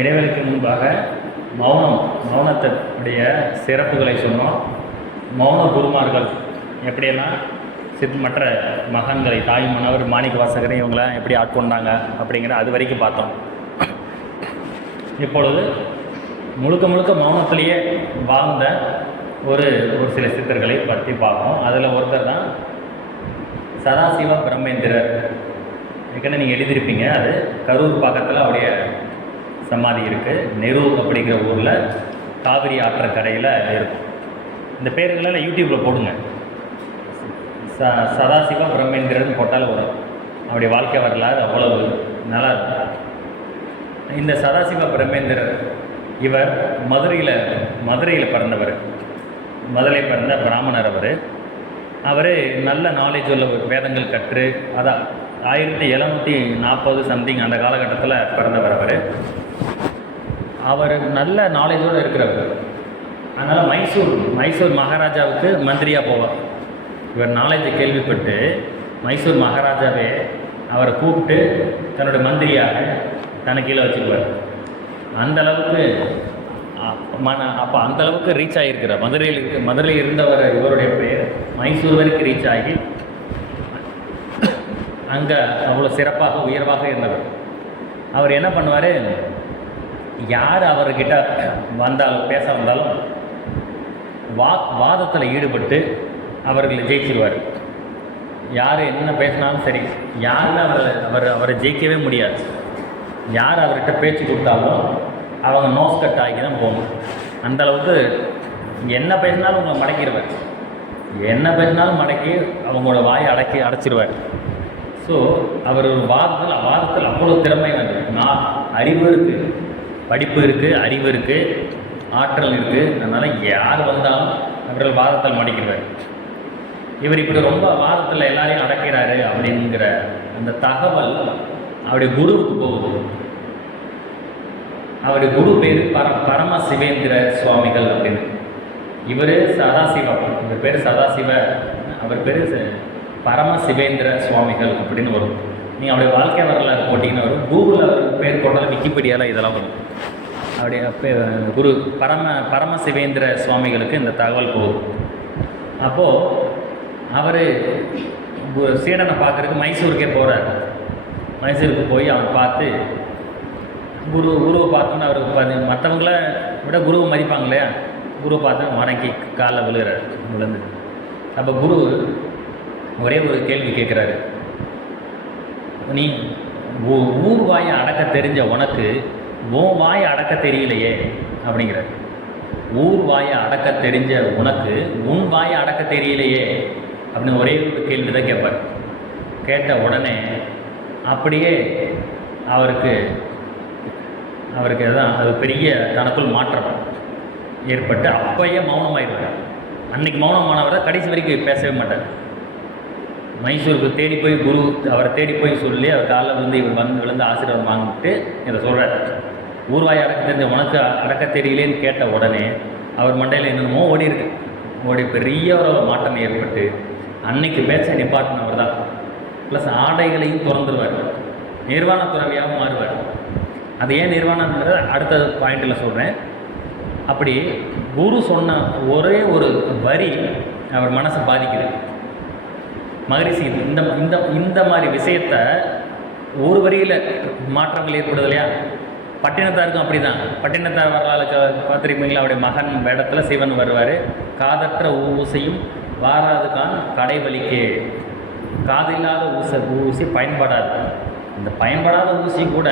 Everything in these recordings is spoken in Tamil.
இடைவெளிக்கு முன்பாக மௌனத்துடைய சிறப்புகளை சொன்னோம். மௌன குருமார்கள் எப்படியெல்லாம் மற்ற மகான்களை தாய் மன்னவர் மாணிக்க வாசகரை இவங்களாம் எப்படி ஆட்கொண்டாங்க அப்படிங்கிற அது வரைக்கும் பார்த்தோம். இப்பொழுது முழுக்க முழுக்க மௌனத்திலேயே வாழ்ந்த ஒரு சில சித்தர்களை பற்றி பார்ப்போம். அதில் ஒருத்தர் தான் சதாசிவ பிரம்மேந்திரர். ஏற்கனவே நீங்கள் எழுதியிருப்பீங்க. அது கரூர் பக்கத்தில் அவருடைய சமாதி இருக்குது. நெரூர் அப்படிங்கிற ஊரில் காவிரி ஆற்றக்கரையில் இருக்கும். இந்த பேர்களெல்லாம் யூடியூப்பில் போடுங்க. சதாசிவ பிரம்மேந்திரன் போட்டால் வரும். அவருடைய வாழ்க்கை வரலாறு அவ்வளவு நல்லா இருக்கும். இந்த சதாசிவ பிரம்மேந்திரர் இவர் மதுரையில் பிறந்தவர். மதுரை பிறந்த பிராமணர். அவர் நல்ல நாலேஜ் உள்ள வேதங்கள் கற்று, அதான் 1740 சம்திங் அந்த காலகட்டத்தில் பிறந்தவர். அவர் நல்ல நாலேஜோடு இருக்கிறவர். அதனால் மைசூர் மகாராஜாவுக்கு மந்திரியாக போவார். இவர் நாலேஜை கேள்விப்பட்டு மைசூர் மகாராஜாவே அவரை கூப்பிட்டு தன்னுடைய மந்திரியாக தனக்கு கீழே வச்சுக்குவார். அந்தளவுக்கு அப்போ அந்தளவுக்கு ரீச் ஆகியிருக்கிறார். மதுரையில் இருந்தவர். இவருடைய பெயர் மைசூர் வரைக்கும் ரீச் ஆகி அங்கே அவ்வளோ சிறப்பாக உயர்வாக இருந்தவர். அவர் என்ன பண்ணுவார், யார் அவர்கிட்ட வந்தாலும் பேச வந்தாலும் வாதத்தில் ஈடுபட்டு அவர்களை ஜெயிச்சிருவார். யார் என்ன பேசினாலும் சரி, யாருன்னு அவரை ஜெயிக்கவே முடியாது. யார் அவர்கிட்ட பேச்சு கொடுத்தாலும் அவங்க நோஸ் கட் ஆகி தான் போகணும். அந்தளவுக்கு என்ன பேசினாலும் உங்களை மடக்கிடுவார். என்ன பேசினாலும் மடக்கி அவங்களோட வாயை அடைச்சிருவார். ஸோ அவர் ஒரு வாதத்தில் அவ்வளோ திறமை வந்து அறிவு இருக்குது, படிப்பு இருக்குது, அறிவு இருக்குது, ஆற்றல் இருக்குது. அதனால் யார் வந்தாலும் அவர்கள் வாதத்தில் மடக்கிடுவார். இவர் இப்படி ரொம்ப வாதத்தில் எல்லாரையும் அடக்கிறாரு அப்படிங்கிற அந்த தகவல் அவருடைய குருவுக்கு போகுது. அவருடைய குரு பேர் பரமசிவேந்திர சுவாமிகள் அப்படின்னு. இவர் சதாசிவம், இவர் பேர் சதாசிவ, அவர் பேர் பரமசிவேந்திர சுவாமிகள் அப்படின்னு வரும். நீங்கள் அவருடைய வாழ்க்கை வரலாறு போட்டிங்கன்னா வரும். கூகுளில் அவர் பேர் போட்டாலும் விக்கிபீடியாவில் இதெல்லாம் வரும். அவருடைய குரு பரமசிவேந்திர சுவாமிகளுக்கு இந்த தகவல் போகுது. அப்போது அவர் சீடனை பார்க்குறதுக்கு மைசூருக்கே போகிறார். மைசூருக்கு போய் அவர் பார்த்து குருவை பார்த்தோன்னா அவருக்கு மற்றவங்கள விட குருவை மதிப்பாங்க இல்லையா, குருவை பார்த்து வணங்கி காலில் விழுந்து. அப்போ குரு ஒரே ஒரு கேள்வி கேட்குறாரு, நீ ஊர் வாயை அடக்க தெரிஞ்ச உனக்கு உன் வாயை அடக்க தெரியலையே அப்படிங்கிறார். ஊர் வாயை அடக்க தெரிஞ்ச உனக்கு உன் வாயை அடக்க தெரியலையே அப்படின்னு ஒரே ஒரு கேள்வி தான் கேட்பார். கேட்ட உடனே அப்படியே அவருக்கு தான் அது பெரிய தனக்குள் மாற்றம் ஏற்பட்டு அப்போயே மௌனமாயிடுவார். அன்றைக்கி மௌனமானவரை கடைசி வரைக்கும் பேசவே மாட்டார். மைசூருக்கு தேடி போய் அவரை தேடி போய் சொல்லி அவர் காலில் வந்து இவர் விழுந்து ஆசீர்வாதம் வாங்கிட்டு இதை சொல்கிறார். ஊர்வாய் அடக்க தெரிஞ்ச உனக்கு அடக்க தெரியலேன்னு கேட்ட உடனே அவர் மண்டையில் என்னென்னமோ ஓடி பெரிய ஒரு மாற்றம் ஏற்பட்டு அன்னைக்கு பேச்ச நிப்பாட்டினவர் தான். ப்ளஸ் ஆடைகளையும் திறந்துருவார். நிர்வாண துறவியாக மாறுவார். அது ஏன் நிர்வாணங்கிறத அடுத்த பாயிண்டில் சொல்கிறேன். அப்படி குரு சொன்ன ஒரே ஒரு வரி அவர் மனசை பாதிக்குது. மகரிஷி இந்த மாதிரி விஷயத்த ஒரு வரியில் மாற்றங்கள் ஏற்படுது இல்லையா. பட்டினத்தாருக்கும் அப்படி தான். பட்டினத்தார் வரலாறுக்கு பார்த்துருக்கீங்களா, அவருடைய மகன் வேடத்தில் சிவன் வருவார். காதற்ற ஊசையும் வாராதுக்கான் கடைவலிக்கே. காதில்லாத ஊசி பயன்படாது. இந்த பயன்படாத ஊசி கூட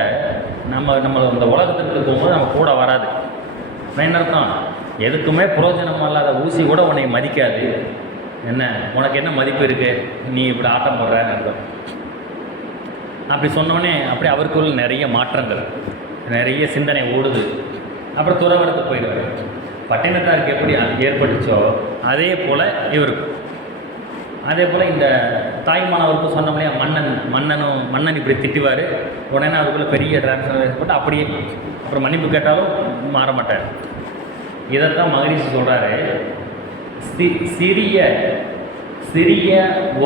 நம்ம இந்த உலகத்துக்கு போகும்போது நம்ம கூட வராது. என்ன அர்த்தம், எதுக்குமே பிரயோஜனம் இல்லாத ஊசி கூட உன்னை மதிக்காது. என்ன உனக்கு என்ன மதிப்பு இருக்குது, நீ இப்படி ஆட்டம் போடுறன்னு அர்த்தம். அப்படி சொன்னோடனே அப்படி அவருக்குள்ள நிறைய மாற்றங்கள், நிறைய சிந்தனை ஓடுது. அப்புறம் துறவரத்து போயிடுவார். பட்டினத்தாருக்கு எப்படி ஏற்பட்டுச்சோ அதே போல் இவருக்கு. அதே போல் இந்த தாய்மானவருக்கு சொன்னோம்லையா, மன்னன் இப்படி திட்டுவார். உடனே அவருக்குள்ள பெரிய டிரான்ஸ்ஃபர் ஏற்பட்டு அப்படியே அப்புறம் மன்னிப்பு கேட்டாலும் மாற மாட்டார். இதைத்தான் மகரிஷி சொல்கிறாரு. சிறிய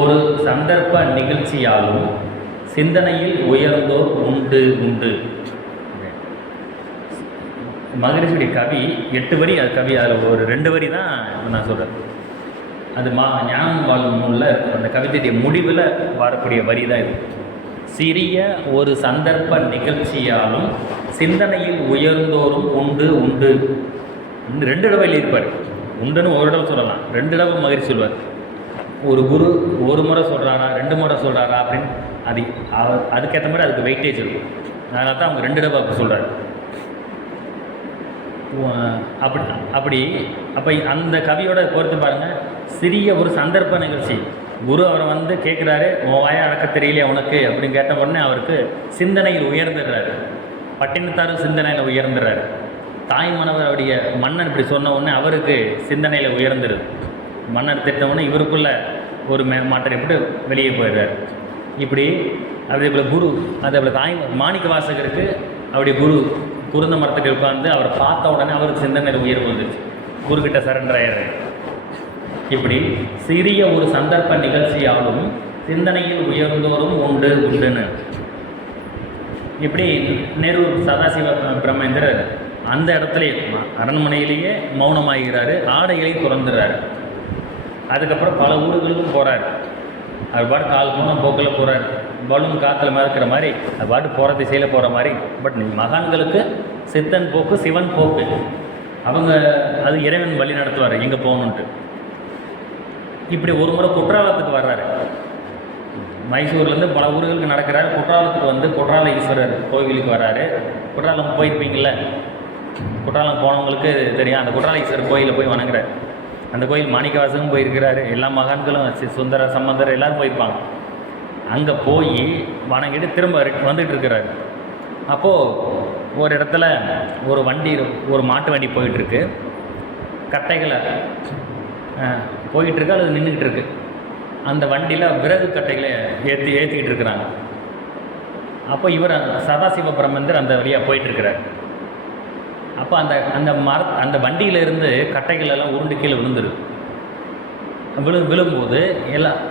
ஒரு சந்தர்ப்ப நிகழ்ச்சியாலும் சிந்தனையில் உயர்ந்தோர் உண்டு. மகரிஷியுடைய கவி 8 வரி, அது கவி, அதில் ஒரு 2 வரி தான் நான் சொல்கிறேன். அது ஞானம் வாழும் நூலில் அந்த கவிதையுடைய முடிவில் வரக்கூடிய வரி தான் இது. சிறிய ஒரு சந்தர்ப்ப நிகழ்ச்சியாலும் சிந்தனையில் உயர்ந்தோறும் உண்டு உண்டு. 2 தடவை எழுதியிருப்பார். உண்டுன்னு ஒரு தடவை சொல்லலாம், 2 தடவை மகிழ்ச்சி சொல்வார். ஒரு குரு ஒரு முறை சொல்கிறாரா 2 முறை சொல்கிறாரா அப்படின்னு அதுக்கேற்ற மாதிரி அதுக்கு வெயிட்டேஜ் இருக்கும். அதனால தான் அவங்க 2 தடவை அப்படி சொல்கிறாரு. அப்போ அந்த கவியோட பொறுத்து பாருங்கள், சிறிய ஒரு சந்தர்ப்ப நிகழ்ச்சி. குரு அவரை வந்து கேட்குறாரு, உன் வாயை அடக்க தெரியலையே உனக்கு அப்படின்னு கேட்ட உடனே அவருக்கு சிந்தனையில் உயர்ந்துடுறாரு. பட்டினத்தாரும் சிந்தனையில் உயர்ந்துடுறாரு. தாய்மானவர் அவருடைய மன்னன் இப்படி சொன்ன உடனே அவருக்கு சிந்தனையில் உயர்ந்துருது. மன்னர் திட்ட உடனே இவருக்குள்ள ஒரு மாற்றம் எப்படி வெளியே போயிடுறாரு. இப்படி அதே போல் குரு, அதே போல் மாணிக்க வாசகருக்கு அவருடைய குருந்த மரத்துக்கு உட்காந்து அவர் பார்த்த உடனே அவருக்கு சிந்தனையில் உயர்வு வந்துச்சு, குருக்கிட்ட சரண்டர் ஆயிடுறாரு. இப்படி சிறிய ஒரு சந்தர்ப்ப நிகழ்ச்சியாலும் சிந்தனையில் உயர்ந்தோறும் உண்டு உண்டுன்னு. இப்படி நேரூர் சதாசிவ பிரம்மேந்திரர் அந்த இடத்துலையே அரண்மனையிலேயே மௌனமாகிறாரு, ஆடைகளையும் திறந்துடுறாரு. அதுக்கப்புறம் பல ஊர்களுக்கும் போகிறார். அது பாட்டு கால் போனால் போக்கில் போகிறார். பலூன் காற்றுல மிதக்கிற மாதிரி அது பாட்டு போகிற திசையில் போகிற மாதிரி. பட் மகான்களுக்கு சித்தன் போக்கு சிவன் போக்கு, அவங்க அது இறைவன் வழி நடத்துவார் எங்கே போகணுன்ட்டு. இப்படி ஒரு முறை குற்றாலத்துக்கு வர்றாரு. மைசூர்லேருந்து பல ஊர்களுக்கு நடக்கிறாரு. குற்றாலத்துக்கு வந்து குற்றால ஈஸ்வரர் கோவிலுக்கு வர்றாரு. குற்றாலம் போயிருப்பீங்கள, குற்றாலம் போனவங்களுக்கு தெரியும். அந்த குற்றால ஈஸ்வரர் கோயிலில் போய் வணங்குறாரு. அந்த கோயில் மாணிக்கவாசகம் போயிருக்கிறாரு. எல்லா மகான்களும் சுந்தர சம்பந்தர் எல்லோரும் போயிருப்பாங்க. அங்கே போய் வணங்கிட்டு திரும்ப வந்துட்டு இருக்கிறாரு. அப்போது ஒரு இடத்துல ஒரு மாட்டு வண்டி போயிட்டுருக்கு. கட்டைகளை போயிட்டுருக்கு, அல்லது நின்றுக்கிட்டு இருக்கு. அந்த வண்டியில் விறகு கட்டைகளை ஏற்றிக்கிட்டு இருக்கிறாங்க. அப்போ இவர் சதாசிவ பிரம்மந்தர் அந்த வழியாக போயிட்டுருக்கிறார். அப்போ அந்த வண்டியிலேருந்து கட்டைகள் எல்லாம் உருண்டு கீழே விழுந்துருது. விழும்போது எல்லாம்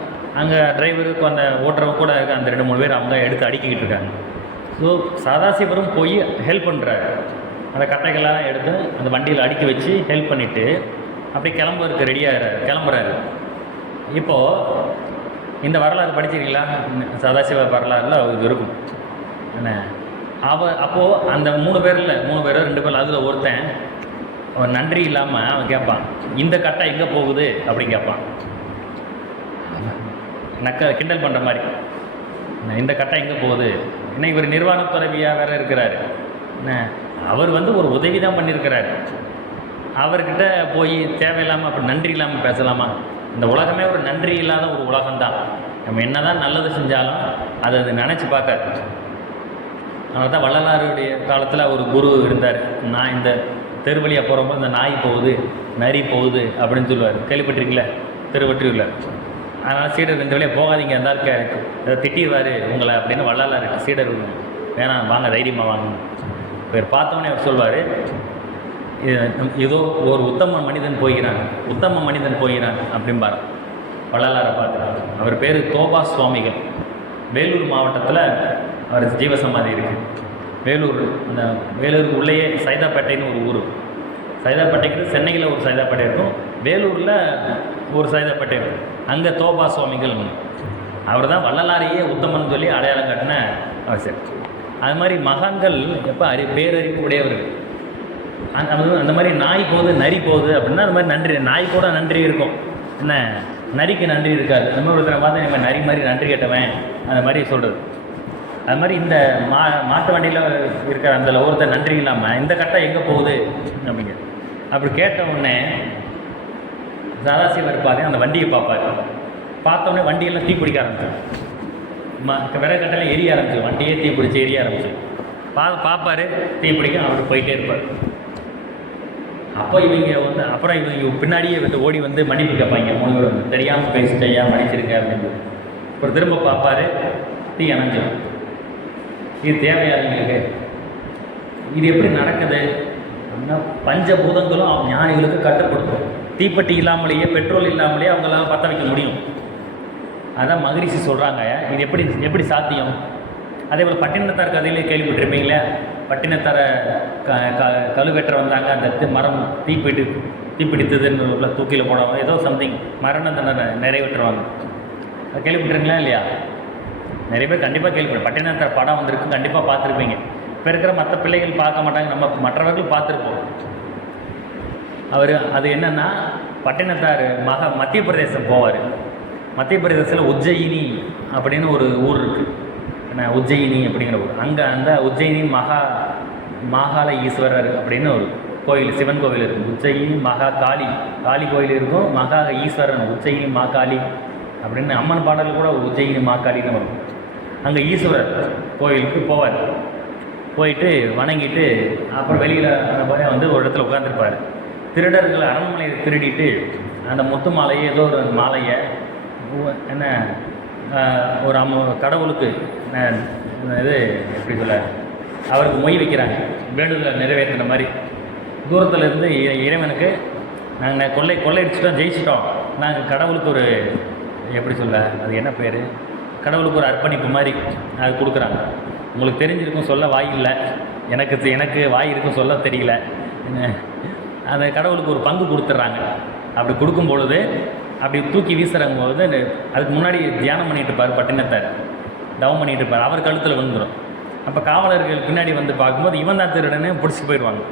அங்கே டிரைவருக்கு அந்த ஓட்டுறவங்க கூட அந்த 2-3 பேர் அவங்க எடுத்து அடுக்கிக்கிட்டு இருக்காங்க. ஸோ சதாசிவரும் போய் ஹெல்ப் பண்ணுறாரு. அந்த கட்டைகளெல்லாம் எடுத்து அந்த வண்டியில் அடுக்கி வச்சு ஹெல்ப் பண்ணிவிட்டு அப்படியே கிளம்புறாரு. இப்போது இந்த வரலாறு படிச்சிருக்கீங்களா? சதாசிவ வரலாறுல இது இருக்கும் என்ன. அப்போது அந்த 3 பேரோ 2 பேர், அதில் ஒருத்தன் அவன் நன்றி இல்லாமல் அவன் கேட்பான், இந்த கட்டை எங்கே போகுது அப்படின்னு கேட்பான். கிண்டல் பண்ணுற மாதிரி, இந்த கட்டை எங்கே போகுது. ஏன்னா இவர் நிர்வாண துறவியாக வேறு இருக்கிறாரு. அவர் வந்து ஒரு உதவி தான் பண்ணியிருக்கிறார். அவர்கிட்ட போய் தேவையில்லாமல் அப்படி நன்றி இல்லாமல் பேசலாமா? இந்த உலகமே ஒரு நன்றி இல்லாத ஒரு உலகம்தான். நம்ம என்ன தான் நல்லது செஞ்சாலும் அதை நினச்சி பார்க்காது. அதனால தான் வள்ளலாருடைய காலத்தில் ஒரு குரு இருந்தார். நான் இந்த தெருவழியாக போகிறப்போ இந்த நாய் போகுது, நரி போகுது அப்படின்னு சொல்லுவார். கேள்விப்பட்டிருக்கீங்களா? திருவற்றியூரில். அதனால் சீடர் இந்த வழியாக போகாதீங்க, இருந்தாலும் திட்டிடுவார் உங்களை அப்படின்னு வள்ளலார் சீடர் வேணாம் வாங்க, தைரியமாக வாங்க. இவர் பார்த்தோன்னே அவர் சொல்வார், ஏதோ ஒரு உத்தம மனிதன் போகிறான் அப்படிம்பார் வள்ளலாரை பார்த்து. அவர் பேர் தோபா சுவாமிகள். வேலூர் மாவட்டத்தில் அவர் ஜீவசமாதி இருக்குது. வேலூருக்கு உள்ளேயே சைதாப்பேட்டைன்னு ஒரு ஊர். சைதாப்பேட்டைக்கு சென்னையில் ஒரு சைதாப்பேட்டை இருக்கும், வேலூரில் ஒரு சைதாப்பேட்டை இருக்கும். அங்கே தோபா சுவாமிகள் அவர் தான் வள்ளலாரையே உத்தமன் சொல்லி அடையாளம் காட்டின அவசியம். அது மாதிரி மகான்கள் எப்போ பேரறிவு உடையவர்கள். அந்த மாதிரி நாய் போகுது நரி போகுது அப்படின்னா அது மாதிரி நன்றி, நாய் கூட நன்றி இருக்கும், என்ன நரிக்கு நன்றி இருக்காது. அந்த மாதிரி ஒருத்தரை பார்த்து நம்ம நரி மாதிரி நன்றி கேட்டவன் அந்த மாதிரி சொல்கிறது. அது மாதிரி இந்த மாட்டு வண்டியில் இருக்கிற அந்த ஒருத்தர் நன்றி இல்லாமல் இந்த கட்டை எங்கே போகுது அப்படிங்க அப்படி கேட்ட உடனே சதாசிவர் இருப்பார், அந்த வண்டியை பார்ப்பார். பார்த்தோன்னே வண்டியெல்லாம் தீ பிடிக்க ஆரம்பிச்சிடும். விறகு கட்டையில் எரிய ஆரம்பிச்சிடும், வண்டியே தீ பிடிச்சி எரிய ஆரம்பிச்சிடும். பார்ப்பார், தீ பிடிக்க அவர் போயிட்டே இருப்பார். அப்போ அப்புறம் இவங்க பின்னாடியே ஓடி வந்து மன்னிப்பு கேட்பாங்க. 3 பேர் வந்து தெரியாமல் பேசிட்டையா மன்னிச்சிருக்க அப்படின்னு. அப்புறம் திரும்ப பார்ப்பார், தீ அணைஞ்சிடும். இது தேவையா எங்களுக்கு? இது எப்படி நடக்குது அப்படின்னா பஞ்சபூதங்களும் ஞானிகளுக்கு கட்டுப்படுத்தும். தீப்பெட்டி இல்லாமலேயே பெட்ரோல் இல்லாமலேயே அவங்களால பற்ற வைக்க முடியும். அதான் மகரிஷி சொல்கிறாங்க, இது எப்படி சாத்தியம்? அதே போல் பட்டினத்தார் கதையிலே கேள்விப்பட்டிருப்பீங்களே, பட்டினத்தார கழுவேற்ற வந்தாங்க, அந்த மரம் தீப்பிடித்ததுன்னு உள்ள தூக்கியில் போடுவாங்க, ஏதோ சம்திங் மரண தண்டனை நிறைவேற்றுவாங்க. கேள்விப்பட்டிருங்களா இல்லையா? நிறைய பேர் கண்டிப்பாக கேள்விப்படும். பட்டினத்தார் படம் வந்திருக்கு, கண்டிப்பாக பார்த்துருப்பீங்க. இப்போ இருக்கிற மற்ற பிள்ளைகள் பார்க்க மாட்டாங்க, நம்ம மற்றவர்கள் பார்த்துருப்போம். அது என்னென்னா, பட்டினத்தார் மத்திய பிரதேசம் போவார். மத்திய பிரதேசத்தில் உஜ்ஜயினி அப்படின்னு ஒரு ஊர் இருக்குது, என்ன உஜ்ஜயினி அப்படிங்கிற ஊர். அங்கே அந்த உஜ்ஜயினி மாகாள ஈஸ்வரர் அப்படின்னு ஒரு கோயில், சிவன் கோவில் இருக்குது. உஜ்ஜயினி காளி கோயில் இருக்கும், மகா ஈஸ்வரன் உஜ்ஜயினி மாகாளி அப்படின்னு அம்மன் பாடல் கூட உஜ்ஜயினி மாகாளின்னு வரும். அங்கே ஈஸ்வரர் கோயிலுக்கு போவார். போயிட்டு வணங்கிட்டு அப்புறம் வெளியில் போய் வந்து ஒரு இடத்துல உட்காந்துருப்பார். திருடர்கள் அரண்மனையை திருடிட்டு அந்த முத்து மாலையை, ஏதோ ஒரு மாலையை என்ன ஒரு கடவுளுக்கு இது எப்படி சொல்ல, அவருக்கு மொய் வைக்கிறாங்க, வேண்டுதலை நிறைவேற்றின மாதிரி. தூரத்தில் இருந்து இறைவனுக்கு நாங்கள் கொள்ளையடிச்சிட்டோம், ஜெயிச்சிட்டோம், நாங்கள் கடவுளுக்கு ஒரு எப்படி சொல்ல, அது என்ன பேர், கடவுளுக்கு ஒரு அர்ப்பணிப்பு மாதிரி அது கொடுக்குறாங்க. உங்களுக்கு தெரிஞ்சிருக்கும், சொல்ல வாய் இல்லை, எனக்கு வாய் இருக்கும், சொல்ல தெரியல. அந்த கடவுளுக்கு ஒரு பங்கு கொடுத்துட்றாங்க. அப்படி கொடுக்கும் பொழுது அப்படி தூக்கி வீசுறங்கும்போது அதுக்கு முன்னாடி தியானம் பண்ணிட்டு இருப்பார், பட்டினத்தார் தவம் பண்ணிட்டு இருப்பார், அவர் கழுத்தில் வந்துடும். அப்போ காவலர்கள் பின்னாடி வந்து பார்க்கும்போது இவன் தான் திருடனே பிடிச்சி போயிடுவாங்க.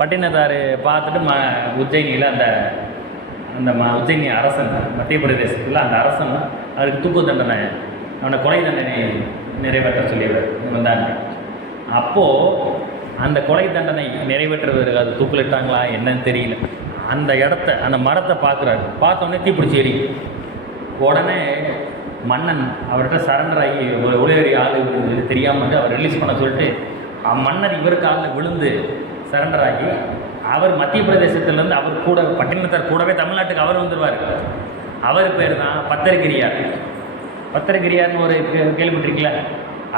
பட்டினத்தார் பார்த்துட்டு உஜ்ஜயினியில் அந்த உஜ்ஜயினி அரசன், மத்திய பிரதேசத்தில் அந்த அரசன் அவருக்கு தூக்கு தண்டனை, அவனை கொலை தண்டனை நிறைவேற்ற சொல்லிவிட வந்தாங்க. அப்போது அந்த கொலை தண்டனை நிறைவேற்றுவதற்கு அது தூக்கிலிட்டாங்களா என்னன்னு தெரியல. அந்த அந்த மரத்தை பார்க்குறாரு, பார்த்தோன்னே தீப்பிடிச்சி எரியும். உடனே மன்னன் அவர்கிட்ட சரண்டர் ஆகி ஒரு ஒளியறி ஆள் தெரியாமல் வந்து அவர் ரிலீஸ் பண்ண சொல்லிட்டு மன்னர் இவருக்கு ஆளில் விழுந்து சரண்டர் ஆகி அவர் மத்திய பிரதேசத்துலேருந்து அவர் கூட பட்டினத்தார் கூடவே தமிழ்நாட்டுக்கு அவர் வந்துடுவார். அவர் பேர் தான் பத்திரகிரியார். பத்திரகிரியார்னு ஒரு கேள்விப்பட்டிருக்கீங்களா?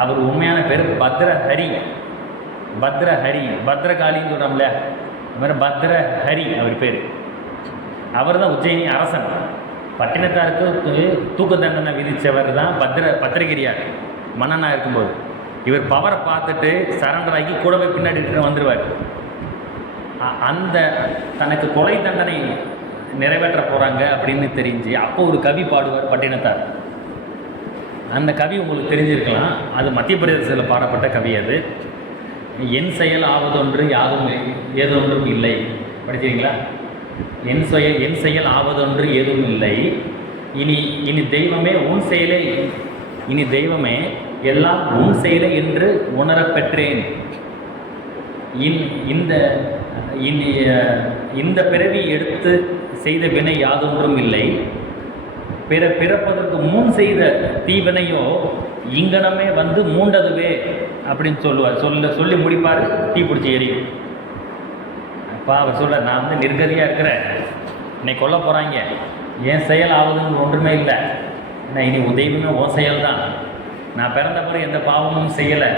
அவர் உண்மையான பேர் பத்ரஹரி. பத்ரகாளின்னு சொல்கிறோம்ல, அது மாதிரி பத்ரஹரி அவர் பேர். அவர் தான் உஜ்ஜயினி அரசன். பட்டினத்தாருக்கு தூக்கு தண்டனை விதித்தவர் தான் பத்திரகிரியார் மன்னனாக இருக்கும்போது. இவர் பவரை பார்த்துட்டு சரண்டர் ஆகி கூடவே பின்னாடி வந்துடுவார். அந்த தனக்கு கொலை தண்டனை நிறைவேற்ற போகிறாங்க அப்படின்னு தெரிஞ்சு அப்போ ஒரு கவி பாடுவார் பட்டினத்தார். அந்த கவி உங்களுக்கு தெரிஞ்சிருக்கலாம், அது மத்திய பிரதேசத்தில் பாடப்பட்ட கவி. அது என் செயல் ஆவதொன்று யாரும் ஏதொன்றும் இல்லை. படிச்சிங்களா? என் செயல் ஆவதொன்று ஏதும் இல்லை, இனி தெய்வமே உன் செயலே, இனி தெய்வமே எல்லாம் உன் செயலை என்று உணரப்பெற்றேன். இந்த பிறவி எடுத்து செய்த வினை யாதொன்றும் இல்லை, பிறப்பதற்கு முன் செய்த தீவினையோ இங்கனமே வந்து மூண்டதுவே அப்படின்னு சொல்லுவார். சொல்லி முடிப்பார், தீ பிடிச்சி எரியும். அப்பா அவர் சொல்ல, நான் வந்து நிர்கதியாக இருக்கிறேன், என்னை கொல்ல போகிறாங்க, என் செயல் ஆகுதுன்னு ஒன்றுமே இல்லை, நான் இனி உதயமே உன் செயல் தான், நான் பிறந்த பிறகு எந்த பாவமும் செய்யலை,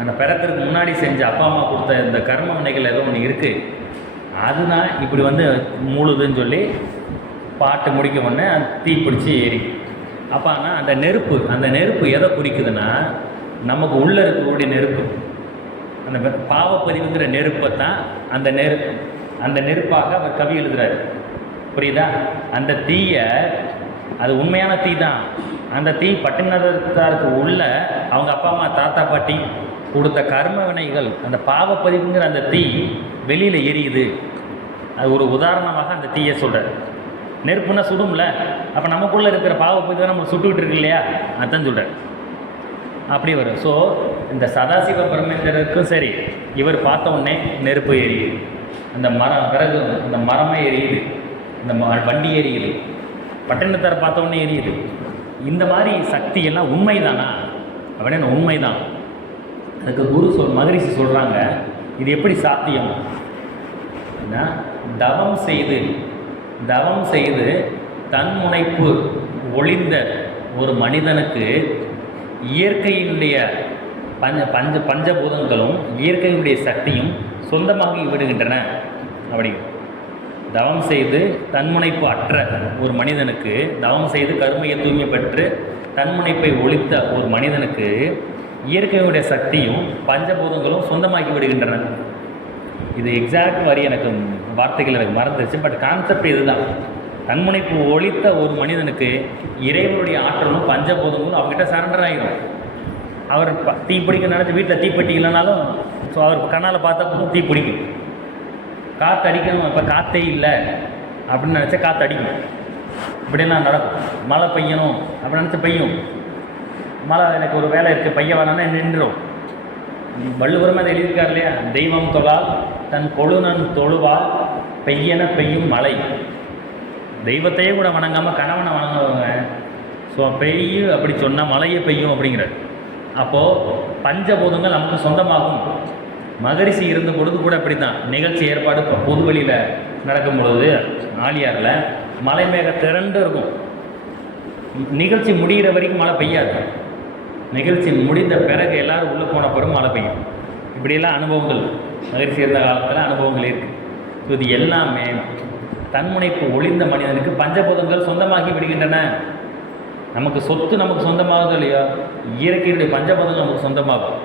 அந்த பிறக்கிறதுக்கு முன்னாடி செஞ்ச அப்பா அம்மா கொடுத்த இந்த கர்ம வினைகள் ஏதோ ஒன்று இருக்குது, அதுதான் இப்படி வந்து மூழுதுன்னு சொல்லி பாட்டு முடிக்க உடனே தீ பிடிச்சி ஏறி. அப்போ ஆனால் அந்த நெருப்பு எதை குறிக்குதுன்னா, நமக்கு உள்ளே இருக்கக்கூடிய நெருப்பு, அந்த பாவப்பதிவுங்கிற நெருப்பை தான் அந்த நெருப்பாக அவர் கவி எழுதுகிறார். புரியுதா? அந்த தீயை, அது உண்மையான தீ தான். அந்த தீ பட்டினத்தாருக்கு உள்ள அவங்க அப்பா அம்மா தாத்தா பாட்டி கொடுத்த கர்ம வினைகள், அந்த பாவப்பதிவுங்கிற அந்த தீ வெளியில் எரியுது. அது ஒரு உதாரணமாக அந்த தீயை சொல்கிறார். நெருப்புன்னா சுடும்ல, அப்போ நமக்குள்ளே இருக்கிற பாவப்பதிவை நம்ம சுட்டுக்கிட்டு இருக்கு இல்லையா, அதுதான் சொல்கிறார். அப்படி வரும். ஸோ இந்த சதாசிவ பிரம்மேந்திரருக்கும் சரி, இவர் பார்த்த உடனே நெருப்பு எரியுது, அந்த பிறகு அந்த மரமே எரியுது, இந்த வண்டி எரியுது, பட்டினத்தார் பார்த்த உடனே எரியுது. இந்த மாதிரி சக்தி எல்லாம் உண்மைதானா அப்படின்னு? உண்மைதான். அதுக்கு மகரிஷி சொல்கிறாங்க, இது எப்படி சாத்தியம்? தவம் செய்து தன்முனைப்பு ஒளிந்த ஒரு மனிதனுக்கு இயற்கையினுடைய பஞ்சபூதங்களும் இயற்கையினுடைய சக்தியும் சொந்தமாகி விடுகின்றன. அப்படி தவம் செய்து தன்முனைப்பு அற்ற ஒரு மனிதனுக்கு, தவம் செய்து கருமையை தூய்மை பெற்று தன்முனைப்பை ஒழித்த ஒரு மனிதனுக்கு இயற்கையுடைய சக்தியும் பஞ்சபூதங்களும் சொந்தமாக்கி விடுகின்றன. இது எக்ஸாக்ட் வரி எனக்கு வார்த்தைகள் எனக்கு மறந்துருச்சு, பட் கான்செப்ட் இதுதான். தன்முனைப்பு ஒழித்த ஒரு மனிதனுக்கு இறைவனுடைய ஆற்றலும் பஞ்சபூதங்களும் அவங்ககிட்ட சரண்டர் ஆகிடும். அவர் தீ பிடிக்க நினச்சி வீட்டில் தீப்பெட்டி இல்லைனாலும் ஸோ அவர் கண்ணால் பார்த்தப்போ தீ பிடிக்கும். காற்று அடிக்கணும், இப்போ காற்றே இல்லை அப்படின்னு நினச்சா காற்று அடிக்கும், இப்படிலாம் நடக்கும். மழை பெய்யணும் அப்படின்னு நினச்சா பெய்யும். மழை எனக்கு ஒரு வேலை இருக்குது பெய்ய வேணான்னா நின்றுடும். வள்ளுவரமாக அதை எழுதியிருக்கார் இல்லையா, தெய்வம் தொழால் தன் கொழுநன் தொழுவால் பெய்யன பெய்யும் மழை. தெய்வத்தையே கூட வணங்காமல் கணவனை வணங்குவாங்க. ஸோ பெய்யும் அப்படி சொன்னால் மழையே பெய்யும் அப்படிங்கிறார். அப்போது பஞ்சபூதங்கள் நமக்கு சொந்தமாகும். மகரிஷி இருந்த பொழுது கூட அப்படி தான் நிகழ்ச்சி ஏற்பாடு இப்போ பொதுவெளியில் நடக்கும் பொழுது ஆலியாரில் மலை மேக திரண்டு இருக்கும். நிகழ்ச்சி முடிகிற வரைக்கும் மழை பெய்யாது. நிகழ்ச்சி முடிந்த பிறகு எல்லோரும் உள்ளே போன பிறகு மழை பெய்யும். இப்படியெல்லாம் அனுபவங்கள் மகிழ்ச்சி இருந்த காலத்தில் அனுபவங்கள் இருக்குது. ஸோ இது எல்லாமே தன்முனைப்பு ஒளிந்த மனிதனுக்கு பஞ்சபூதங்கள் சொந்தமாக்கி விடுகின்றன. நமக்கு சொத்து நமக்கு சொந்தமாகுது இல்லையா, இயற்கையுடைய பஞ்சபூதங்கள் நமக்கு சொந்தமாகும்.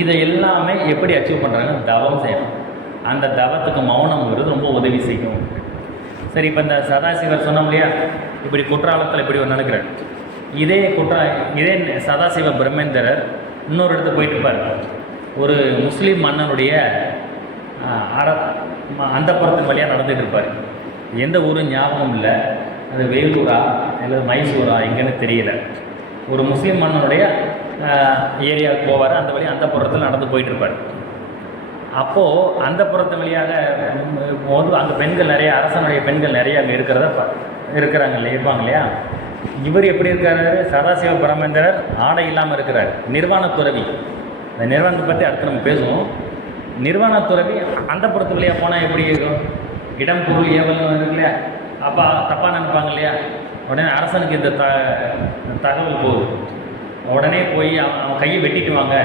இதை எல்லாமே எப்படி அச்சீவ் பண்ணுறாங்க, தவம் செய்யணும். அந்த தவத்துக்கு மௌனம்ங்கிறது ரொம்ப உதவி செய்யும். சரி, இப்போ இந்த சதாசிவர் சொன்னோம் இல்லையா, இப்படி குற்றாலத்தில் இப்படி ஒரு நடக்கிறார். இதே சதாசிவ பிரம்மேந்திரர் இன்னொரு இடத்துக்கு போயிட்டு இருப்பார். ஒரு முஸ்லீம் மன்னனுடைய அந்தப்புறத்தின் வழியாக நடந்துகிட்டு இருப்பார். எந்த ஊரும் ஞாபகம் இல்லை, அது வேலூரா அல்லது மைசூரா எங்கன்னு தெரியல. ஒரு முஸ்லீம் மன்னனுடைய ஏரியாவுக்கு போவார். அந்த வழியாக அந்தப்புறத்தில் நடந்து போயிட்டுருப்பார். அப்போது அந்தப்புறத்து வழியாக போது அங்கே பெண்கள் நிறைய, அரசனுடைய பெண்கள் நிறைய அங்கே இருக்கிறாங்க இல்லையா, இருப்பாங்க இல்லையா. இவர் எப்படி இருக்காரு, சதாசிவ பிரமேந்திரர் ஆடை இல்லாமல் இருக்கிறார், நிர்வாண துறவி. இந்த நிர்வாணத்தை பற்றி அடுத்து நம்ம பேசுவோம். நிர்வாண துறவி அந்தப்புறத்து வழியாக போனால் எப்படி இருக்கும், இடம் பொருள் ஏவல்னு இருக்கு இல்லையா. அப்போ தப்பாக நினைப்பாங்க இல்லையா. உடனே அரசனுக்கு இந்த தகவல் போகுது. உடனே போய் அவன் கையை வெட்டிட்டு வாங்க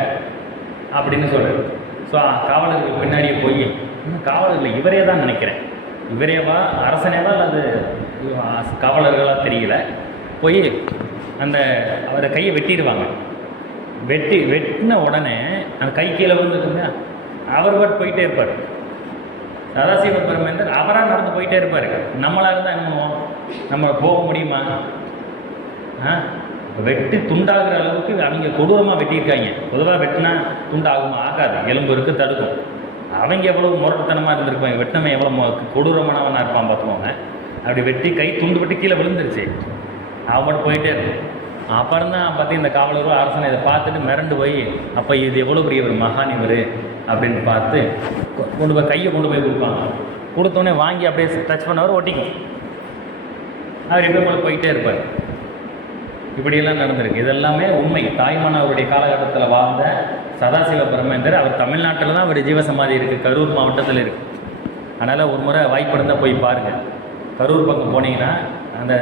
அப்படின்னு சொல்கிறார். ஸோ காவலர்கள் பின்னாடியே போய், காவலர்கள் இவரே தான் நினைக்கிறேன், இவரேவா அரசனேவா அல்லது காவலர்களாக தெரியல, போய் அந்த அவரை கையை வெட்டிடுவாங்க. வெட்டின உடனே அந்த கை கீழே வந்துருக்குங்க. அவர் பாட்டு போயிட்டே இருப்பார். சதாசிவ பிரம்மேந்தர் அவராக நடந்து போயிட்டே இருப்பார். நம்மளாக இருந்தால் என்ன பண்ணுவோம், நம்ம போக முடியுமா? வெட்டி துண்டாகிற அளவுக்கு அவங்க கொடூரமாக வெட்டியிருக்காங்க. பொதுவாக வெட்டினா துண்டாகுமா? ஆகாது, எலும்பு இருக்குது, தடுக்கும். அவங்க எவ்வளோ முரட்டுத்தனமாக இருந்திருப்பாங்க, வெட்டினவன் எவ்வளோ கொடூரமானவனாக இருப்பான் பார்த்துக்கோங்க. அப்படி வெட்டி கை துண்டு விட்டு கீழே விழுந்துருச்சு. அவன் மட்டும் போயிட்டே இருக்கும். அப்புறம் தான் பார்த்து இந்த காவலரும் அரசனை இதை பார்த்துட்டு மிரண்டு போய், அப்போ இது எவ்வளோ பெரிய ஒரு மகான் இவர் அப்படின்னு பார்த்து கொண்டு போய் கையை கொண்டு போய் கொடுப்பாங்க. கொடுத்தோடனே வாங்கி அப்படியே டச் பண்ணவர் ஒட்டிக்கும். அவர் எப்போ போயிட்டே இருப்பார். இப்படியெல்லாம் நடந்திருக்கு. இதெல்லாமே உண்மை. தாய்மான் அவருடைய காலகட்டத்தில் வாழ்ந்த சதாசிவ பிரம்மேந்தர், அவர் தமிழ்நாட்டில் தான் அவர் ஜீவசமாதி இருக்குது, கரூர் மாவட்டத்தில் இருக்குது. அதனால் ஒரு முறை வாய்ப்பு இருந்தால் போய் பாருங்கள். கரூர் பக்கம் போனீங்கன்னா அந்த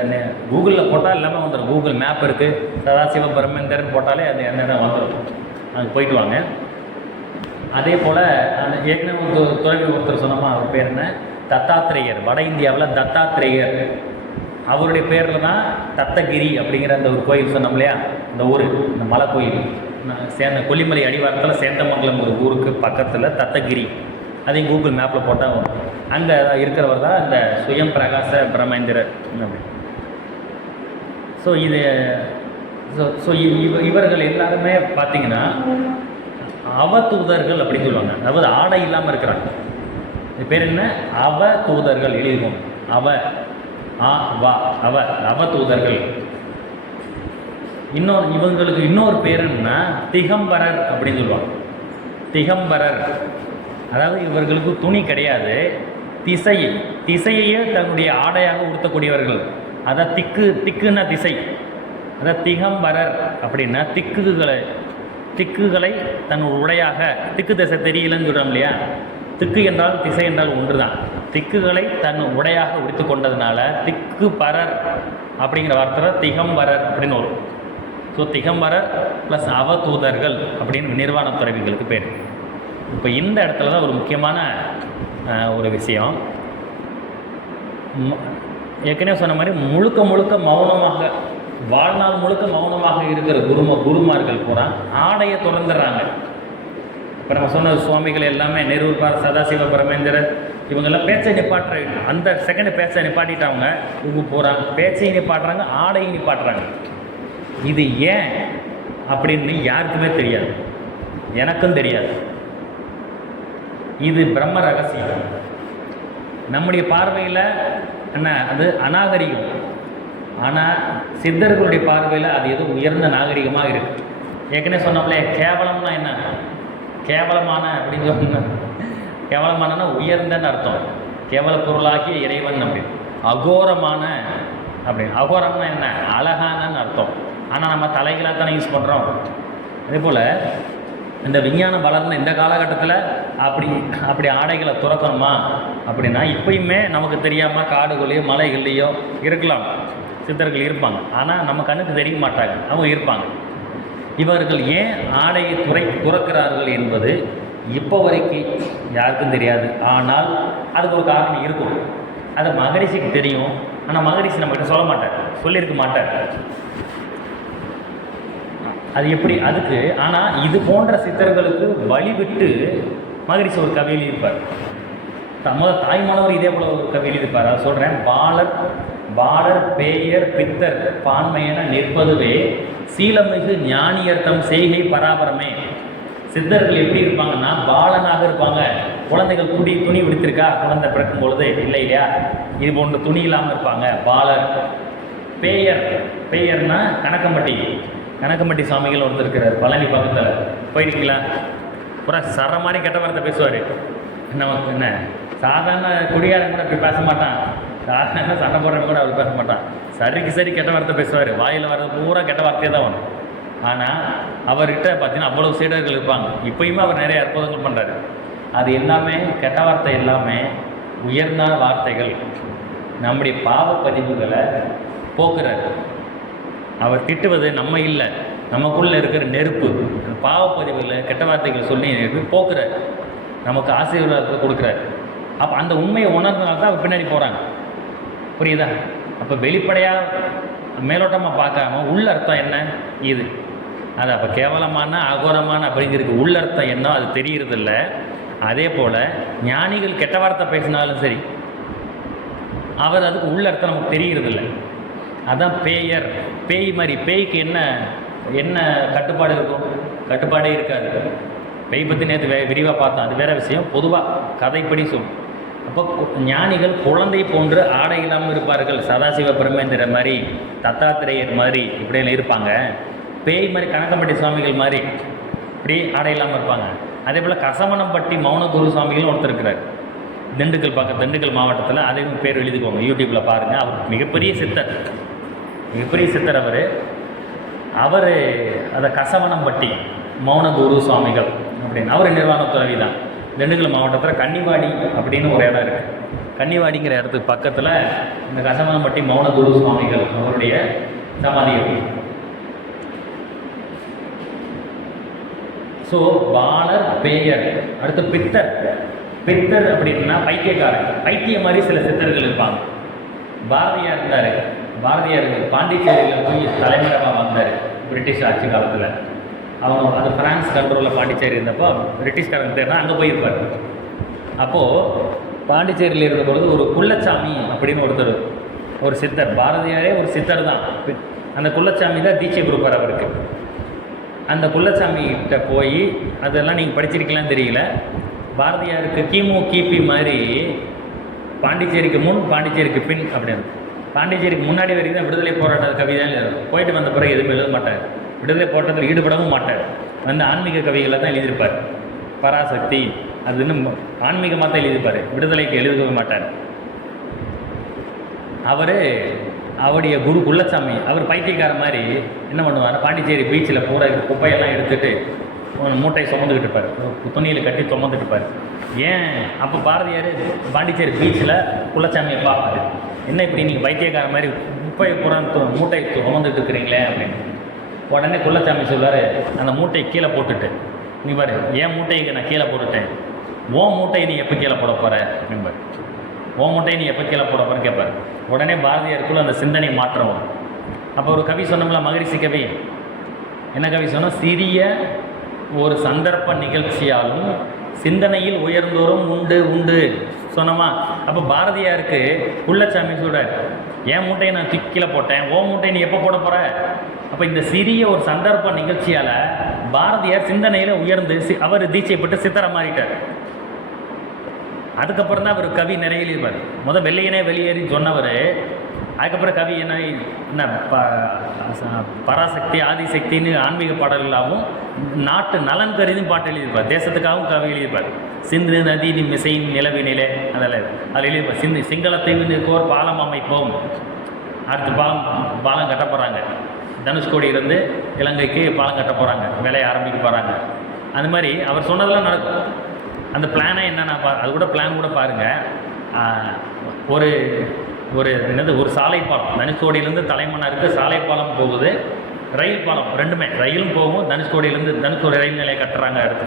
கூகுளில் போட்டால் எல்லாமே வந்துடும். கூகுள் மேப் இருக்குது, சதாசிவ பிரம்மேந்தர்னு போட்டாலே அது என்ன வந்துடும். அங்கே போயிட்டு வாங்க. அதே போல் அந்த ஏற்கனவே துறவி ஒருத்தர் சொன்னோமா, அவர் பேர் என்ன, தத்தாத்திரேயர். வட இந்தியாவில் தத்தாத்திரேயர், அவருடைய பேரில் தான் தத்தகிரி அப்படிங்கிற அந்த ஒரு கோயில் சொன்னோம் இல்லையா, இந்த ஊர், இந்த மலை கோயில் சேர்ந்த கொல்லிமலை அடிவாரத்தில் சேந்தமங்கலம் ஒரு ஊருக்கு பக்கத்தில் தத்தகிரி. அதையும் கூகுள் மேப்பில் போட்டால் அங்கே இருக்கிறவர் தான் இந்த சுயம் பிரகாச பிரம்மேந்திரர். ஸோ இவர்கள் எல்லாருமே பார்த்திங்கன்னா அவதூதர்கள் அப்படின்னு சொல்லுவாங்க. அதாவது ஆடை இல்லாமல் இருக்கிறாங்க. இது பேர் என்ன, அவதூதர்கள் எழுதிக்கோங்க. அவதூதர்கள். இவங்களுக்கு இன்னொரு பேர் என்ன, திகம்பரர் அப்படின்னு சொல்லுவாங்க. திகம்பரர், அதாவது இவர்களுக்கு துணி கிடையாது, திசையையே தன்னுடைய ஆடையாக உடுத்தக்கூடியவர்கள். அதான் திக்குன்னா திசை. அதான் திகம்பரர் அப்படின்னா திக்குகளை தன் உடையாக, திக்கு திசை தெரியலன்னு சொல்கிறோம் இல்லையா. திக்கு என்றால் திசை என்றால் ஒன்று தான். திக்குகளை தன் உடையாக உடுத்து கொண்டதுனால திக்கு பரர் அப்படிங்கிற வார்த்தை திகம்பரர் அப்படின்னு வரும். ஸோ திகம்பரர் ப்ளஸ் அவதூதர்கள் அப்படின்னு நிர்வாண துறவிகளுக்கு பேர். இப்போ இந்த இடத்துல தான் ஒரு முக்கியமான ஒரு விஷயம். ஏற்கனவே சொன்ன மாதிரி முழுக்க மௌனமாக வாழ்நாள் முழுக்க மௌனமாக இருக்கிற குருமார்கள் பூரா ஆடையை திறந்துடுறாங்க. இப்போ நம்ம சொன்ன சுவாமிகள் எல்லாமே நெரூர்பார், சதாசிவ பிரமேந்திரர், இவங்கெல்லாம் பேச்சை நிப்பாட்டுற அந்த செகண்ட் பேச்சை நிப்பாட்டிட்டாங்க. இவங்க போகிறாங்க, பேச்சையும் நிப்பாட்டுறாங்க, ஆடையும் நிப்பாட்டுறாங்க. இது ஏன் அப்படின்னு யாருக்குமே தெரியாது, எனக்கும் தெரியாது. இது பிரம்ம ரகசியம். நம்முடைய பார்வையில் என்ன அது அநாகரிகம், ஆனால் சித்தர்களுடைய பார்வையில் அது எதுவும் உயர்ந்த நாகரிகமாக இருக்குது. ஏற்கனவே சொன்னோம்ல, கேவலம்னா என்ன, கேவலமான அப்படின்னு சொன்ன, கேவலமானனா உயர்ந்தன்னு அர்த்தம், கேவல பொருளாகிய இறைவன் அப்படின்னு. அகோரமான அப்படின்னு, அகோரம்னா என்ன, அழகானன்னு அர்த்தம். ஆனால் நம்ம தலைகளாக தானே யூஸ் பண்ணுறோம். அதே போல் இந்த விஞ்ஞானம் வளர்ந்த இந்த காலகட்டத்தில் அப்படி ஆடைகளை துறக்கணுமா அப்படின்னா, இப்பயுமே நமக்கு தெரியாமல் காடுகளையோ மலைகள்லையோ இருக்கலாம், சித்தர்கள் இருப்பாங்க. ஆனால் நம்ம கண்ணுக்கு தெரிய மாட்டாங்க, அவங்க இருப்பாங்க. இவர்கள் ஏன் ஆடையை துறக்கிறார்கள் என்பது இப்போ வரைக்கும் யாருக்கும் தெரியாது. ஆனால் அதுக்கு ஒரு காரணம் இருக்கும். அது மகரிஷிக்கு தெரியும். ஆனால் மகரிஷி நம்மகிட்ட சொல்ல மாட்டார், சொல்லியிருக்க மாட்டார். அது எப்படி அதுக்கு. ஆனால் இது போன்ற சித்தர்களுக்கு வழிவிட்டு மகரிஷி ஒரு கவி எழுதியிருப்பார். தாய்மானவர் இதே போல் ஒரு கவி எழுதியிருப்பார். அதை சொல்கிறேன். பாலர் பேயர் பித்தர் பான்மையென நிற்பதுவே சீலமிகு ஞானியர்த்தம் செய்கை பராபரமே. சித்தர்கள் எப்படி இருப்பாங்கன்னா, பாலனாக இருப்பாங்க. குழந்தைகள் துணி விடுத்திருக்கா குழந்தை பிறக்கும் பொழுது, இல்லை இல்லையா, இது போன்ற துணி இல்லாமல் இருப்பாங்க பாலர். பேயர்னா கணக்கம்பட்டி சுவாமிகள் ஒருத்தர் இருக்கிறார், பழனி பக்கத்தில். போயிருக்கீங்களா? பூரா சர மாதிரி கெட்ட வார்த்தை பேசுவார். நமக்கு என்ன, சாதாரண குடிகாரன் கூட இப்படி பேச மாட்டான், சாதாரண சண்டை போடுறவங்க கூட அவர் பேச மாட்டான். சரி கெட்ட வார்த்தை பேசுவார். வாயில் வர்றது பூரா கெட்ட வார்த்தையே தான் வரும். ஆனால் அவர்கிட்ட பார்த்தீங்கன்னா அவ்வளோ சீடர்கள் இருப்பாங்க. இப்போயுமே அவர் நிறைய அற்புதங்கள் பண்ணுறாரு. அது எல்லாமே கெட்ட வார்த்தை, எல்லாமே உயர்ந்த வார்த்தைகள். நம்முடைய பாவ பதிவுகளை போக்குறாரு. அவர் திட்டுவது நம்ம இல்லை, நமக்குள்ளே இருக்கிற நெருப்பு, பாவப்பதிவுகளை கெட்ட வார்த்தைகள் சொல்லி போக்குறாரு, நமக்கு ஆசீர்வாதத்தை கொடுக்குறாரு. அப்போ அந்த உண்மையை உணர்ந்தனால தான் அவர் பின்னாடி போகிறாங்க. புரியுதா? அப்போ வெளிப்படையாக மேலோட்டமாக பார்க்காம உள்ள அர்த்தம் என்ன இது, அது அப்போ கேவலமான அகோரமான அப்படிங்கிறதுக்கு உள்ள அர்த்தம் என்ன அது தெரிகிறதில்ல. அதே போல் ஞானிகள் கெட்ட வார்த்தை பேசினாலும் சரி, அவர் அதுக்கு உள்ள அர்த்தம் நமக்கு தெரிகிறதில்ல. அதான் பேய் மாதிரி. பேய்க்கு என்ன கட்டுப்பாடு இருக்கும்? கட்டுப்பாடே இருக்காது. பேய் பற்றி நேற்று விரிவாக பார்த்தோம், அது வேறு விஷயம். பொதுவாக கதைப்படி சொல்லும். அப்போ ஞானிகள் குழந்தை போன்று ஆடை இல்லாமல் இருப்பார்கள். சதாசிவ பிரமேந்திரர் மாதிரி, தத்தாத்திரேயர் மாதிரி இப்படியெல்லாம் இருப்பாங்க. பேய் மாதிரி கணக்கம்பட்டி சுவாமிகள் மாதிரி இப்படி ஆடை இல்லாமல் இருப்பாங்க. அதே போல் கசமனம்பட்டி மௌனகுரு சுவாமிகளும் ஒருத்தர் இருக்கிறார், திண்டுக்கல் மாவட்டத்தில். அதையும் பேர் எழுதிக்கோங்க, யூடியூப்பில் பாருங்கள். அவர் மிகப்பெரிய சித்தர். அவர் அதை கசவனம்பட்டி மௌனகுரு சுவாமிகள் அப்படின்னு அவர் நிர்வாண துறவி தான். திண்டுக்கல் மாவட்டத்தில் கன்னிவாடி அப்படின்னு ஒரு இடம் இருக்குது. கன்னிவாடிங்கிற இடத்துக்கு பக்கத்தில் இந்த கசவனம்பட்டி மௌனகுரு சுவாமிகள் அவருடைய சமாதி இருக்குது. ஸோ பாலர், பேயர், அடுத்து பித்தர் அப்படின்னா பைத்தியக்காரன். பைத்தியம் மாதிரி சில சித்தர்கள் இருப்பாங்க. பாரதியார் பாண்டிச்சேரியில் போய் தலைமறைவாக வந்தார் பிரிட்டிஷ் ஆட்சி காலத்தில். அவங்க அது ஃப்ரான்ஸ் கண்ட்ரோலில் பாண்டிச்சேரி இருந்தப்போ பிரிட்டிஷ்காரங்க தேர்னா அங்கே போயிருப்பார். அப்போது பாண்டிச்சேரியில் இருந்தபொழுது ஒரு குள்ளச்சாமி அப்படின்னு ஒரு சித்தர், பாரதியாரே ஒரு சித்தர் தான். அந்த குள்ளச்சாமி தான் தீட்சை கொடுப்பார் அவருக்கு. அந்த குள்ளச்சாமிகிட்ட போய், அதெல்லாம் நீங்கள் படிச்சிருக்கலான்னு தெரியல, பாரதியாருக்கு கிபி மாதிரி பாண்டிச்சேரிக்கு முன் பாண்டிச்சேரிக்கு பின் அப்படின்னு. பாண்டிச்சேரிக்கு முன்னாடி வரைக்கும் தான் விடுதலை போராட்ட கவிதைகள் எழுதும். போயிட்டு வந்த பிறகு எதுவும் எழுத மாட்டார், விடுதலை போராட்டத்தில் ஈடுபடவும் மாட்டார். வந்து ஆன்மீக கவிகளை தான் எழுதியிருப்பார். பராசக்தி அது இன்னும் ஆன்மீகமாக தான் எழுதியிருப்பார், விடுதலைக்கு எழுதவே மாட்டார். அவருடைய குரு குள்ளச்சாமி அவர் பைத்தியக்கார மாதிரி என்ன பண்ணுவார், பாண்டிச்சேரி பீச்சில் பூரா குப்பையெல்லாம் எடுத்துகிட்டு மூட்டை சுமந்துக்கிட்டு இருப்பார், துணியில் கட்டி சுமந்துட்டு இருப்பார். ஏன் அப்போ பாரதியார் பாண்டிச்சேரி பீச்சில் குள்ளச்சாமியை பார்ப்பார், என்ன இப்படி நீங்கள் பைத்தியக்கார மாதிரி குப்பையை பூரா மூட்டை சுமந்துட்டு இருக்கிறீங்களே அப்படின்னு. உடனே குள்ளச்சாமி சொல்வார், அந்த மூட்டையை கீழே போட்டுட்டு, நீ பாரு ஏன் மூட்டைக்கு நான் கீழே போட்டுட்டேன், ஓன் மூட்டையை நீ எப்போ கீழே போட போகிற அப்படின்பார். ஓன் மூட்டையை நீ எப்போ கீழே போட போகிறேன்னு கேட்பார். உடனே பாரதியாருக்குள்ள அந்த சிந்தனை மாற்றம் வரும். அப்போ ஒரு கவி சொன்னோம்ல, மகரிஷி கவி என்ன கவி சொன்னால், சிறிய ஒரு சந்தர்ப்ப நிகழ்ச்சியாலும் சிந்தனையில் உயர்ந்தோறும் உண்டு உண்டு சொன்னோமா. அப்போ பாரதியாருக்கு குள்ளச்சாமி சொல்கிறார், என் மூட்டையை நான் கீழே போட்டேன், ஓ மூட்டையை நீ எப்போ போட போகிற. அப்போ இந்த சிறிய ஒரு சந்தர்ப்ப நிகழ்ச்சியால் பாரதியார் சிந்தனையில் உயர்ந்து அவர் தீட்சைப்பட்டு சித்தரை மாறிட்டார். அதுக்கப்புறம் தான் அவர் கவி நிறைய எழுதிப்பார். வெள்ளையனே வெளியேறி சொன்னவர், அதுக்கப்புறம் கவி என்ன பராசக்தி ஆதிசக்தின்னு ஆன்மீக பாடல்களாகவும் நாட்டு நலன் கருதியும் பாட்டு எழுதியிருப்பார். தேசத்துக்காகவும் கவி எழுதியிருப்பார். சிந்து நதி மிசையின் நிலவினிலே அதில் எழுதியிருப்பார். சிங்களத்தீவினுக்கோர் பாலம் அமைப்போம், அடுத்து பாலம் கட்ட போகிறாங்க. தனுஷ்கோடியிலேருந்து இலங்கைக்கு பாலம் கட்ட போகிறாங்க, வேலையை ஆரம்பிக்க போகிறாங்க. அந்த மாதிரி அவர் சொன்னதெல்லாம் நடக்கும். அந்த பிளானை என்னென்ன அது கூட பிளான் கூட பாருங்கள். ஒரு சாலை பாலம் தனுஷ்கோடியிலேருந்து தலைமன்னாருக்கு சாலை பாலம் போகுது, ரயில் பாலம் ரெண்டுமே, ரயிலும் போகும். தனுஷ்கோடியிலேருந்து தனுஷ்கோடி ரயில் நிலையம்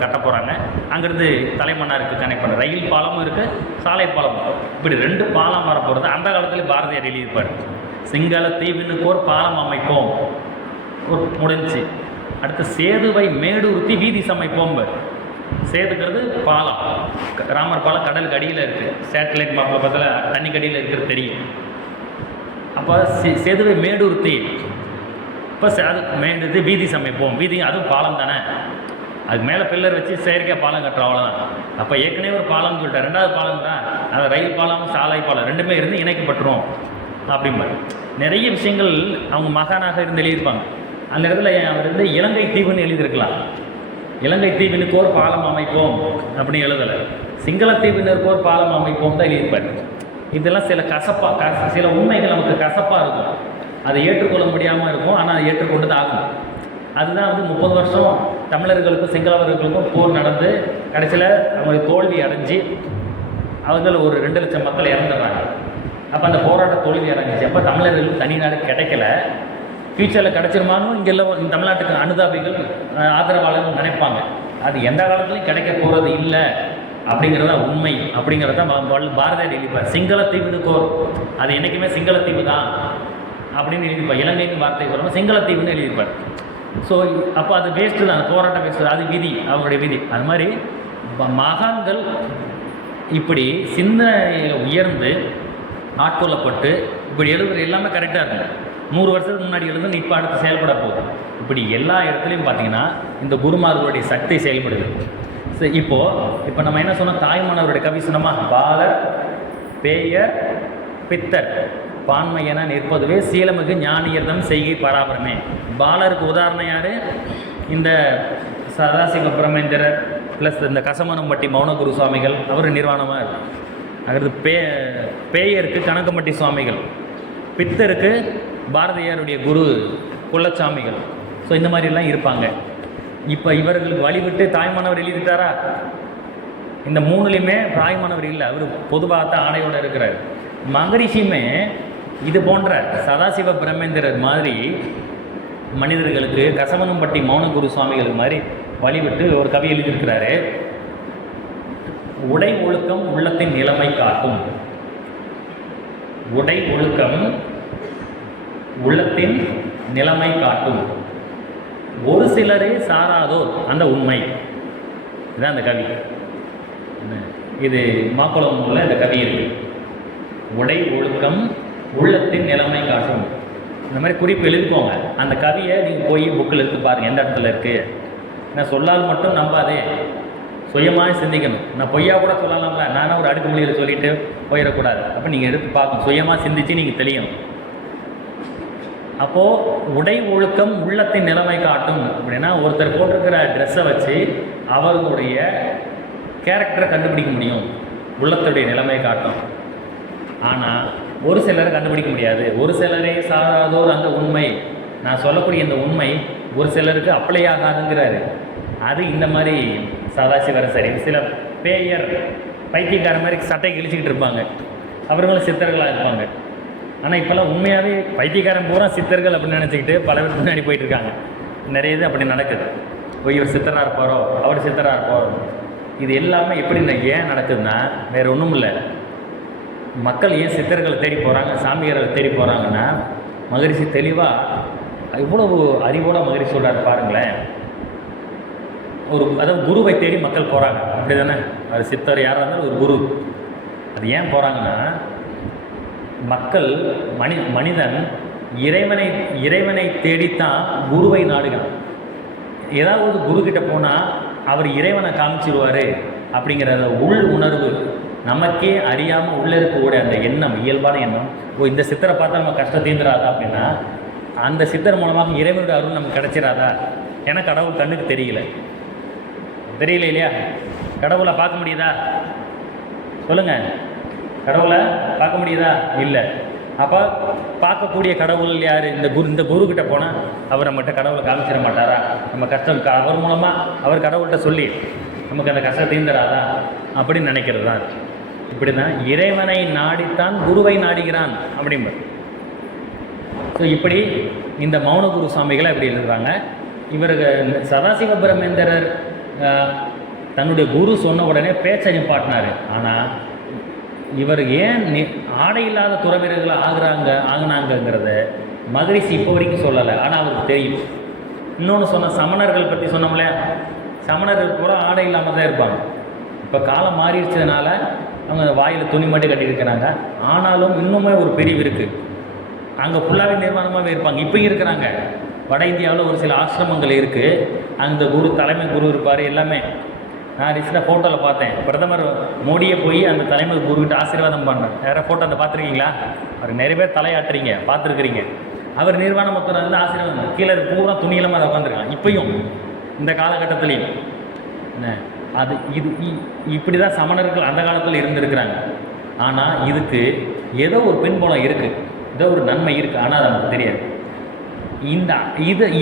கட்ட போகிறாங்க. அங்கேருந்து தலைமன்னாருக்கு கனெக்ட் பண்ண ரயில் பாலமும் இருக்குது, சாலை பாலம். இப்படி 2 பாலம் வர போகிறது. அந்த காலத்தில் பாரதியார் எழுதியிருப்பார், சிங்கள தீவினுக்கோர் பாலம் அமைப்போம், முடிஞ்சு. அடுத்து சேதுவை மேடுறுத்தி வீதி சமைப்போம். சேதுக்கிறது பாலம், ராமர் பாலம் கடலுக்கு அடியில் இருக்குது. சேட்டலைட் மேப்பில் பார்த்தா தண்ணிக்கு அடியில் இருக்கிறது தெரியும். அப்போ சேதுவை மேடுறுத்தி, இப்போ அது மேடுத்து வீதி சமைப்போம். வீதி அதுவும் பாலம் தானே, அதுக்கு மேலே பில்லர் வச்சு செயற்கை பாலம் கட்டுறோம், அவ்வளோதான். அப்போ ஏற்கனவே ஒரு பாலம்னு சொல்லிட்டேன், 2வது பாலம் தான் அது. ரயில் பாலம் சாலை பாலம் ரெண்டுமே இருந்து இணைக்கப்பட்டுரும் அப்படிம்பாரு. நிறைய விஷயங்கள் அவங்க மகானாக இருந்து எழுதியிருப்பாங்க. அந்த இடத்துல அவர் இலங்கை தீவுன்னு எழுதியிருக்கலாம். இலங்கை தீவினுக்கோர் பாலம் அமைப்போம் அப்படின்னு எழுதலை, சிங்களத்தீவினருக்கோர் பாலம் அமைப்போம் தான் எழுதியிருப்பார். இதெல்லாம் சில உண்மைகள் நமக்கு கசப்பாக இருக்கும், அதை ஏற்றுக்கொள்ள முடியாமல் இருக்கும். ஆனால் அதை ஏற்றுக்கொண்டு தான் ஆகும். அதுதான் 30 வருஷம் தமிழர்களுக்கும் சிங்களவர்களுக்கும் போர் நடந்து கடைசியில் அவங்க தோல்வி அடைஞ்சு அவங்க ஒரு 2 லட்சம் மக்கள் இறந்துடுறாங்க. அப்போ அந்த போராட்ட தோல்வி அடைஞ்சிச்சு. அப்போ தமிழர்களுக்கு தனி நாடு கிடைக்கல. ஃப்யூச்சரில் கிடச்சிருமானும் இங்கெல்லாம் தமிழ்நாட்டுக்கு அனுதாபிகள் ஆதரவாளர்கள் நினைப்பாங்க. அது எந்த காலத்துலையும் கிடைக்க போகிறது இல்லை அப்படிங்கிறத உண்மை. அப்படிங்கிறத பாரதியார் எழுதிப்பார். சிங்களத்தீவுனுக்கோர், அது என்றைக்குமே சிங்களத்தீவு தான் அப்படின்னு எழுதிப்பார். இலங்கைன்னு வார்த்தை சொல்லணும், சிங்களத்தீவுன்னு எழுதிப்பார். ஸோ அப்போ அது வேஸ்ட்டு தான், போராட்டம் வேஸ்ட்டு, அது விதி, அவங்களுடைய விதி. அது மாதிரி மகான்கள் இப்படி சிந்தனையில் உயர்ந்து ஆட்கொள்ளப்பட்டு இப்படி எழுதுகிற எல்லாமே கரெக்டாக இருக்கும். 100 வருஷத்துக்கு முன்னாடி எழுந்து இப்போ அடுத்து செயல்பட போகுது. இப்படி எல்லா இடத்துலையும் பார்த்திங்கன்னா இந்த குருமார்களுடைய சக்தி செயல்படுது. ஸோ இப்போ நம்ம என்ன சொன்னோம், தாய்மானவருடைய கவி சொன்னோமா, பாலர் பேயர் பித்தர் பான்மையென நிற்பதுவே சீலமிகு ஞானியர்தம் செய்கை பராபரமே. பாலருக்கு உதாரணம் யார்? இந்த சதாசிவ பிரமேந்திரர் ப்ளஸ் இந்த கசமனம்பட்டி மௌனகுரு சுவாமிகள், அவர் நிர்வாணமாக இருக்கும். அடுத்து பேயருக்கு கனகம்பட்டி சுவாமிகள், பித்தருக்கு பாரதியாருடைய குரு குள்ளச்சாமிகள். ஸோ இந்த மாதிரிலாம் இருப்பாங்க. இப்போ இவர்களுக்கு வழிவிட்டு தாய்மானவர் எழுதிட்டாரா? இந்த 3லையுமே தாய்மானவர் இல்லை, அவர் பொதுவாக தான் ஆணையோடு இருக்கிறார். மகரிஷியுமே இது போன்ற சதாசிவ பிரம்மேந்திரர் மாதிரி மனிதர்களுக்கு, கசமனம்பட்டி மௌனகுரு சுவாமிகள் மாதிரி வழிவிட்டு ஒரு கவி எழுதியிருக்கிறாரு. உடை ஒழுக்கம் உள்ளத்தின் நிலைமை காட்டும். உடை ஒழுக்கம் உள்ளத்தின் நிலைமை காட்டும், ஒரு சிலரே சாராதோர் அந்த உண்மை. இதுதான் அந்த கவி. இது மாக்குளம் உள்ள இந்த கவி இருக்கு. உடை ஒழுக்கம் உள்ளத்தின் நிலைமை காட்டும். இந்த மாதிரி குறிப்பு எழுதிக்கோங்க. அந்த கவியை நீங்கள் போய் புக்கில் எடுத்து பாருங்கள், எந்த இடத்துல இருக்குது. நான் சொல்லால் மட்டும் நம்பாதே, சுயமாக சிந்திக்கணும். நான் பொய்யா கூட சொல்லலாம்ல, நானும் ஒரு அடுக்கு மொழியில் சொல்லிட்டு போயிடக்கூடாது. அப்போ நீங்கள் எடுத்து பார்க்கணும், சுயமாக சிந்தித்து நீங்கள் தெளியணும். அப்போது உடை ஒழுக்கம் உள்ளத்தின் நிலைமை காட்டும் அப்படின்னா, ஒருத்தர் போட்டிருக்கிற ட்ரெஸ்ஸை வச்சு அவர்களுடைய கேரக்டரை கண்டுபிடிக்க முடியும், உள்ளத்துடைய நிலைமை காட்டும். ஆனால் ஒரு சிலரை கண்டுபிடிக்க முடியாது. ஒரு சிலரே சாராதோர் அந்த உண்மை. நான் சொல்லக்கூடிய இந்த உண்மை ஒரு சிலருக்கு அப்ளை ஆகாதுங்கிறாரு. அது இந்த மாதிரி சதாசிவர சரி, சில பேயர் பைத்தியக்கார மாதிரி சட்டை கிழிச்சிக்கிட்டு இருப்பாங்க, அவர்களும் சித்தர்களாக இருப்பாங்க. ஆனால் இப்போல்லாம் உண்மையாகவே பைத்தியக்காரன் பூரா சித்தர்கள் அப்படின்னு நினச்சிக்கிட்டு பல பேர் முன்னாடி போயிட்டுருக்காங்க. நிறைய இது அப்படி நடக்குது. இவர் சித்தராக இருப்பாரோ, அவர் சித்தராக இருப்பாரோ. இது எல்லாமே எப்படி ஏன் நடக்குதுன்னா, வேறு ஒன்றும் இல்லை. மக்கள் ஏன் சித்தர்களை தேடி போகிறாங்க, சாமியார்களை தேடி போகிறாங்கன்னா, மகரிஷி தெளிவாக இவ்வளவு அறிவோட மகிழ்ச்சி சொல்கிறாரு பாருங்களேன். அதாவது குருவை தேடி மக்கள் போகிறாங்க, அப்படி தானே? அது சித்தர் யாராக இருந்தாலும் ஒரு குரு. அது ஏன் போகிறாங்கன்னா, மக்கள் மனிதன் இறைவனை தேடித்தான் குருவை நாடுகிறான். ஏதாவது குருக்கிட்ட போனால் அவர் இறைவனை காமிச்சிருவார் அப்படிங்கிற உள் உணர்வு நமக்கே அறியாமல் உள்ளே இருக்கக்கூடிய அந்த எண்ணம், இயல்பான எண்ணம், இந்த சித்தரை பார்த்தா நம்ம கஷ்டம் தீர்ந்துடாதா அப்படின்னா அந்த சித்தர் மூலமாக இறைவனுடைய அருள் நமக்கு கிடைச்சிடாதா? ஏன்னா கடவுள் கண்ணுக்கு தெரியல இல்லையா? கடவுளை பார்க்க முடியுதா? சொல்லுங்கள், கடவுளை பார்க்க முடியுதா? இல்லை. அப்போ பார்க்கக்கூடிய கடவுள் யார்? இந்த குருக்கிட்ட போனால் அவர் நம்மகிட்ட கடவுளை காமிச்சிட மாட்டாரா? நம்ம கஷ்டம் அவர் மூலமாக அவர் கடவுள்கிட்ட சொல்லி நமக்கு அந்த கஷ்டம் தீர்ந்துடாதா அப்படின்னு நினைக்கிறது தான். இப்படி தான் இறைவனை நாடித்தான் குருவை நாடுகிறான் அப்படிம்ப. ஸோ இப்படி இந்த மௌனகுரு சுவாமிகளை எப்படி எழுதுறாங்க. சதாசிவ பிரமேந்திரர் தன்னுடைய குரு சொன்ன உடனே பேச்சை நிப்பாட்டினார். ஆனால் இவர் ஏன் ஆடை இல்லாத துறவியர்கள் ஆகுனாங்கிறத மகரிஷி இப்போ வரைக்கும் சொல்லலை. ஆனால் அவருக்கு தெரியும். இன்னொன்று சமணர்கள் பற்றி சொன்னோம்ல, சமணர்கள் கூட ஆடை இல்லாமல் தான் இருப்பாங்க. இப்போ காலம் மாறிடுச்சதுனால அவங்க வாயில் துணி மட்டும் கட்டியிருக்கிறாங்க. ஆனாலும் இன்னுமே ஒரு பிரிவு இருக்குது. அங்கே ஃபுல்லாகவே நிர்வாணமாகவே இருப்பாங்க. இப்போயும் இருக்கிறாங்க. வட இந்தியாவில் ஒரு சில ஆசிரமங்கள் இருக்குது. அந்த தலைமை குரு இருப்பார் எல்லாமே. நான் ரீசெண்டாக ஃபோட்டோவில் பார்த்தேன். பிரதமர் மோடியை போய் அந்த தலைமை குருக்கிட்ட ஆசீர்வாதம் பண்ணேன். யாராவது ஃபோட்டோ அதை பார்த்துருக்கீங்களா? அவர் நிறைய பேர் தலையாட்டுறீங்க, பார்த்துருக்குறீங்க. அவர் நிர்வாண மக்கள் வந்து ஆசீர்வாதம் கீழே பூரா துணியிலமாக அதை உட்காந்துருக்காங்க. இப்போயும் இந்த காலகட்டத்துலேயும் என்ன அது இப்படி தான் சமணர்கள் அந்த காலத்தில் இருந்திருக்கிறாங்க. ஆனால் இதுக்கு ஏதோ ஒரு பின்புலம் இருக்குது, ஏதோ ஒரு நன்மை இருக்குது. ஆனால் அது நமக்கு தெரியாது.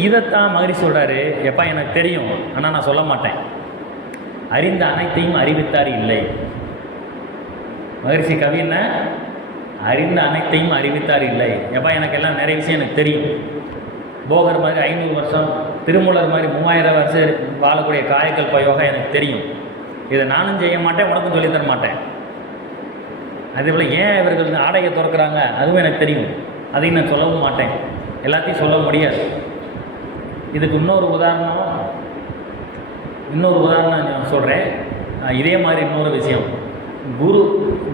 இதைத்தான் மகரிஷி சொல்கிறாரு. எப்பா எனக்கு தெரியும், ஆனால் நான் சொல்ல மாட்டேன். அறிந்த அனைத்தையும் அறிவித்தார் இல்லை. மகரிஷி கவி என்ன? அறிந்த அனைத்தையும் அறிவித்தார் இல்லை. எப்பா எனக்கு எல்லாம் நிறைய விஷயம் எனக்கு தெரியும். போகர் மாதிரி 500 வருஷம், திருமூலர் மாதிரி 3000 வருஷம் வாழக்கூடிய காயக்கல்ப யோகா எனக்கு தெரியும். இதை நானும் செய்ய மாட்டேன், உனக்கும் சொல்லித்தர மாட்டேன். அதேபோல் ஏன் இவர்கள் ஆடையை திறக்கிறாங்க அதுவும் எனக்கு தெரியும். அதையும் நான் சொல்லவும் மாட்டேன். எல்லாத்தையும் சொல்ல முடியாது. இதுக்கு இன்னொரு உதாரணம் நான் சொல்கிறேன். இதே மாதிரி இன்னொரு விஷயம்,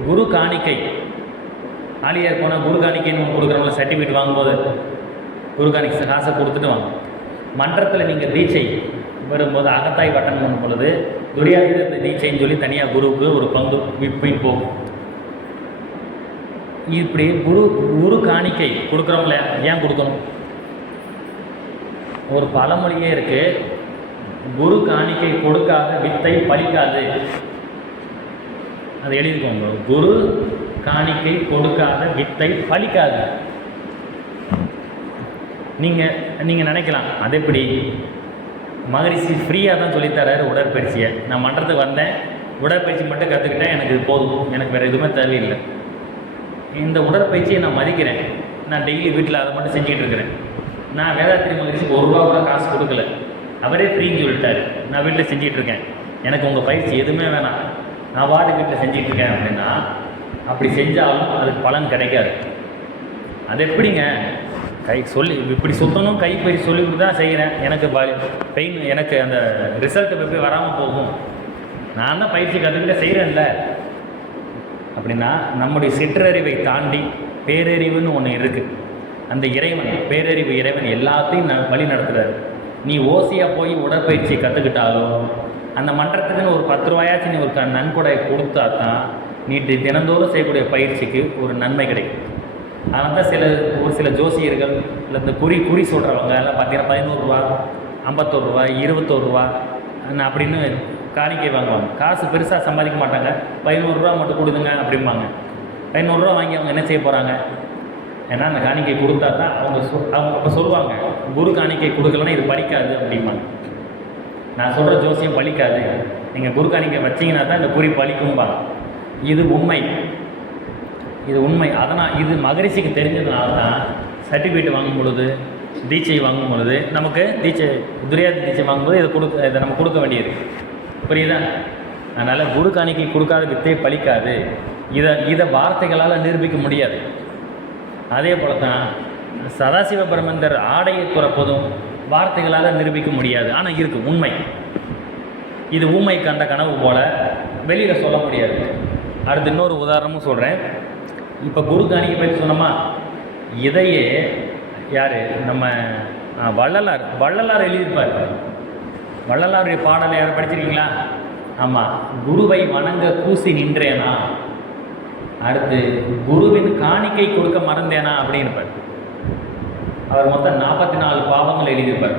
குரு காணிக்கை. ஆலியார் போனால் குரு காணிக்கைன்னு ஒன்று கொடுக்குறவங்கள சர்டிஃபிகேட் வாங்கும்போது குரு காணிக்கை காசை கொடுத்துட்டு வாங்க. மன்றத்தில் நீங்கள் தீட்சை வரும்போது அகத்தாய் வட்டம் பண்ணும் பொழுது துரியாதீத தீட்சைன்னு சொல்லி தனியாக குருவுக்கு ஒரு பங்கு விப்பின் போகும். இப்படி குரு காணிக்கை கொடுக்குறவங்கள ஏன் கொடுக்கணும்? ஒரு பழமொழியே இருக்குது, குரு காணிக்கை கொடுக்காத வித்தை பலிக்காது. அதை எழுதிக்கோங்க. குரு காணிக்கை கொடுக்காத வித்தை பலிக்காது. நீங்கள் நினைக்கலாம் அது எப்படி? மகரிஷி ஃப்ரீயாக தான் சொல்லித்தராரு உடற்பயிற்சியை. நான் மன்றத்துக்கு வந்தேன், உடற்பயிற்சி மட்டும் கற்றுக்கிட்டேன், எனக்கு இது போதும், எனக்கு வேறு எதுவுமே தேவையில்லை. இந்த உடற்பயிற்சியை நான் மதிக்கிறேன். நான் டெய்லி வீட்டில் அதை மட்டும் செஞ்சுக்கிட்டு இருக்கிறேன். நான் வேதாத்திரி மகரிஷிக்கு ₹1 கூட காசு கொடுக்கல. அவரே ஃப்ரீன்னு சொல்லிட்டாரு. நான் வீட்டில் செஞ்சிகிட்ருக்கேன், எனக்கு உங்கள் பயிற்சி எதுவுமே வேணாம், நான் வார்டு வீட்டில் செஞ்சிகிட்ருக்கேன் அப்படின்னா அப்படி செஞ்சாலும் அதுக்கு பலன் கிடைக்காது. அது எப்படிங்க? இப்படி சுத்தணும் கை பயிற்சி சொல்லி கொடுத்து தான் செய்கிறேன், எனக்கு பெயின், எனக்கு அந்த ரிசல்ட் எப்படி வராமல் போகும். நான் தான் பயிற்சி கற்றுக்கிட்ட செய்கிறேன்ல அப்படின்னா நம்முடைய சிற்றறிவை தாண்டி பேரறிவுன்னு ஒன்று இருக்குது. அந்த இறைவன், பேரறிவு இறைவன் எல்லாத்தையும் வழி நடத்துகிறார். நீ ஓசியாக போய் உடற்பயிற்சி கற்றுக்கிட்டாலும் அந்த மன்றத்துக்குன்னு ஒரு 10 ரூபாயாச்சும் நீ ஒரு நன்கொடை கொடுத்தா தான் நீ தினந்தோறும் செய்யக்கூடிய பயிற்சிக்கு ஒரு நன்மை கிடைக்கும். அதனால தான் ஒரு சில ஜோசியர்கள் இல்லை இந்த குறி சொல்கிறவங்க எல்லாம் பார்த்தீங்கன்னா ₹11, ₹51, ₹21 அப்படின்னு காணிக்கை வாங்குவாங்க. காசு பெருசாக சம்பாதிக்க மாட்டாங்க. ₹11 மட்டும் கொடுதுங்க அப்படிம்பாங்க. ₹500 வாங்கி அவங்க என்ன செய்ய போகிறாங்க? ஏன்னா அந்த காணிக்கை கொடுத்தா தான் அவங்க அப்போ சொல்லுவாங்க, குரு காணிக்கை கொடுக்கலன்னா இது பலிக்காது அப்படிம்பாங்க. நான் சொல்கிற ஜோசியம் பலிக்காது, நீங்கள் குரு காணிக்கை வச்சிங்கன்னா தான் இந்த குறி பலிக்கும்பாங்க. இது உண்மை. அதனால் இது மகரிஷிக்கு தெரிஞ்சதுனால தான் சர்டிஃபிகேட் வாங்கும் பொழுது, தீட்சை வாங்கும் பொழுது நமக்கு துரியாதி தீட்சை வாங்கும்போது இதை நம்ம கொடுக்க வேண்டியது. புரியுதா? அதனால் குரு காணிக்கை கொடுக்காத வித்தை பலிக்காது. இதை வார்த்தைகளால் நிரூபிக்க முடியாது. அதே போல் தான் சதாசிவ பிரம்மந்தர் ஆடையை துறப்பதும் வார்த்தைகளால் நிரூபிக்க முடியாது. ஆனால் இருக்குது உண்மை. இது ஊமை கண்ட கனவு போல் வெளியில் சொல்ல முடியாது. அடுத்து இன்னொரு உதாரணமும் சொல்கிறேன். இப்போ குரு காணிக்கை பற்றி சொன்னோமா, இதையே யார் நம்ம வள்ளலார் எழுதியிருப்பார். வள்ளலாருடைய பாடலை யாரும் படிச்சிருக்கீங்களா? ஆமாம். குருவை வணங்க கூசி நின்றேனா, அடுத்து குருவின் காணிக்கை கொடுக்க மறந்தேனா அப்படின்னுப்பார். அவர் மொத்தம் 44 பாவங்கள் எழுதியிருப்பார்.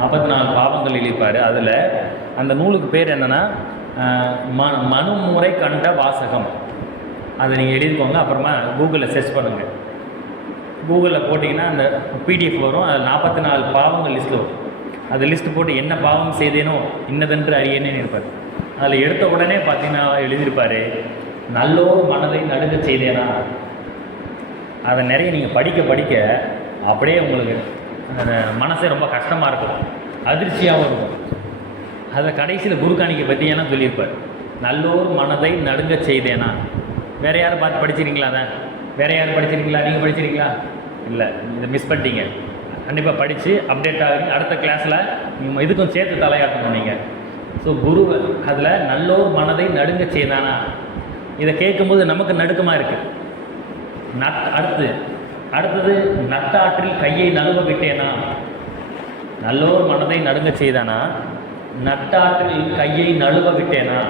44 பாவங்கள் எழுதியிருப்பார். அதில் அந்த நூலுக்கு பேர் என்னென்னா மனுமுறை கண்ட வாசகம். அதை நீங்கள் எழுதிக்கோங்க. அப்புறமா கூகுளில் சர்ச் பண்ணுங்கள். கூகுளில் போட்டிங்கன்னா அந்த பிடிஎஃப் வரும். அதில் 44 பாவங்கள் லிஸ்ட்டில் வரும். அது லிஸ்ட்டு போட்டு என்ன பாவம் செய்தேனோ இன்னதென்று அறியேனேன்னு இருப்பார். அதில் எடுத்த உடனே பார்த்தீங்கன்னா எழுதியிருப்பார், நல்லோர் மனதை நடுங்க செய்தேனா. அதை நிறைய நீங்கள் படிக்க படிக்க அப்படியே உங்களுக்கு மனசே ரொம்ப கஷ்டமாக இருக்கும், அதிர்ச்சியாகவும் இருக்கும். அதை கடைசியில் குரு காணிக்கை பற்றி ஏன்னா சொல்லியிருப்பார், நல்லோர் மனதை நடுங்க செய்தேனா. வேறு யாரும் பார்த்து படிச்சிருக்கீங்களா? அதை வேறு யாரும் படிச்சிருக்கீங்களா? நீங்கள் படிச்சிருக்கீங்களா? இல்லை, இதை மிஸ் பண்ணிட்டீங்க. கண்டிப்பாக படித்து அப்டேட் ஆகுங்க. அடுத்த கிளாஸில் நீங்கள் இதுக்கும் சேர்த்து தலையாட்டணும் நீங்கள். ஸோ குரு அதில் நல்லோர் மனதை நடுங்க செய்தானா, இதை கேட்கும்போது நமக்கு நடுக்கமாக இருக்குது. அடுத்தது நட்டாற்றில் கையை நழுவ விட்டேனா. நல்லோர் மனதை நடுங்க செய்தானா, நட்டாற்றில் கையை நழுவ விட்டேனா,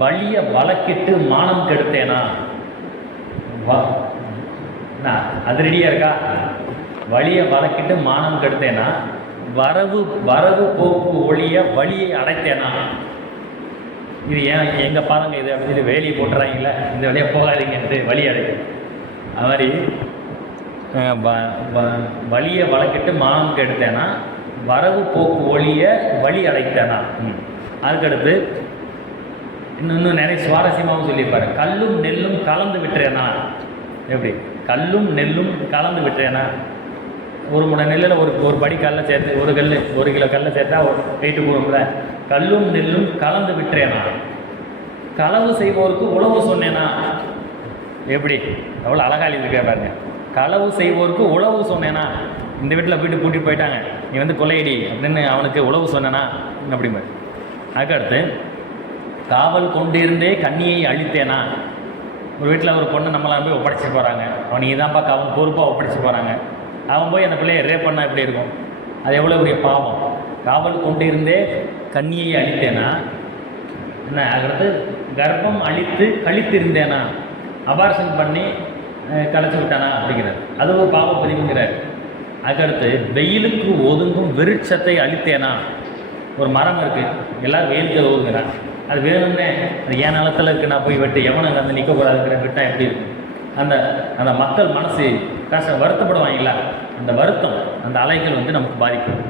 வலிய வழக்கிட்டு மானம் கெடுத்தேனா. அது ரெடியாக இருக்கா? வலிய வழக்கிட்டு மானம் கெடுத்தேனா, வரவு போக்கு ஒளிய வழியை அடைத்தேனா. இது ஏன் எங்கள் பாருங்க இது அப்படின்னு சொல்லி வேலியை போட்டுறாங்கல்ல, இந்த வழியாக போகாதீங்கன்ட்டு வழி அடைக்கும். அது மாதிரி வழியை வழக்கிட்டு மானம் கெடுத்தேனா, வரவு போக்கு ஒளிய வழி அடைத்தேனா. அதுக்கடுத்து இன்னும் நிறைய சுவாரஸ்யமாகவும் சொல்லியிருப்பாரு. கல்லும் நெல்லும் கலந்து விட்டுறேனா. எப்படி கல்லும் நெல்லும் கலந்து விட்டுறேனா? ஒரு முறை நெல்லில் ஒரு படி கல்லை சேர்த்து, ஒரு கிலோ கல்லை சேர்த்தா ஒரு வெயிட்டு போடும்ல. கல்லும் நெல்லும் கலந்து விட்டுறேனா. களவு செய்வோருக்கு உழவு சொன்னேனா. எப்படி எவ்வளோ அழகாக எழுதியிருக்கேன் பாருங்க. களவு செய்வோருக்கு உழவு சொன்னேனா. இந்த வீட்டில் வீட்டு கூட்டிகிட்டு போயிட்டாங்க, நீ வந்து கொள்ளையடி அப்படின்னு அவனுக்கு உழவு சொன்னேனா அப்படிம்பாரு. அதுக்கடுத்து காவல் கொண்டிருந்தே கண்ணியை அழித்தேனா. ஒரு வீட்டில் ஒரு பொண்ணு நம்மளாம் போய் ஒப்படைச்சிட்டு போகிறாங்க, அவனுக்கு தான்ப்பா அவன் பொறுப்பாக ஒப்படைச்சிட்டு போகிறாங்க. அவன் போய் அந்த பிள்ளையை ரேப் பண்ணால் எப்படி இருக்கும்? அது எவ்வளோ பெரிய பாவம். காவல் கொண்டிருந்தே கண்ணியை அழித்தேனா. என்ன அதுக்கடுத்து கர்ப்பம் அழித்து கழித்திருந்தேனா. அபார்ஷன் பண்ணி கலைச்சி விட்டானா அப்படிங்கிறார். அது ஒரு பாவ பதிவுங்கிறார். அதுக்கடுத்து வெயிலுக்கு ஒதுங்கும் விருட்சத்தை அழித்தேனா. ஒரு மரம் இருக்குது, எல்லோரும் வெயிலுக்கு ஒதுங்குறான், அது வேணும்னே அது ஏன் நிலத்தில் இருக்குது, நான் போய் வெட்டு எவனுங்க வந்து நிற்கக்கூடாதுங்கிற விட்டால் எப்படி இருக்குது? அந்த மக்கள் மனசு வருத்தப்படுவாங்களா, அந்த வருத்தம், அந்த அலைகள் வந்து நமக்கு பாதிக்கும்.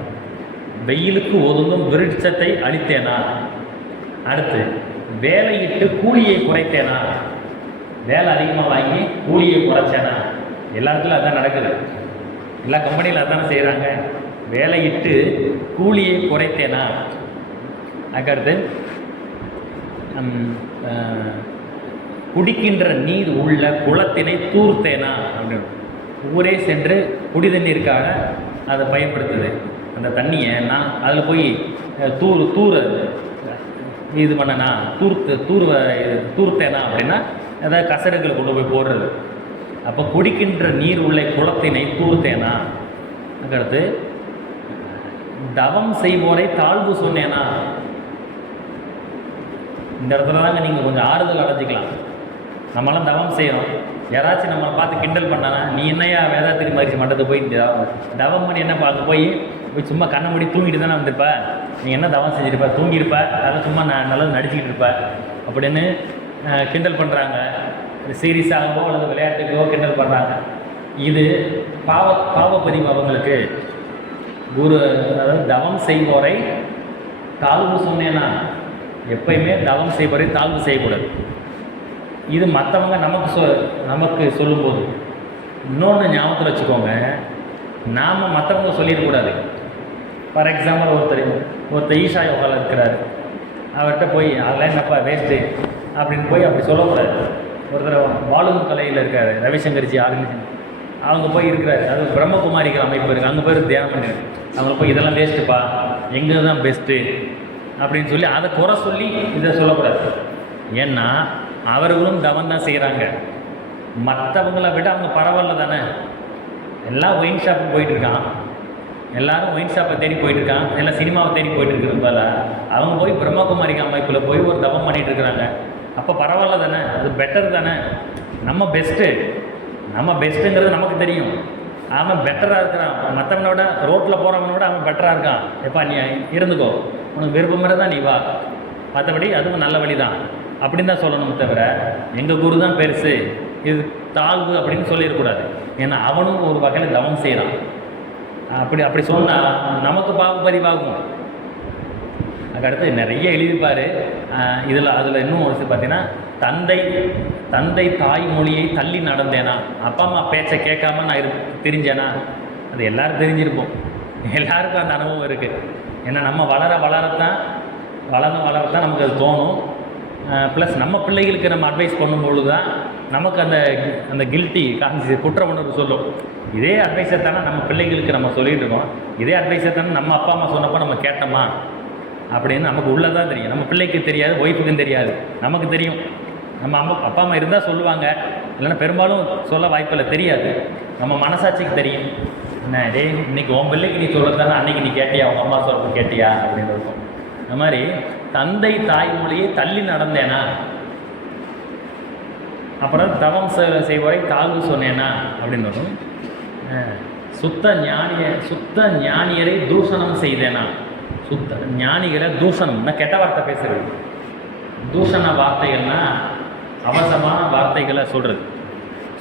வெயிலுக்கு ஒதுங்கும் விருட்சத்தை அழித்தேனா. அடுத்து வேலையிட்டு கூலியை குறைத்தேனா. வேலை அதிகமாக வாங்கி கூலியை குறைச்சேனா. எல்லா இடத்துலையும் அதான் நடக்குது, எல்லா கம்பெனியில் அதானே செய்கிறாங்க. வேலையிட்டு கூலியை குறைத்தேனா. அதுக்கடுத்து குடிக்கின்ற நீர் உள்ள குளத்தினை தூர்த்தேனா அப்படின்னு. ஊரே சென்று குடி தண்ணீருக்காக அதை பயன்படுத்துது. அந்த தண்ணியை நான் அதில் போய் தூர இது பண்ணனா, தூர்த்தேனா அப்படின்னா அதாவது கசடுகளை கொண்டு போய் போடுறது. அப்போ குடிக்கின்ற நீர் உள்ள குளத்தினை தூர்த்தேனா. அதுக்கடுத்து தவம் செய்வோரை தாழ்வு சொன்னேனா. இந்த இடத்துல தாங்க நீங்கள் கொஞ்சம் ஆறுதல் அடைஞ்சிக்கலாம். நம்மளாம் தவம் செய்கிறோம், யாராச்சும் நம்மளை பார்த்து கிண்டல் பண்ணானா, நீ என்னையா வேதாத்திரி மகிழ்ச்சி மட்டத்தை போய் தவம் பண்ணி என்ன பார்க்க போய் சும்மா கண்ணை மூடி தூங்கிட்டு தானே வந்திருப்ப, நீ என்ன தவம் செஞ்சுருப்ப, தூங்கியிருப்ப, அதெல்லாம் சும்மா நல்லது நடிச்சுக்கிட்டு இருப்ப அப்படின்னு கிண்டல் பண்ணுறாங்க. சீரியஸாகவோ அல்லது விளையாட்டுக்கோ கிண்டல் பண்ணுறாங்க. இது பாவப்பதிவு அவங்களுக்கு. குரு அதாவது தவம் செய்வோரை தாழ்வு சொன்னேன்னா, எப்பயுமே தவம் செய்வோரை தாழ்வு செய்யக்கூடாது. இது மற்றவங்க நமக்கு சொல்லும்போது. இன்னொன்று ஞாபகத்தில் வச்சுக்கோங்க, நாம் மற்றவங்க சொல்லிடக்கூடாது. ஃபார் எக்ஸாம்பிள் ஒருத்தர் ஈஷா யோகாவில் இருக்கிறார், அவர்கிட்ட போய் அதெல்லாம் என்னப்பா வேஸ்ட்டு அப்படின்னு போய் அப்படி சொல்லக்கூடாது. ஒருத்தர் வாழும் கலையில் இருக்கார், ரவிசங்கர்ஜி ஆர்கனைசேஷன், அவங்க போய் இருக்கிறாரு, அது பிரம்மகுமாரிகள் அமைப்பு இருக்குது, அங்கே போய் தியானம் பண்ணிடு, அவங்க போய் இதெல்லாம் வேஸ்ட்டுப்பா, எங்கே தான் பெஸ்ட்டு அப்படின்னு சொல்லி அதை குறை சொல்லி இதை சொல்லக்கூடாது. ஏன்னா அவர்களும் தவம் தான் செய்கிறாங்க, மற்றவங்கள விட அவங்க பரவாயில்ல தானே. எல்லாம் ஒயின் ஷாப்புக்கு போயிட்டுருக்கான், எல்லோரும் ஒயின் ஷாப்பை தேடி போயிட்டுருக்கான், எல்லாம் சினிமாவை தேடி போயிட்டு இருக்கிறதால அவங்க போய் பிரம்மகுமாரிகள் அமைப்பில் போய் ஒரு தவம் பண்ணிகிட்டு இருக்கிறாங்க. அப்போ பரவாயில்ல தானே, அது பெட்டர் தானே. நம்ம பெஸ்ட்டுங்கிறது நமக்கு தெரியும். அவன் பெட்டராக இருக்கிறான், மற்றவனோட ரோட்டில் போகிறவனோட அவன் பெட்டராக இருக்கான். எப்பா நீ இருந்துக்கோ, உனக்கு விருப்பம் தான் நீ வா, மற்றபடி அதுவும் நல்ல வழி தான் அப்படின்னு தான் சொல்லணும். தவிர எங்கள் குரு தான் பெருசு, இது தாழ்வு அப்படின்னு சொல்லிடக்கூடாது. ஏன்னா அவனும் ஒரு வகையில் தவம் செய்கிறான். அப்படி சொன்னால் நமக்கு பாகுபதிவாகும். அதுக்கடுத்து நிறைய எழுதிப்பார் அதில் இன்னும் ஒரு பார்த்தீங்கன்னா, தந்தை தாய்மொழியை தள்ளி நடந்தேனா, அப்பா அம்மா பேச்சை கேட்காம நான் தெரிஞ்சேனா, அது எல்லோரும் தெரிஞ்சிருப்போம், எல்லாருக்கும் அந்த அனுபவம் இருக்குது. ஏன்னா நம்ம வளரத்தான் நமக்கு அது தோணும். ப்ளஸ் நம்ம பிள்ளைகளுக்கு நம்ம அட்வைஸ் பண்ணும்பொழுது தான் நமக்கு அந்த கில்ட்டி கான்சியஸ் குற்ற உணர்வு சொல்லும். இதே அட்வைஸை தானே நம்ம பிள்ளைகளுக்கு நம்ம சொல்லிகிட்டு இருக்கோம், இதே அட்வைஸை தானே நம்ம அப்பா அம்மா சொன்னப்போ நம்ம கேட்டோமா அப்படின்னு நமக்கு உள்ளதான் தெரியும். நம்ம பிள்ளைக்கு தெரியாது, ஒய்ஃபுக்கும் தெரியாது, நமக்கு தெரியும். நம்ம அப்பா அம்மா இருந்தால் சொல்லுவாங்க, இல்லைன்னா பெரும்பாலும் சொல்ல வாய்ப்பில்லை, தெரியாது. நம்ம மனசாட்சிக்கு தெரியும். என்ன இன்னைக்கு உன் பிள்ளைக்கு நீ சொல்லத்தானே அன்றைக்கி நீ கேட்டியா, அவங்க அம்மா சொல்ல கேட்டியா அப்படின்னு இருக்கும். அந்த மாதிரி தந்தை தாய்மொழியை தள்ளி நடந்தேனா, அப்புறம் தவம் செய்வரை தாழ்வு சொன்னேனா அப்படின்னு வரும். சுத்த ஞானியரை தூஷணம் செய்தேனா, சுத்த ஞானிகளை தூஷணம்னா கெட்ட வார்த்தை பேசுறது, தூஷண வார்த்தைகள்னா அவசமான வார்த்தைகளை சொல்கிறது.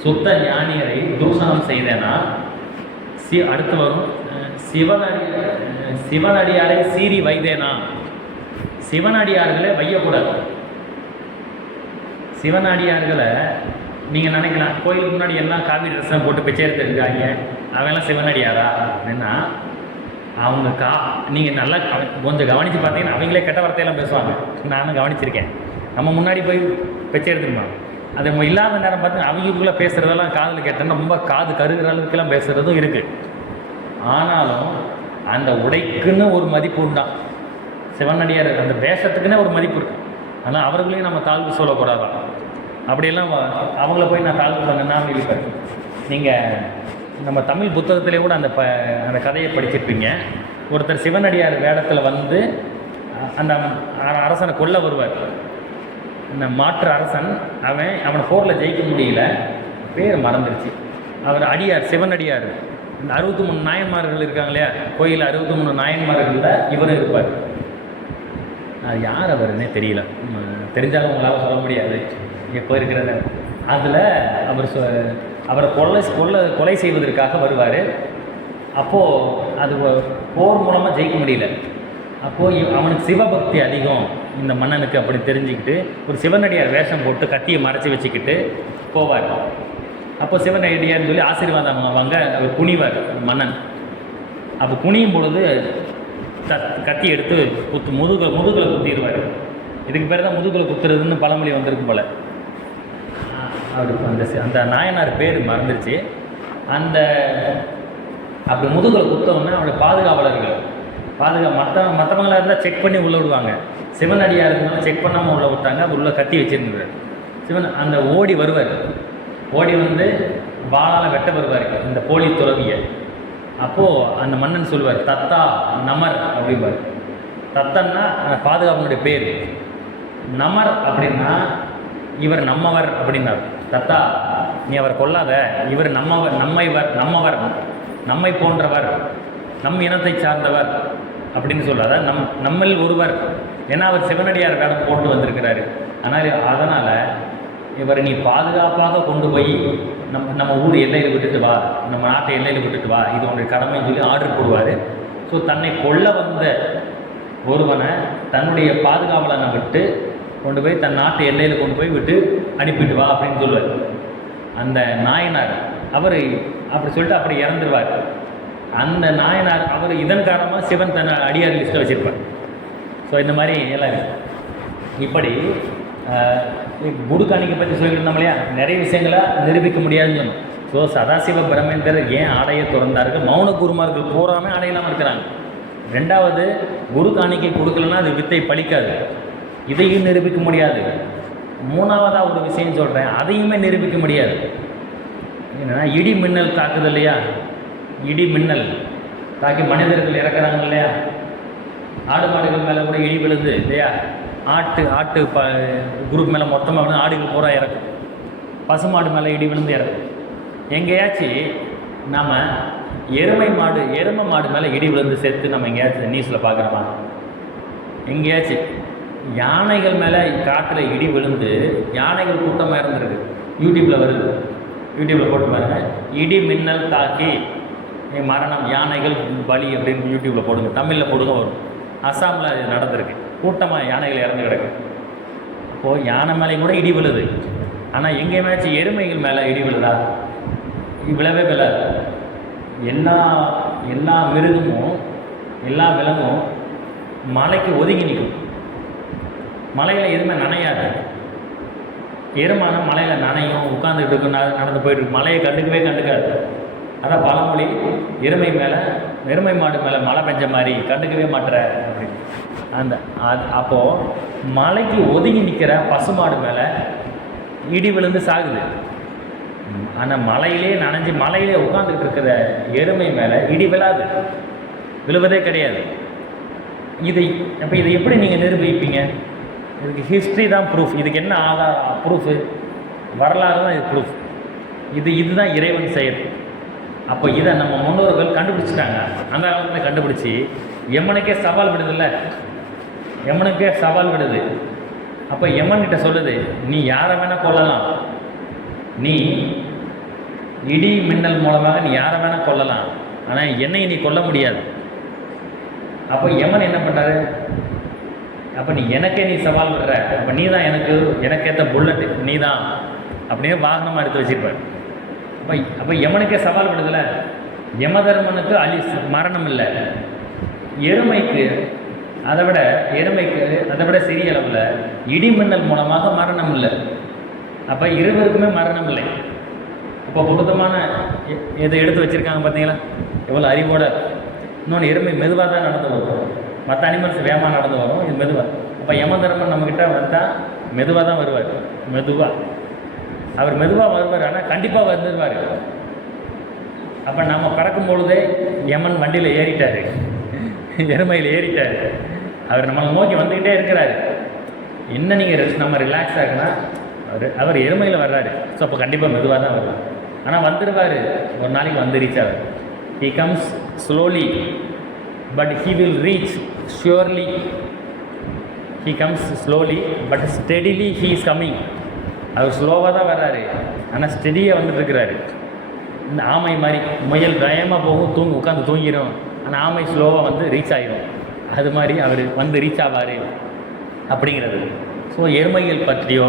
சுத்த ஞானியரை தூஷணம் செய்தேனா, அடுத்து வரும் சிவனடியாரை சீறி வைத்தேனா, சிவனடியார்களை வையக்கூடாது. சிவனடியார்களை நீங்கள் நினைக்கலாம், கோயிலுக்கு முன்னாடி எல்லாம் காவி ட்ரெஸ்ஸை போட்டு பிச்சை எடுத்துருக்காங்க, அவெல்லாம் சிவனடியாரா அப்படின்னா, அவங்க நீங்கள் நல்லா கொஞ்சம் கவனித்து பார்த்தீங்கன்னா அவங்களே கெட்ட வார்த்தையெல்லாம் பேசுவாங்க. நானும் கவனிச்சிருக்கேன். நம்ம முன்னாடி போய் பிச்சை எடுத்துருமா, அது நம்ம இல்லாத நேரம் பார்த்து அவங்களுக்குள்ளே பேசுகிறதெல்லாம் காதில் கேட்டோன்னா ரொம்ப காது கருகிற அளவுக்குலாம் பேசுகிறதும் இருக்குது. ஆனாலும் அந்த உடைக்குன்னு ஒரு மதிப்பு உண்டான். சிவனடியார் அந்த வேஷத்துக்குன்னே ஒரு மதிப்பு இருக்குது. ஆனால் அவர்களையும் நம்ம தாழ்வு சொல்லக்கூடாதான். அப்படியெல்லாம் அவங்கள போய் நான் தாழ்வு சொன்னேன்னா இருப்பேன். நீங்கள் நம்ம தமிழ் புத்தகத்திலே கூட அந்த கதையை படிச்சிருப்பீங்க. ஒருத்தர் சிவனடியார் வேடத்தில் வந்து அந்த அரசனை கொல்ல வருவார். அந்த மாற்று அரசன் அவனை போரில் ஜெயிக்க முடியல, பேர் மறந்துடுச்சு. அவர் அடியார், சிவனடியார். இந்த 63 நாயன்மார்கள் இருக்காங்க இல்லையா, கோயிலில் 63 நாயன்மார்களில் இவரும் இருப்பார். அது யார் அவருன்னே தெரியல, தெரிஞ்சாலும் உங்களால் சொல்ல முடியாது எப்போ இருக்கிறத. அதில் அவரை கொலை செய்வதற்காக வருவார். அப்போது அது போர் மூலமாக ஜெயிக்க முடியல. அப்போது அவனுக்கு சிவபக்தி அதிகம் இந்த மன்னனுக்கு அப்படி தெரிஞ்சுக்கிட்டு ஒரு சிவனடியார் வேஷம் போட்டு கத்தியை மறைச்சி வச்சுக்கிட்டு போவார். அப்போ சிவனடியார்னு சொல்லி ஆசீர்வாதம் வாங்க அவர் குனிவார் மன்னன். அப்போ குனியும் பொழுது கத்தி எடுத்து முதுகில் குத்திடுவார். இதுக்கு பேர் தான் முதுகில் குத்துறதுன்னு பழமொழி வந்திருக்கு போல். அவருக்கு அந்த நாயனார் பேர் மறந்துருச்சு. அப்படி முதுகில் குத்தவுடனே அவருடைய பாதுகாவலர்கள் மற்றவங்களாக இருந்தால் செக் பண்ணி உள்ளே விடுவாங்க. சிவனடியாக இருந்தாலும் செக் பண்ணாமல் உள்ளே விட்டாங்க. அது உள்ளே கத்தி வச்சுருந்தார். சிவன் ஓடி வருவார். ஓடி வந்து வாளால் வெட்ட வருவார் இந்த போலி துறவியை. அப்போது அந்த மன்னன் சொல்லுவார், தத்தா நமர் அப்படிம்பார். தத்தன்னா பாதுகாவனுடைய பேர், நமர் அப்படின்னா இவர் நம்மவர் அப்படின்னார். தத்தா நீ அவர் கொல்லாத, இவர் நம்மவர் நம்மை போன்றவர், நம் இனத்தை சார்ந்தவர் அப்படின்னு சொல்லாத, நம்மில் ஒருவர். ஏன்னா அவர் சிவனடியார் வேடம் போட்டு வந்திருக்கிறாரு. அதனால் இவரை நீ பாதுகாப்பாக கொண்டு போய் நம்ம ஊர் எல்லையில் விட்டுட்டு வா, நம்ம நாட்டை எல்லையில் விட்டுட்டு வா, இது உங்களுடைய கடமைன்னு சொல்லி ஆர்டர் போடுவார். ஸோ தன்னை கொல்ல வந்த ஒருவனை தன்னுடைய பாதுகாவலனை விட்டு கொண்டு போய் தன் நாட்டு எல்லையில் கொண்டு போய் விட்டு அனுப்பிட்டு வா அப்படின்னு சொல்லுவார். அந்த நாயனார் அவர் அப்படி சொல்லிட்டு அப்படி இறந்துருவார். அந்த நாயனார் அவர் இதன் காரணமாக சிவன் தன்னை அடியார் லிஸ்ட்டில் வச்சுருப்பார். ஸோ இந்த மாதிரி எல்லாம் இப்படி குரு காணிக்கை பற்றி சொல்லிட்டு இருந்தோம் இல்லையா, நிறைய விஷயங்களை நிரூபிக்க முடியாதுன்னு சொன்னோம். ஸோ ஸோ சதாசிவ பிரம்மேந்திரர் ஏன் ஆடையை திறந்தார்கள்? மௌன குருமார்கள் பூராமே ஆடையெல்லாம் இருக்கிறாங்க. ரெண்டாவது, குரு காணிக்கை கொடுக்கலன்னா அது வித்தை பலிக்காது, இதையும் நிரூபிக்க முடியாது. மூணாவதாக ஒரு விஷயம் சொல்கிறேன், அதையுமே நிரூபிக்க முடியாது. என்னென்னா இடி மின்னல் தாக்குது இல்லையா, இடி மின்னல் தாக்கி மனிதர்கள் இறக்குறாங்க இல்லையா, ஆடு மாடுகள் மேலே கூட இடி விழுது இல்லையா, ஆட்டு குரூப் மேலே மொத்தமாக வந்து ஆடுகள் பூரா இறக்கும், பசுமாடு மேலே இடி விழுந்து இறக்கும். எங்கேயாச்சும் நம்ம எருமை மாடு மேலே இடி விழுந்து சேர்த்து நம்ம எங்கேயாச்சும் நியூஸில் பார்க்குறோமா? எங்கேயாச்சும் யானைகள் மேலே காட்டில் இடி விழுந்து யானைகள் கூட்டமாக இருந்திருக்கு. யூடியூப்பில் வருது, யூடியூப்பில் போட்டு பாருங்க, இடி மின்னல் தாக்கி மரணம் யானைகள் பலி அப்படின்னு யூடியூப்பில் போடுங்க, தமிழில் போடுங்க வரும். அஸ்ஸாமில் அது நடந்திருக்கு, கூட்டமாக யானைகள் இறந்து கிடக்கு. அப்போது யானை மேலே கூட இடி விழுது. ஆனால் எங்கேயுமேச்சும் எருமைகள் மேலே இடி விழுதா? விழவே விழாது. எல்லா மிருகமும் எல்லா விலங்கும் மலைக்கு ஒதுங்கி நிற்கும். மலையில் எதுவுமே நனையாது. எருமான மலையில் நனையும், உட்காந்துட்டு இருக்கும், நடந்து போயிட்டுருக்கு, மலையை கண்டுக்காது. அதான் பழமொழி, எருமை மாடு மேலே மழை பெஞ்ச மாதிரி கண்டுக்கவே மாட்டுற அப்படின்னு. அப்போது மலைக்கு ஒதுங்கி நிற்கிற பசுமாடு மேலே இடி விழுந்து சாகுது. ஆனால் மலையிலே நனைஞ்சு மலையிலே உட்காந்துக்கிட்டு இருக்கிற எருமை மேலே இடி விழாது, விழுவதே கிடையாது. இதை எப்படி நீங்கள் நிரூபிப்பீங்க? இதுக்கு ஹிஸ்ட்ரி தான் ப்ரூஃப். இதுக்கு என்ன ப்ரூஃபு? வரலாறு தான் இது ப்ரூஃப். இதுதான் இறைவன் செயல். அப்போ இதை நம்ம முன்னோர்கள் கண்டுபிடிச்சிட்டாங்க. அந்த காலத்தில் கண்டுபிடிச்சி யமனுக்கே சவால் விடுது. அப்போ யமன்கிட்ட சொல்லுது, நீ யாரை வேணால் கொல்லலாம், நீ இடி மின்னல் மூலமாக நீ யாரை வேணால் கொல்லலாம், ஆனால் என்னை நீ கொல்ல முடியாது. அப்போ யமன் என்ன பண்ணுறாரு? அப்போ நீ சவால் விடுற, அப்போ நீ தான் எனக்கேற்ற புல்லட் நீ தான் அப்படியே வாகனமாக எடுத்து வச்சிருப்பார். அப்போ யமனுக்கே சவால் விடுதலை. யமதர்மனுக்கு மரணம் இல்லை, எருமைக்கு அதை விட சிறிய அளவில் இடி மின்னல் மூலமாக மரணம் இல்லை. அப்போ இருவருக்குமே மரணம் இல்லை. இப்போ பொருத்தமான இதை எடுத்து வச்சுருக்காங்க பார்த்தீங்களா, எவ்வளோ அறிவோட. இன்னொன்று, எருமை மெதுவாக தான் நடந்து வரும், மற்ற அனிமல்ஸ் வேகமாக நடந்து வரும், இது மெதுவாக. அப்போ யமதர்மன் நம்மக்கிட்ட வந்தால் மெதுவாக தான் வருவார். அவர் மெதுவாக வருவார், ஆனால் கண்டிப்பாக வந்துடுவார். அப்போ நம்ம பறக்கும் பொழுதே யமன் வண்டியில் ஏறிட்டார், எருமையில் ஏறிட்டார். அவர் நம்மளை நோக்கி வந்துக்கிட்டே இருக்கிறாரு. என்ன நீங்கள் நம்ம ரிலாக்ஸ் ஆகுனா அவர் எருமையில் வர்றாரு. ஸோ அப்போ கண்டிப்பாக மெதுவாக தான் வருவார், ஆனால் வந்துடுவார். ஒரு நாளைக்கு வந்து ரீச் ஆவார். He comes slowly but he will reach surely. He comes slowly but steadily he is coming. அவர் ஸ்லோவாக தான் வர்றாரு, ஆனால் ஸ்டெடியாக வந்துட்டுருக்கிறாரு. இந்த ஆமை மாதிரி, முயல் பயமாக போகும், உட்காந்து தூங்கிடும், ஆனால் ஆமை ஸ்லோவாக வந்து ரீச் ஆகிடும். அது மாதிரி அவர் வந்து ரீச் ஆவார் அப்படிங்கிறது. ஸோ எருமைகள் பற்றியோ,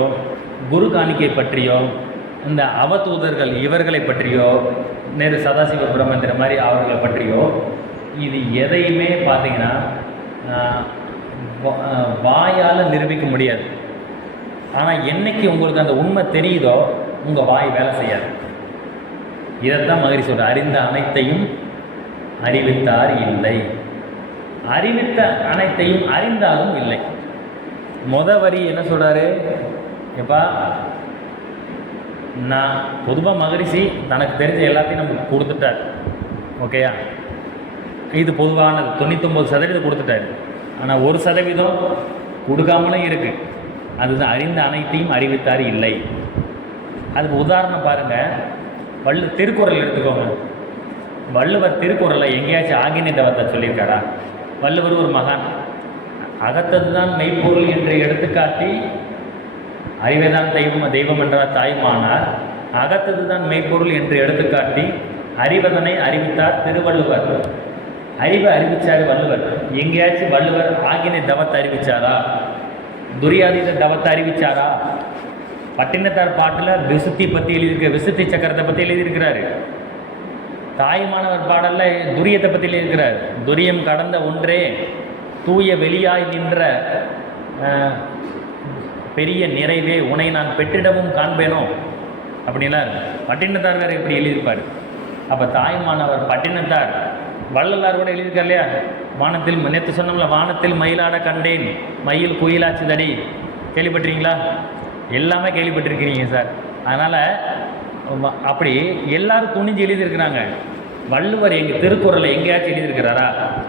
குரு காணிக்கை பற்றியோ, இந்த அவதூதர்கள் இவர்களை பற்றியோ, நேரு சதாசிவ பிரம்மேந்திர மாதிரி அவர்களை பற்றியோ, இது எதையுமே பார்த்தீங்கன்னா வாயால் நிரூபிக்க முடியாது. ஆனால் என்னைக்கு உங்களுக்கு அந்த உண்மை தெரியுதோ உங்கள் வாய் வேலை செய்யாது. இதைத்தான் மகரிஷி சொல்கிறார், அறிந்த அனைத்தையும் அறிவித்தார் இல்லை, அறிவித்த அனைத்தையும் அறிந்தாலும் இல்லை. வரி என்ன சொல்கிறாரு? எப்பா, நான் பொதுவாக மகரிஷி தனக்கு தெரிஞ்ச எல்லாத்தையும் நமக்கு கொடுத்துட்டார், ஓகேயா? இது பொதுவானது. 99% கொடுத்துட்டாரு. ஆனால் 1% கொடுக்காமலும் இருக்குது. அதுதான் அறிந்த அனைத்தையும் அறிவித்தார் இல்லை. அதுக்கு உதாரணம் பாருங்கள், திருக்குறள் எடுத்துக்கோங்க. வள்ளுவர் திருக்குறளை எங்கேயாச்சும் ஆகினி தவத்தை சொல்லியிருக்காரா? வள்ளுவர் ஒரு மகான். அகத்தது தான் மெய்ப்பொருள் என்று எடுத்துக்காட்டி அறிவைதான் தெய்வம் என்றார் தாய்மானார். அகத்தது தான் மெய்ப்பொருள் என்று எடுத்துக்காட்டி அறிவதனை அறிவித்தார் திருவள்ளுவர். அறிவை அறிவித்தார் வள்ளுவர். எங்கேயாச்சும் வள்ளுவர் ஆகினை தவத்தை அறிவித்தாரா? துரியாதீத தவத்தை அறிவித்தாரா? பட்டினத்தார் பாட்டில் விசுத்தி பற்றி எழுதியிருக்க, விசுத்தி சக்கரத்தை பற்றி எழுதியிருக்கிறாரு. தாய்மானவர் பாடலில் துரியத்தை பற்றி எழுதியிருக்கிறார். துரியம் கடந்த ஒன்றே தூய வெளியாய் நின்ற பெரிய நிறைவே உன்னை நான் பெற்றிடவும் காண்பேனோ அப்படின்லாம் இருக்கும். பட்டினத்தார் வேறு இப்படி எழுதியிருப்பார். அப்போ தாய்மானவர் பட்டினத்தார் வள்ளலார் கூட எழுதியிருக்கார் இல்லையா? வானத்தில் நேற்று சொன்னோம்ல, வானத்தில் மயிலாட கண்டேன் மயில் குயிலாச்சு தடி, கேள்விப்பட்டிருக்கீங்களா? எல்லாமே கேள்விப்பட்டிருக்கிறீங்க சார். அதனால் அப்படி எல்லாரும் துணிஞ்சு எழுதியிருக்கிறாங்க. வள்ளுவர் எங்கள் திருக்குறளை எங்கேயாச்சும் எழுதியிருக்கிறாரா?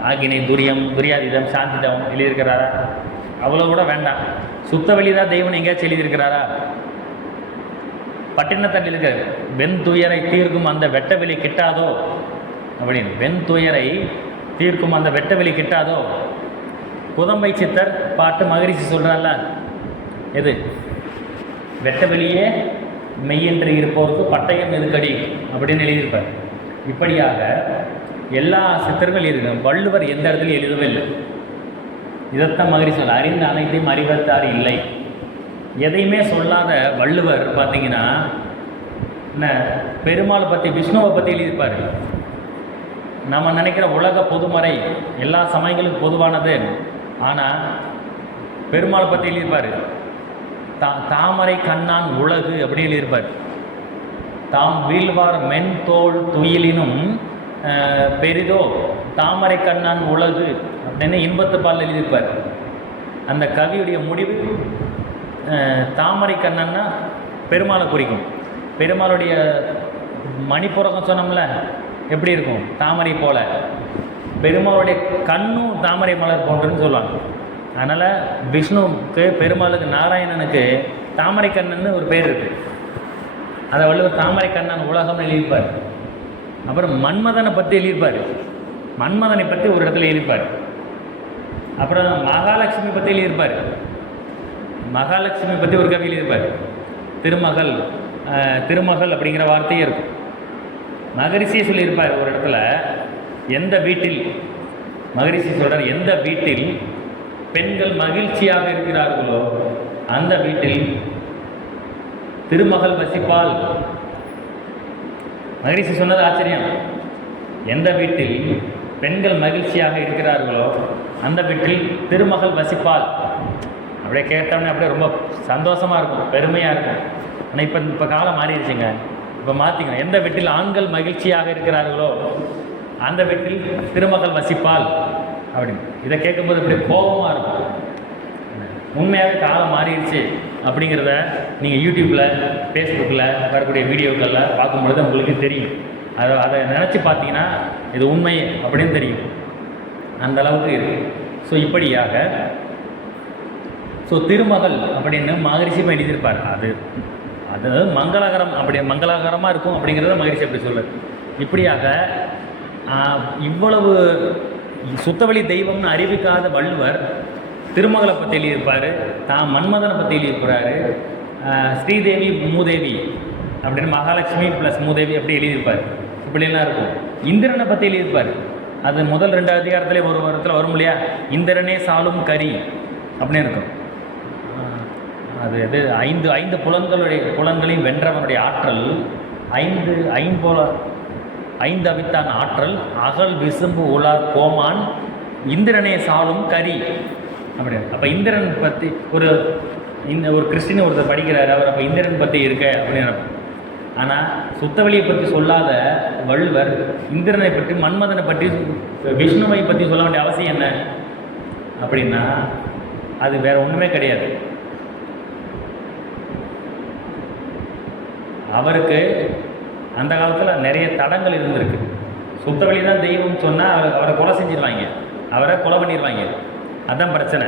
ஆகினை துரியம் துரியாதீதம் சாந்திதம் எழுதியிருக்கிறாரா? அவ்வளோ கூட வேண்டாம். சுத்த வழிதான் தெய்வம் எங்கேயாச்சும் எழுதியிருக்கிறாரா? பட்டினத்தார் எழுதியிருக்காரு, வெண் துயரை தீர்க்கும் அந்த வெட்டவெளி கிட்டாதோ அப்படின்னு. வெண் துயரை தீர்க்கும் அந்த வெட்டவெளி கிட்டாதோ. புதம்பை சித்தர் பாட்டு மகரிஷி சொல்கிறார்ல, எது? வெட்டவெளியே மெய்யென்று இருப்பவருக்கு பட்டயம் எதுக்கடி அப்படின்னு எழுதியிருப்பார். இப்படியாக எல்லா சித்தர்கள் எழுதும். வள்ளுவர் எந்த இடத்துலையும் எழுதவே இல்லை. இதைத்தான் மகரிஷி சொல்ல, அறிந்த அனைத்தையும் அறிவத்தார் இல்லை. எதையுமே சொல்லாத வள்ளுவர் பார்த்தீங்கன்னா என்ன, பெருமாளை பற்றி விஷ்ணுவை பற்றி எழுதியிருப்பார். நம்ம நினைக்கிற உலக பொதுமறை எல்லா சமயங்களுக்கும் பொதுவானது, ஆனால் பெருமாளை பற்றி எழுதியிருப்பார். தாமரை கண்ணான் உலகு அப்படி எழுதியிருப்பார். தாம் வீழ்வார் மென் தோல் துயிலினும் பெரிதோ தாமரை கண்ணான் உலகு அப்படின்னு இன்பத்து பால் எழுதியிருப்பார். அந்த கவியுடைய முடிவு தாமரை கண்ணன்னா பெருமாளை குறிக்கும். பெருமாளுடைய மணிப்புறகம் சொன்னோம்ல, எப்படி இருக்கும்? தாமரை போல. பெருமாளுடைய கண்ணும் தாமரை மலர் போன்றுன்னு சொல்லுவாங்க. அதனால் விஷ்ணுவுக்கு, பெருமாளுக்கு, நாராயணனுக்கு தாமரை கண்ணன்னு ஒரு பேர் இருக்குது. அதை வள்ளுவர் தாமரை கண்ணன் உலகம்னு எழுதியிருப்பார். அப்புறம் மன்மதனை பற்றி எழுதியிருப்பார். மன்மதனை பற்றி ஒரு இடத்துல எழுதியிருப்பார். அப்புறம் மகாலட்சுமி பற்றி எழுதியிருப்பார். மகாலட்சுமி பற்றி ஒரு கவி எழுதியிருப்பார். திருமகள் திருமகள் அப்படிங்கிற வார்த்தையே இருக்கும். மகரிஷியை சொல்லியிருப்பார் ஒரு இடத்துல, எந்த வீட்டில், மகரிஷி சொல்கிறார், எந்த வீட்டில் பெண்கள் மகிழ்ச்சியாக இருக்கிறார்களோ அந்த வீட்டில் திருமகள் வசிப்பால். மகரிஷி சொன்னது ஆச்சரியம். எந்த வீட்டில் பெண்கள் மகிழ்ச்சியாக இருக்கிறார்களோ அந்த வீட்டில் திருமகள் வசிப்பால். அப்படியே கேட்டோம்னே அப்படியே ரொம்ப சந்தோஷமாக இருக்கும், பெருமையாக இருக்கும். ஆனால் இப்போ காலம் மாறிடுச்சுங்க. இப்போ மாற்றிக்கணும். எந்த வீட்டில் ஆண்கள் மகிழ்ச்சியாக இருக்கிறார்களோ அந்த வீட்டில் திருமகள் வசிப்பால் அப்படின்னு. இதை கேட்கும்போது இப்படி கோபமாக இருக்கும். உண்மையாகவே காலம் மாறிடுச்சு அப்படிங்கிறத நீங்கள் யூடியூப்பில், ஃபேஸ்புக்கில் வரக்கூடிய வீடியோக்களில் பார்க்கும்பொழுது உங்களுக்கு தெரியும். அதை நினச்சி பார்த்தீங்கன்னா இது உண்மை அப்படின்னு தெரியும். அந்த அளவுக்கு இருக்குது. ஸோ இப்படியாக திருமகள் அப்படின்னு மகரிஷி எழுதியிருப்பார். அது மங்களகரம், அப்படி மங்களகரமாக இருக்கும் அப்படிங்கிறத மகரிஷி அப்படி சொல்லுது. இப்படியாக இவ்வளவு சுத்தவழி தெய்வம்னு அறிவிக்காத வள்ளுவர் திருமகளை பற்றி எழுதியிருப்பார். மன்மதனை பற்றி எழுதியிருப்பார். ஸ்ரீதேவி மூதேவி அப்படின்னு மகாலட்சுமி ப்ளஸ் மூதேவி அப்படி எழுதியிருப்பார். இப்படிலாம் இருக்கும். இந்திரனை பற்றி எழுதியிருப்பார். அது முதல் 2 அதிகாரத்திலே ஒரு வாரத்தில் வரும் இல்லையா? இந்திரனே சாலும் கரி அப்படின்னு இருக்கும். அது எது? 5 புலன்களையும் வென்றவனுடைய ஆற்றல், 5 அவித்தான் ஆற்றல், அகல் விசும்பு உலார் கோமான், இந்திரனே சாலும் கரி அப்படின்னு. அப்போ இந்திரன் பற்றி ஒரு கிறிஸ்டின் ஒருத்தர் படிக்கிறார், அவர் அப்போ இந்திரன் பற்றி இருக்க அப்படின்னு. ஆனால் சுத்தவெளியை பற்றி சொல்லாத வள்ளுவர் இந்திரனை பற்றி, மன்மதனை பற்றி, விஷ்ணுவை பற்றி சொல்ல வேண்டிய அவசியம் என்ன அப்படின்னா அது வேறு ஒன்றுமே கிடையாது. அவருக்கு அந்த காலத்தில் நிறைய தடங்கள் இருந்திருக்கு. சுத்தவெளி தான் தெய்வம் சொன்னால் அவரை கொலை செஞ்சிருவாங்க, அவரை கொலை பண்ணிடுவாங்க. அதுதான் பிரச்சனை.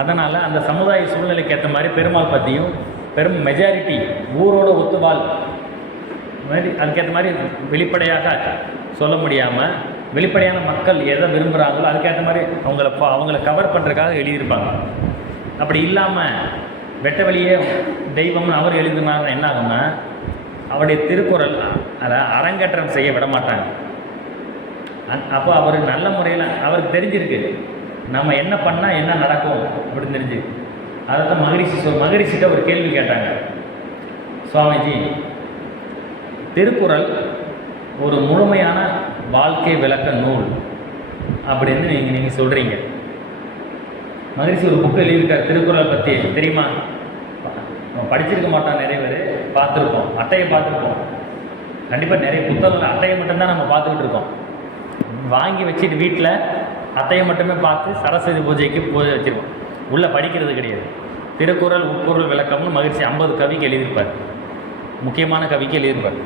அதனால் அந்த சமுதாய சூழ்நிலைக்கு ஏற்ற மாதிரி பெருமாள் பற்றியும் பெரும் மெஜாரிட்டி ஊரோட ஒத்துவாள் மாதிரி அதுக்கேற்ற மாதிரி வெளிப்படையாக சொல்ல முடியாமல், வெளிப்படையான மக்கள் எதை விரும்புகிறாங்களோ அதுக்கேற்ற மாதிரி அவங்கள கவர் பண்ணுறதுக்காக எழுதியிருப்பாங்க. அப்படி இல்லாமல் வெட்ட வெளியே தெய்வம்னு அவர் எழுதினாருன்னா என்ன ஆகும்னா அவருடைய திருக்குறள் அதை அரங்கேற்றம் செய்ய விட மாட்டாங்க. அப்போ அவர் நல்ல முறையில் அவருக்கு தெரிஞ்சிருக்கு நம்ம என்ன பண்ணால் என்ன நடக்கும் அப்படின்னு தெரிஞ்சு. அதைத்தான் மகரிஷிட்ட ஒரு கேள்வி கேட்டாங்க. சுவாமிஜி, திருக்குறள் ஒரு முழுமையான வாழ்க்கை விளக்க நூல் அப்படின்னு நீங்கள் சொல்கிறீங்க. மகரிஷி ஒரு புக்கு எழுதியிருக்கார் திருக்குறளை பற்றி, தெரியுமா? படிச்சிருக்க மாட்டான் நிறைய பேர். பார்த்துருப்போம், அட்டையை பார்த்துருப்போம். கண்டிப்பாக நிறைய புத்தகங்கள் அட்டையை மட்டும்தான் நம்ம பார்த்துக்கிட்டு இருக்கோம். வாங்கி வச்சுட்டு வீட்டில் அட்டையை மட்டுமே பார்த்து சரஸ்வதி பூஜைக்கு பூஜை வச்சுருக்கோம். உள்ளே படிக்கிறது கிடையாது. திருக்குறள் உட்பொருள் விளக்கம்னு மகிழ்ச்சி 50 கவிக்கு எழுதியிருப்பார், முக்கியமான கவிக்கு எழுதியிருப்பார்.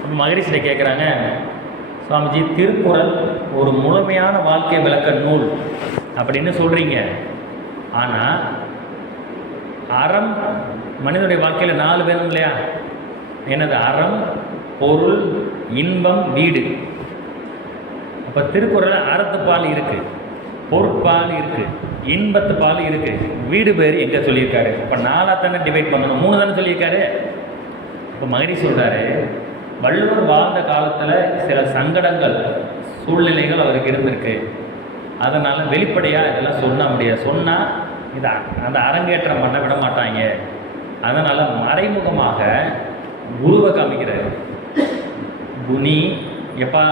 அப்போ மகரிஷிட்ட கேட்குறாங்க, சுவாமிஜி திருக்குறள் ஒரு முழுமையான வாழ்க்கை விளக்க நூல் அப்படின்னு சொல்கிறீங்க, ஆனால் அறம் மனிதனுடைய வாழ்க்கையில் 4 வேணும் இல்லையா? என்னது? அறம், பொருள், இன்பம், வீடு. அப்போ திருக்குறள் அறத்துப்பால் இருக்குது, பொருட்பால் இருக்குது, இன்பத்து பால் இருக்குது, வீடு பேர் எங்கே சொல்லியிருக்காரு? இப்போ 4 தானே டிவைட் பண்ணணும், 3 தானே சொல்லியிருக்காரு. இப்போ மகரிஷி சொல்கிறாரு, வள்ளுவர் வாழ்ந்த காலத்தில் சில சங்கடங்கள் சூழ்நிலைகள் அவருக்கு இருந்திருக்கு, அதனால் வெளிப்படையாக இதெல்லாம் சொல்ல முடியாது. சொன்னால் இதை அந்த அரங்கேற்றம் பண்ண விட மாட்டாங்க. அதனால் மறைமுகமாக குருவை காமிக்கிறார். குனி எப்பா,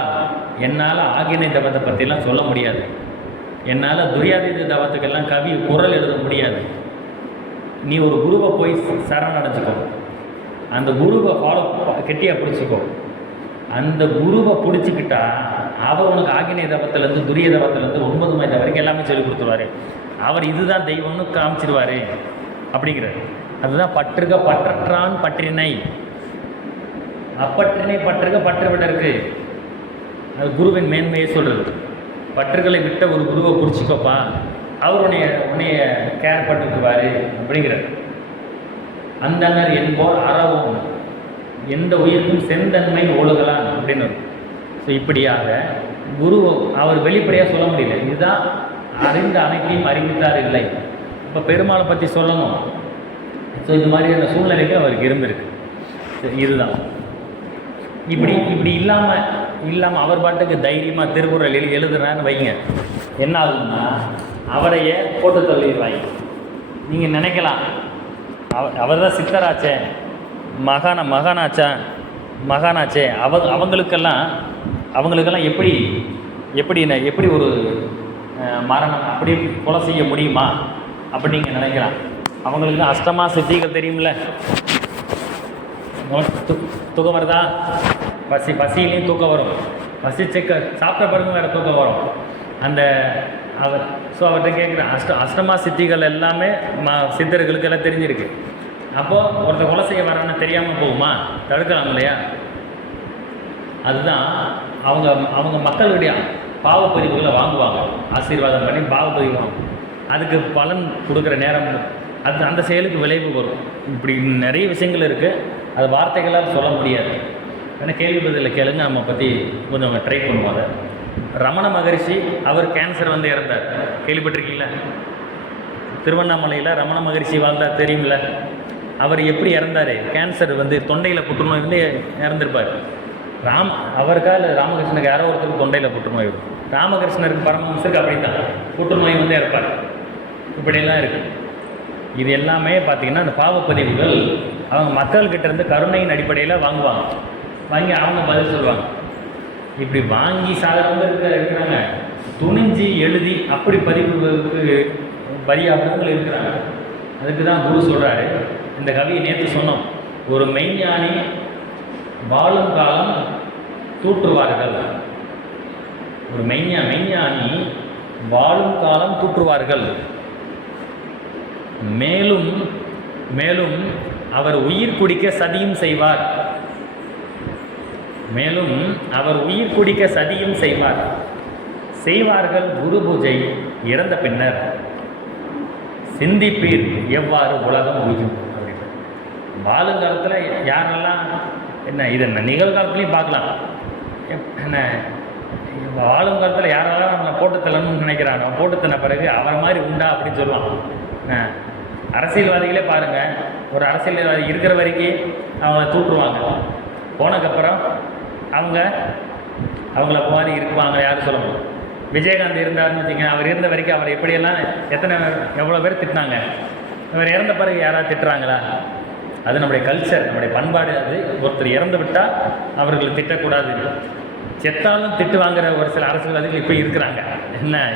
என்னால் ஆகினை தவத்தை பற்றிலாம் சொல்ல முடியாது, என்னால் துரியாதீத தவத்துக்கெல்லாம் கவி குரல் எழுத முடியாது. நீ ஒரு குருவை போய் சரணடைஞ்சிக்கோ, அந்த குருவை ஃபாலோ கெட்டியாக பிடிச்சிக்கோ. அந்த குருவை பிடிச்சிக்கிட்டா அவர் உனக்கு ஆகினை தவத்திலேருந்து துரிய தவத்திலேருந்து 9 மாதம் வரைக்கும் எல்லாமே சொல்லி கொடுத்துருவார். அவர் இதுதான் தெய்வம்னு காமிச்சிடுவார் அப்படிங்கிறார். அதுதான் பற்றுக பற்றற்றான் பற்றினை, அப்பற்றினை பற்றுக பற்று விட இருக்கு. அது குருவின் மேன்மையை சொல்கிறது. பற்றுகளை விட்ட ஒரு குருவை பிடிச்சிக்கோப்பா, அவர் உன்னைய கேர் பண்ணிக்குவார் அப்படிங்கிறார். அந்தனர் என்போர் அறவும் எந்த உயிருக்கும் செந்தன்மை ஒழுகலாம் அப்படின்னு. ஸோ இப்படியாக குரு அவர் வெளிப்படையாக சொல்ல முடியல, இதுதான் அறிந்த அனைத்தையும் அறிவித்தார் இல்லை. இப்போ பெருமாளை பற்றி சொல்லணும். ஸோ இது மாதிரியான சூழ்நிலைக்கு அவருக்கு இருந்திருக்கு. இதுதான் இப்படி இல்லாமல் அவர் பாட்டுக்கு தைரியமாக திருக்குறள் எழுதுறான்னு வைங்க, என்ன ஆகுதுன்னா அவரையே போட்டு தள்ளிடுவாங்க. நீங்கள் நினைக்கலாம், அவர் தான் சித்தராச்சே, மகானாச்சே, அவங்களுக்கெல்லாம் எப்படி ஒரு மரணம் அப்படி கொலை செய்ய முடியுமா அப்படின்னு நீங்கள் நினைக்கலாம். அவங்களுக்கு அஷ்டமா சித்திகள் தெரியும்ல, தூக்கம் வருதா? பசியிலையும் தூக்கம் வரும், சாப்பிட்ட பிறகு வேறு தூக்கம் வரும். அவர்கிட்ட கேட்குறேன், அஷ்டமா சித்திகள் எல்லாமே சித்தர்களுக்கு எல்லாம் தெரிஞ்சிருக்கு. அப்போது ஒருத்தர் கொலை செய்ய வரான்னு தெரியாமல் போகுமா? தடுக்கலாம் இல்லையா? அதுதான் அவங்க மக்களுடைய பாவப்பதிவுகளை வாங்குவாங்க, ஆசீர்வாதம் பண்ணி பாவப்பதிவு வாங்குவாங்க. அதுக்கு பலன் கொடுக்குற நேரம் அந்த செயலுக்கு விளைவு வரும். இப்படி நிறைய விஷயங்கள் இருக்குது, அது வார்த்தைகளால் சொல்ல முடியாது. ஏன்னா கேள்விப்பதில் கேளுங்க, நம்ம பற்றி கொஞ்சம் ட்ரை பண்ணுவோம். அதை ரமண மகரிஷி அவர் கேன்சர் இறந்தார், கேள்விப்பட்டிருக்கீங்களா? திருவண்ணாமலையில் ரமண மகரிஷி வாழ்ந்தார் தெரியுமில்ல? அவர் எப்படி இறந்தார்? கேன்சர் தொண்டையில் புற்றுநோய் இறந்துருப்பார். அவருக்கா இல்லை ராமகிருஷ்ணனுக்கு யாரோ ஒருத்தருக்கு தொண்டையில் புற்றுநோய் வரும். ராமகிருஷ்ணருக்கு பரமஹம்சருக்கு அப்படி தான் புற்றுநோய் இறப்பார். இப்படியெல்லாம் இருக்குது. இது எல்லாமே பார்த்திங்கன்னா அந்த பாவப்பதிவுகள் அவங்க மக்கள்கிட்ட இருந்து கருணையின் அடிப்படையில் வாங்கி அவங்க பதில் சொல்லுவாங்க. இப்படி வாங்கி சாதாரண இருக்கிறாங்க, துணிஞ்சு எழுதி அப்படி பதிவுகளுக்கு பலியாகிறவங்க இருக்கிறாங்க. அதுக்கு தான் குரு சொல்கிறாரு, இந்த கவியை நேற்று சொன்னோம், ஒரு மெய்ஞானி வாழும் காலம் தூற்றுவார்கள். ஒரு மெய்ஞானி வாழும் காலம் தூற்றுவார்கள். மேலும் மேலும் அவர் உயிர் குடிக்க சதியும் செய்வார். செய்வார்கள் குரு பூஜை இறந்த பின்னர் சிந்திப்பீர் எவ்வாறு உலகம் உய்யும் அப்படின்னு. வாழுங்காலத்தில் யாரெல்லாம் இதை நிகழ்காலத்துலேயும் பார்க்கலாம். என்ன வாழும் காலத்தில் யாரெல்லாம் நம்மளை போட்டு தள்ளணும்னு நினைக்கிறானோ, போட்டு தள்ள பிறகு அவரை மாதிரி உண்டா அப்படின்னு சொல்லுவான். அரசியல்வாதிகளே பாருங்கள், ஒரு அரசியல்வாதி இருக்கிற வரைக்கும் அவங்கள தூற்றுவாங்க, போனதுக்கப்புறம் அவங்கள மாதிரி இருக்குவாங்க, யாரும் சொல்ல முடியும். விஜயகாந்த் இருந்தாருன்னு வச்சுங்க, அவர் இருந்த வரைக்கும் அவர் எப்படியெல்லாம் எவ்வளோ பேர் திட்டினாங்க. இவர் இறந்த பிறகு யாராவது திட்டுறாங்களா? அது நம்முடைய கல்ச்சர், நம்முடைய பண்பாடு. அது ஒருத்தர் இறந்து விட்டால் அவர்களை திட்டக்கூடாது. செத்தாலும் திட்டு வாங்குகிற ஒரு சில அரசியல்வாதிகள் இப்போ இருக்கிறாங்க.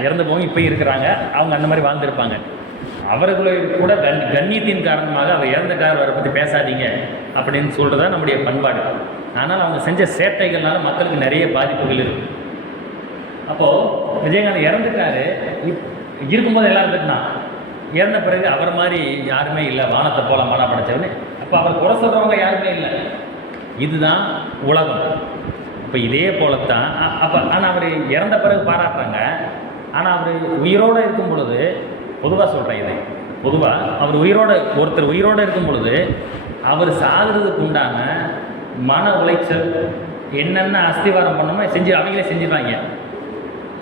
இறந்து போகும் இப்போ இருக்கிறாங்க. அவங்க அந்த மாதிரி வாழ்ந்துருப்பாங்க. அவர்களை கூட கண்ணியத்தின் காரணமாக அவர் இறந்த அவரை பற்றி பேசாதீங்க அப்படின்னு சொல்கிறது தான் நம்முடைய பண்பாடு. ஆனால் அவங்க செஞ்ச சேட்டைகள்னால மக்களுக்கு நிறைய பாதிப்புகள் இருக்குது. அப்போது விஜயகாந்த் இறந்துட்டாரு, இருக்கும்போது எல்லாரும் திட்டினான். இறந்த பிறகு அவர் மாதிரி யாருமே இல்லை, வானத்தை போல மானா படைச்சவனு. அப்போ அவர் குறை சொல்கிறவங்க யாருமே இல்லை. இதுதான் உலகம். இப்போ இதே போலத்தான். அப்போ ஆனால் அவர் இறந்த பிறகு பாராட்டுறாங்க. ஆனால் அவர் உயிரோடு இருக்கும் பொழுது, பொதுவாக சொல்கிறேன் இதை, பொதுவாக அவர் ஒருத்தர் உயிரோடு இருக்கும் பொழுது அவர் சாகிறதுக்கு உண்டான மன உளைச்சல் என்னென்ன அஸ்திவாரம் பண்ணணுமோ அவங்களே செஞ்சிருவாங்க.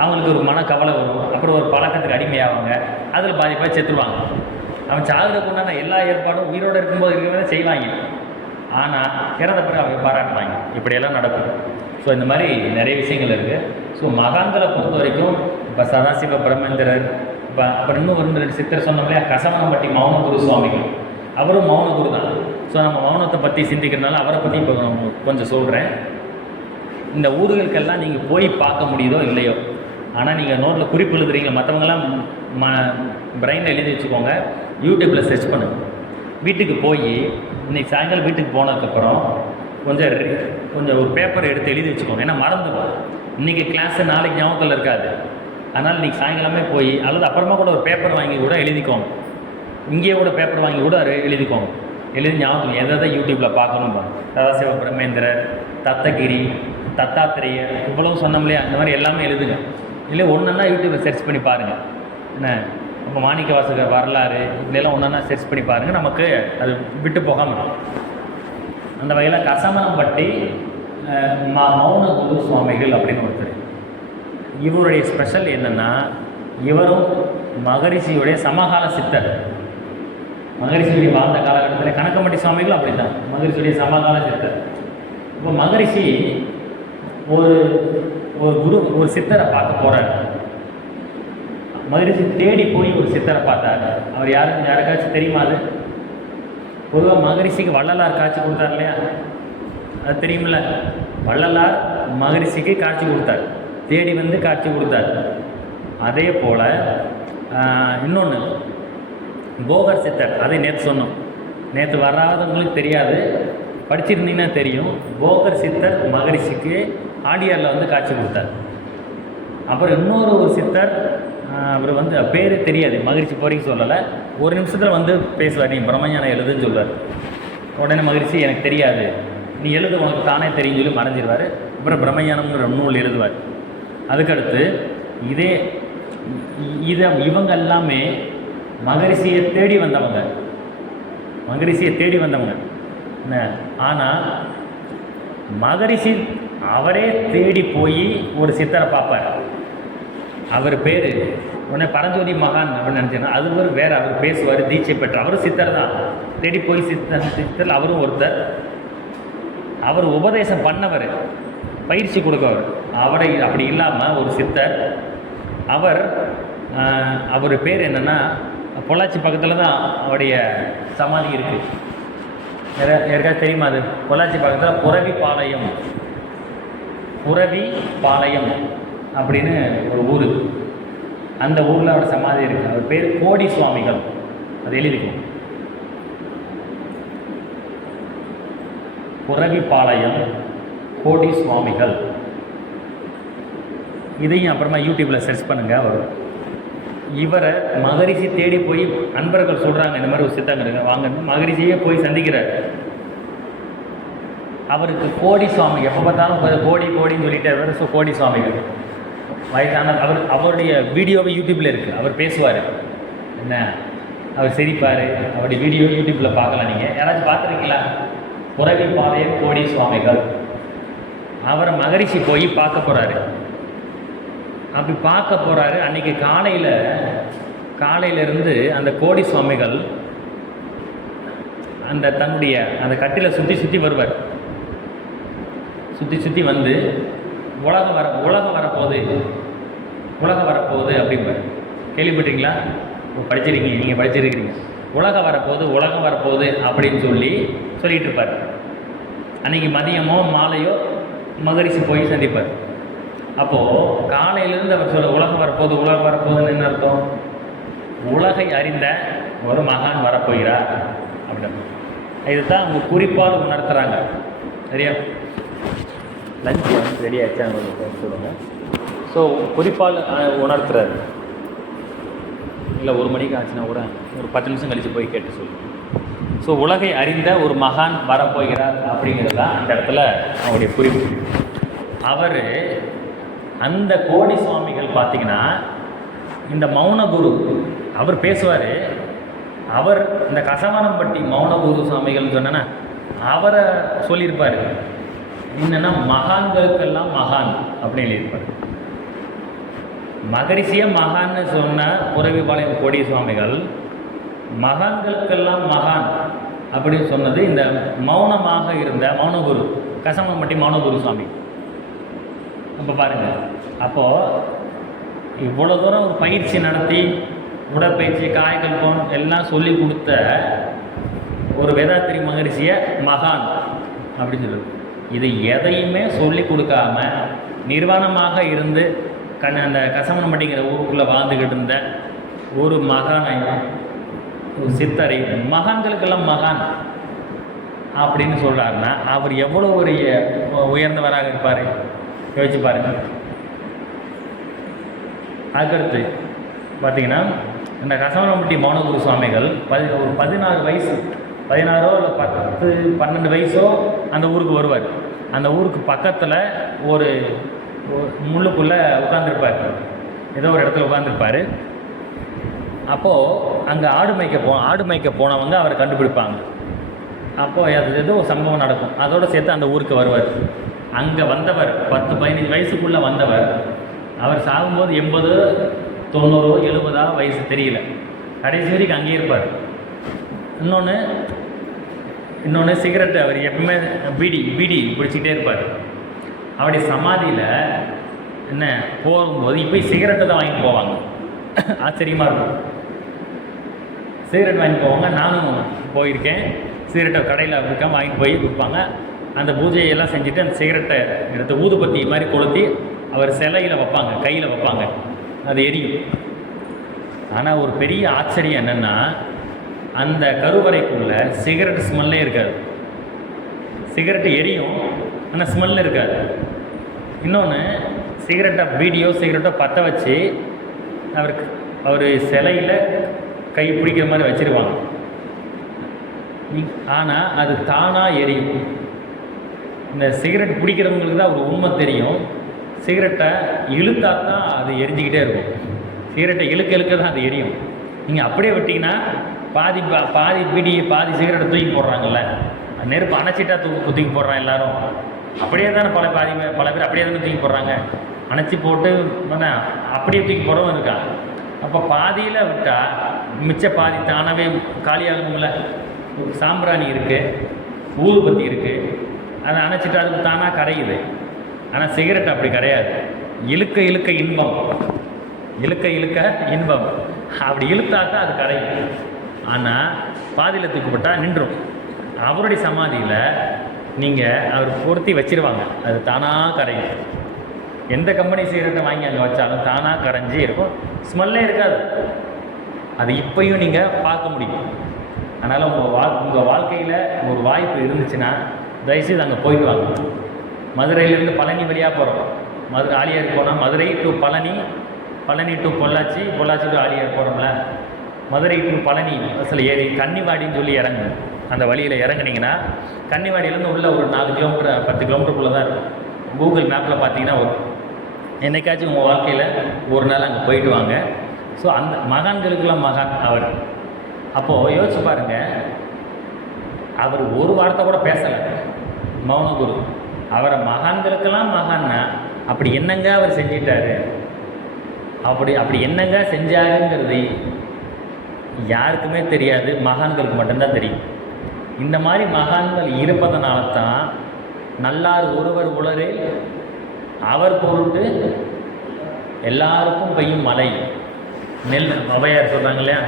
அவங்களுக்கு ஒரு மன கவலை வரும், அப்புறம் ஒரு பழக்கத்துக்கு அடிமையாவாங்க, அதில் பாதிப்பாக செத்துருவாங்க. அவன் சாகிறதுக்கு உண்டான எல்லா ஏற்பாடும் உயிரோடு இருக்கும்போது இருக்கிறத செய்வாங்க. ஆனால் இறந்த பிறகு அவங்க பாராட்டுவாங்க. இப்படியெல்லாம் நடக்கும். ஸோ இந்த மாதிரி நிறைய விஷயங்கள் இருக்குது. ஸோ மகான்களை பொறுத்த வரைக்கும் இப்போ சதாசிவ பிரம்மேந்திரர், இப்போ அப்புறம் இன்னும் 2 சித்தர் சொன்னோம் இல்லையா, கசவனம்பட்டி மௌனகுரு சுவாமிகள், அவரும் மௌனகுரு தான். ஸோ நம்ம மௌனத்தை பற்றி சிந்திக்கிறதுனால அவரை பற்றி இப்போ கொஞ்சம் சொல்கிறேன். இந்த ஊர்களுக்கெல்லாம் நீங்கள் போய் பார்க்க முடியுதோ இல்லையோ, ஆனால் நீங்கள் நோட்டில் குறிப்பு எழுதுறீங்க, மற்றவங்கெல்லாம் பிரெயினில் எழுதி வச்சுக்கோங்க, யூடியூப்பில் சர்ச் பண்ணுங்கள். வீட்டுக்கு போய் இன்றைக்கி சாயங்காலம் வீட்டுக்கு போனதுக்கப்புறம் கொஞ்சம் ஒரு பேப்பர் எடுத்து எழுதி வச்சுக்கோங்க. ஏன்னா மறந்துடும். இன்றைக்கி கிளாஸு நாளைக்கு ஞாபகத்தில் இருக்காது. அதனால் இன்றைக்கி சாயங்காலமே போய் அல்லது அப்புறமா கூட ஒரு பேப்பர் வாங்கி கூட எழுதிக்கோங்க. இங்கேயே கூட பேப்பர் வாங்கி கூட எழுதிக்கோங்க. எழுதி ஞாபகம் எதை யூடியூப்பில் பார்க்கணும். சதாசிவ பிரம்மேந்திரர், தத்தகிரி, தத்தாத்திரேயர், இவ்வளவு சொன்னோம் இல்லையா, இந்த மாதிரி எல்லாமே எழுதுங்க. இல்லை ஒன்றா யூடியூப்பில் சர்ச் பண்ணி பாருங்கள். என்ன இப்போ மாணிக்க வாசகர் வரலாறு இப்படியெல்லாம் ஒன்றா சர்ச் பண்ணி பாருங்கள். நமக்கு அது விட்டு போகாமல். அந்த வகையில் கசமனம்பட்டி மௌனகுரு சுவாமிகள் அப்படின்னு ஒருத்தர். இவருடைய ஸ்பெஷல் என்னென்னா, இவரும் மகரிஷியுடைய சமகால சித்தர். மகரிஷியுடைய வாழ்ந்த காலகட்டத்தில் கணக்கம்பட்டி சுவாமிகளும் அப்படி தான் மகரிஷியுடைய சமகால சித்தர். இப்போ மகரிஷி ஒரு சித்தரை பார்க்க போகிறார். மகரிஷி தேடி போய் ஒரு சித்தரை பார்த்தார். அவர் யாருக்காச்சும் தெரியுமா? அது பொதுவாக மகரிஷிக்கு வள்ளலார் காட்சி கொடுத்தார் இல்லையா, அது தெரியுமில்ல. வள்ளலார் மகரிஷிக்கு காட்சி கொடுத்தார், தேடி வந்து காட்சி கொடுத்தார். அதே போல் இன்னொன்று போகர் சித்தர், அதை நேற்று சொன்னோம். நேற்று வராதவங்களுக்கு தெரியாது, படிச்சிருந்தீங்கன்னா தெரியும். போகர் சித்தர் மகரிஷிக்கு ஆடியாரில் வந்து காட்சி கொடுத்தார். அப்புறம் இன்னொரு சித்தர், அவர் வந்து பேர் தெரியாது, மகிழ்ச்சி போறீங்க சொல்லலை, ஒரு நிமிஷத்தில் வந்து பேசுவார். நீ பிரம்மஞானம் எழுதுன்னு சொல்வார். உடனே மகிழ்ச்சி எனக்கு தெரியாது, நீ எழுது, உனக்கு தானே தெரியும் சொல்லி மறைஞ்சிருவார். அப்புறம் பிரம்மஞானம்ங்கிற நூல் எழுதுவார். அதுக்கடுத்து இவங்க எல்லாமே மகரிஷியை தேடி வந்தவங்க. என்ன, ஆனால் மகரிஷி அவரே தேடி போய் ஒரு சித்தரை பார்ப்பார். அவர் பேர் உடனே பரஞ்சோதி மகான் அப்படின்னு நினச்சேன்னா அது ஒரு வேறு. அவர் பேசுவார், தீட்சை பெற்ற அவரும் சித்தர் தான். தேடி போய் சித்தர் அவரும் ஒருத்தர். அவர் உபதேசம் பண்ணவர், பயிற்சி கொடுக்கவர். அவரை அப்படி இல்லாமல் ஒரு சித்தர். அவர் பேர் என்னென்னா, பொள்ளாச்சி பக்கத்தில் தான் அவருடைய சமாதி இருக்குது. யாருக்காச்சும் தெரியுமா? அது பொள்ளாச்சி பக்கத்தில் புரவிபாளையம் அப்படின்னு ஒரு ஊர். அந்த ஊரில் அவரோட சமாதி இருக்குது. அவர் பேர் கோடி சுவாமிகள். அது எழுதிக்கும், புரவிபாளையம் கோடி சுவாமிகள். இதையும் அப்புறமா யூடியூப்பில் சர்ச் பண்ணுங்கள். அவர் இவரை மகரிஷி தேடி போய் அன்பர்கள் சொல்கிறாங்க, இந்த மாதிரி ஒரு சித்தங்க வாங்க, மகரிஷியே போய் சந்திக்கிறார். அவருக்கு கோடி சுவாமி எப்போ பார்த்தாலும் கோடின்னு சொல்லிட்டு அவர். ஸோ கோடி சுவாமிகள் வயசான அவருடைய வீடியோவை யூடியூப்பில் இருக்குது. அவர் பேசுவார், என்ன, அவர் சிரிப்பார். அவருடைய வீடியோ யூடியூப்பில் பார்க்கலாம். நீங்கள் யாராச்சும் பார்த்துருக்கீங்களா? புரவிபாளையம் கோடி சுவாமிகள். அவரை மகரிஷி போய் பார்க்க போகிறாரு. அப்படி பார்க்க போகிறாரு. அன்றைக்கி காலையிலேருந்து அந்த கோடி சுவாமிகள் தன்னுடைய அந்த கட்டில சுற்றி வருவார். சுற்றி வந்து உலகம் வரப்போகுது அப்படிம்பார். கேள்விப்பட்டீங்களா? நீங்கள் படிச்சிருக்கிறீங்க. உலகம் வரப்போகுது அப்படின்னு சொல்லிட்டு இருப்பார். அன்றைக்கி மதியமோ மாலையோ மகரிஷி போய் சந்திப்பார். அப்போது காலையிலேருந்து அவர் உலகம் வரப்போகுதுன்னு என்ன அர்த்தம்? உலகை அறிந்த ஒரு மகான் வரப்போகிறார் அப்படின்னு. இதுதான் அவங்க குறிப்பால் உணர்த்துறாங்க. சரியா? லஞ்ச் வந்து ரெடி ஆகிடுச்சா சொல்லுங்கள். ஸோ குறிப்பால் உணர்த்துறாரு. இல்லை 1 மணிக்கு ஆச்சுன்னா கூட ஒரு 10 நிமிஷம் கழித்து போய் கேட்டு சொல்லுங்கள். ஸோ உலகை அறிந்த ஒரு மகான் வரப்போகிறார் அப்படிங்கிறது தான் அந்த இடத்துல அவருடைய குறிப்பு. அவர் அந்த கோடி சுவாமிகள் பார்த்திங்கன்னா இந்த மௌனகுரு அவர் பேசுவார். அவர் இந்த கசவனம்பட்டி மௌனகுரு சுவாமிகள்னு சொன்னா அவரை சொல்லியிருப்பார். என்னென்னா மகான்களுக்கெல்லாம் மகான் அப்படின்னு எழுதியிருப்பார். மகரிஷிய மகான்னு சொன்ன புரவிபாளையம் கோடி சுவாமிகள் மகான்களுக்கெல்லாம் மகான் அப்படின்னு சொன்னது இந்த மௌனமாக இருந்த மௌனகுரு கசவனம்பட்டி மௌனகுரு சுவாமி. இப்போ பாருங்கள், அப்போது இவ்வளோ தூரம் ஒரு பயிற்சி நடத்தி உடற்பயிற்சி காயகல்பம் எல்லாம் சொல்லி கொடுத்த ஒரு வேதாத்திரி மகரிஷியை மகான் அப்படின்னு சொல்லுது. இது எதையுமே சொல்லி கொடுக்காம நிர்வாணமாக இருந்து அந்த கசவனம்பட்டிங்கிற ஊருக்குள்ளே வாழ்ந்துக்கிட்டு இருந்த ஒரு மகானை, ஒரு சித்தரை மகான்களுக்கெல்லாம் மகான் அப்படின்னு சொல்கிறாருன்னா அவர் எவ்வளோ ஒரு உயர்ந்தவராக இருப்பார் யோசிச்சு பாருங்கள். அதுக்கடுத்து பார்த்திங்கன்னா இந்த கசவனம்பட்டி மௌனகுரு சுவாமிகள் ஒரு 16 வயசு 16ஓ இல்லை 10-12 வயசோ அந்த ஊருக்கு வருவார். அந்த ஊருக்கு பக்கத்தில் ஒரு முள்ளுக்குள்ளே உட்காந்துருப்பார். ஏதோ ஒரு இடத்துல உட்காந்துருப்பார். அப்போது அங்கே ஆடு மேய்க்க போனவங்க அவரை கண்டுபிடிப்பாங்க. அப்போது அது ஏதோ ஒரு சம்பவம் நடக்கும். அதோடு சேர்த்து அந்த ஊருக்கு வருவார். அங்கே வந்தவர் 10-15 வயசுக்குள்ளே வந்தவர் அவர் சாகும்போது 80, 90, 70 வயசு தெரியல. கடைசி வரைக்கும் அங்கேயே இருப்பார். இன்னொன்று சிகரெட்டு அவர் எப்பவுமே பீடி பிடிச்சிக்கிட்டே இருப்பார். அவருடைய சமாதியில் என்ன போகும்போது இப்போ சிகரெட்டை தான் வாங்கி போவாங்க. ஆச்சரியமாக இருக்கும். சிகரெட் வாங்கி போவாங்க. நானும் போயிருக்கேன். சிகரெட்டை கடையில் இருக்காமல் வாங்கி போய் கொடுப்பாங்க. அந்த பூஜையெல்லாம் செஞ்சுட்டு அந்த சிகரெட்டை எடுத்து ஊதுபத்தி மாதிரி கொளுத்தி அவர் சிலையில் வைப்பாங்க, கையில் வைப்பாங்க. அது எரியும். ஆனால் ஒரு பெரிய ஆச்சரியம் என்னென்னா அந்த கருவறைக்குள்ளே சிகரெட் ஸ்மெல்லே இருக்காது. சிகரெட்டு எரியும், ஆனால் ஸ்மெல் இருக்காது. இன்னொன்று சிகரெட்டோ பற்ற வச்சு அவர் சிலையில் கை பிடிக்கிற மாதிரி வச்சுருவாங்க. ஆனால் அது தானாக எரியும். இந்த சிகரெட் பிடிக்கிறவங்களுக்கு தான் ஒரு உண்மை தெரியும். சிகரெட்டை இழுத்தா தான் அது எரிஞ்சிக்கிட்டே இருக்கும். சிகரெட்டை இழுக்க தான் அது எரியும். நீங்கள் அப்படியே விட்டிங்கன்னா பாதி பீடி பாதி சிகரெட்டை தூக்கி போடுறாங்கல்ல, நெருப்பு அணைச்சிட்டா தூக்கி போடுறான் எல்லோரும். அப்படியே தானே பல பேர் அப்படியே தானே தூக்கி போடுறாங்க. அணைச்சி போட்டு அப்படியே தூக்கி போடுறவங்க இருக்கா. அப்போ பாதியில் விட்டால் மிச்ச பாதி தானாகவே காலியாகும்ல. சாம்பிராணி இருக்குது, ஊதுபத்தி இருக்குது, அதை அணைச்சிட்டு அதுக்கு தானாக கரையுது. ஆனால் சிகரெட் அப்படி கிடையாது. இழுக்க இன்பம், இழுக்க இன்பம். அப்படி இழுத்தா தான் அது கரையும். ஆனால் பாதியில் தூக்கப்பட்டால் நின்றும். அவருடைய சமாதியில் நீங்கள் அவர் பொருத்தி வச்சிருவாங்க, அது தானாக கரையும். எந்த கம்பெனி சிகரெட்டை வாங்கி அங்கே வச்சாலும் தானாக கரைஞ்சி இருக்கும், ஸ்மெல்லே இருக்காது. அது இப்பையும் நீங்கள் பார்க்க முடியும். அதனால் உங்கள் வாழ்க்கையில் ஒரு வாய்ப்பு இருந்துச்சுன்னா தயவுசெய்து அங்கே போயிட்டு வாங்க. மதுரையிலேருந்து பழனி வழியாக போகிறோம். ஆலியார் போனால் Madurai to Palani, Palani to Pollachi, Pollachi to Aliyar போகிறோம்ல. மதுரை டு பழனி பஸ்ஸில் ஏறி கன்னிவாடின்னு சொல்லி இறங்குங்க. அந்த வழியில் இறங்குனீங்கன்னா கன்னிவாடியிலேருந்து உள்ள ஒரு 4 கிலோமீட்டர் 10 கிலோமீட்டருக்குள்ளே தான் இருக்கும். கூகுள் மேப்பில் பார்த்தீங்கன்னா என்னைக்காச்சும் உங்கள் வாழ்க்கையில் ஒரு நாள் அங்கே போயிட்டு வாங்க. ஸோ அந்த மகான்களுக்கெல்லாம் மகான் அவர். அப்போது யோசிச்சு பாருங்கள், அவர் ஒரு வார்த்தை கூட பேசலை மௌனகுரு. அவரை மகான்களுக்கெல்லாம் மகான்னா அப்படி என்னங்க அவர் செஞ்சிட்டாரு, அப்படி என்னங்க செஞ்சாருங்கிறது யாருக்குமே தெரியாது, மகான்களுக்கு மட்டும்தான் தெரியும். இந்த மாதிரி மகான்கள் இருப்பதனால தான் நல்லார் ஒருவர் உளரே அவர் பொருட்டு எல்லாருக்கும் பெய்யும் மழை. நெல் ஔவையார் சொல்கிறாங்க இல்லையா,